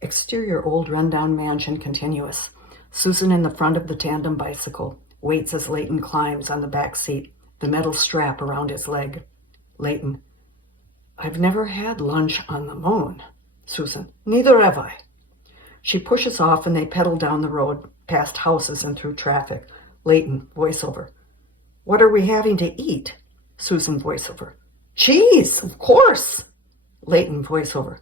Exterior old rundown mansion continuous. Susan in the front of the tandem bicycle waits as Leighton climbs on the back seat, the metal strap around his leg. Leighton, I've never had lunch on the moon. Susan, neither have I. She pushes off and they pedal down the road, past houses and through traffic. Leighton, voiceover. What are we having to eat? Susan, voiceover. Cheese, of course. Leighton, voiceover.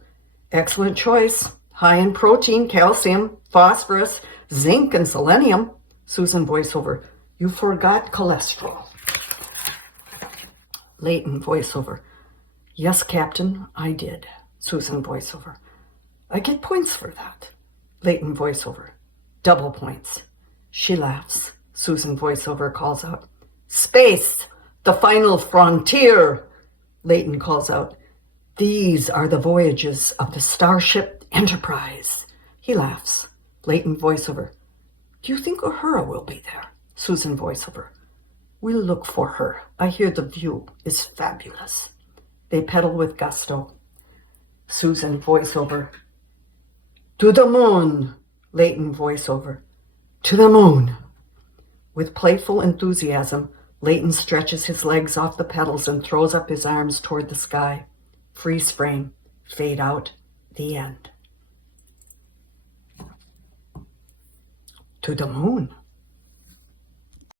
Excellent choice. High in protein, calcium, phosphorus, zinc, and selenium. Susan, voiceover. You forgot cholesterol. Leighton, voiceover. Yes, Captain, I did. Susan, voiceover. I get points for that. Leighton, voiceover. Double points. She laughs. Susan, voiceover, calls out. Space, the final frontier. Leighton calls out. These are the voyages of the Starship Enterprise. He laughs. Leighton, voiceover. Do you think Uhura will be there? Susan, voiceover. We'll look for her. I hear the view is fabulous. They pedal with gusto. Susan, voiceover. To the moon. Leighton, voiceover. To the moon. With playful enthusiasm, Leighton stretches his legs off the pedals and throws up his arms toward the sky. Freeze frame. Fade out. The end. To the moon.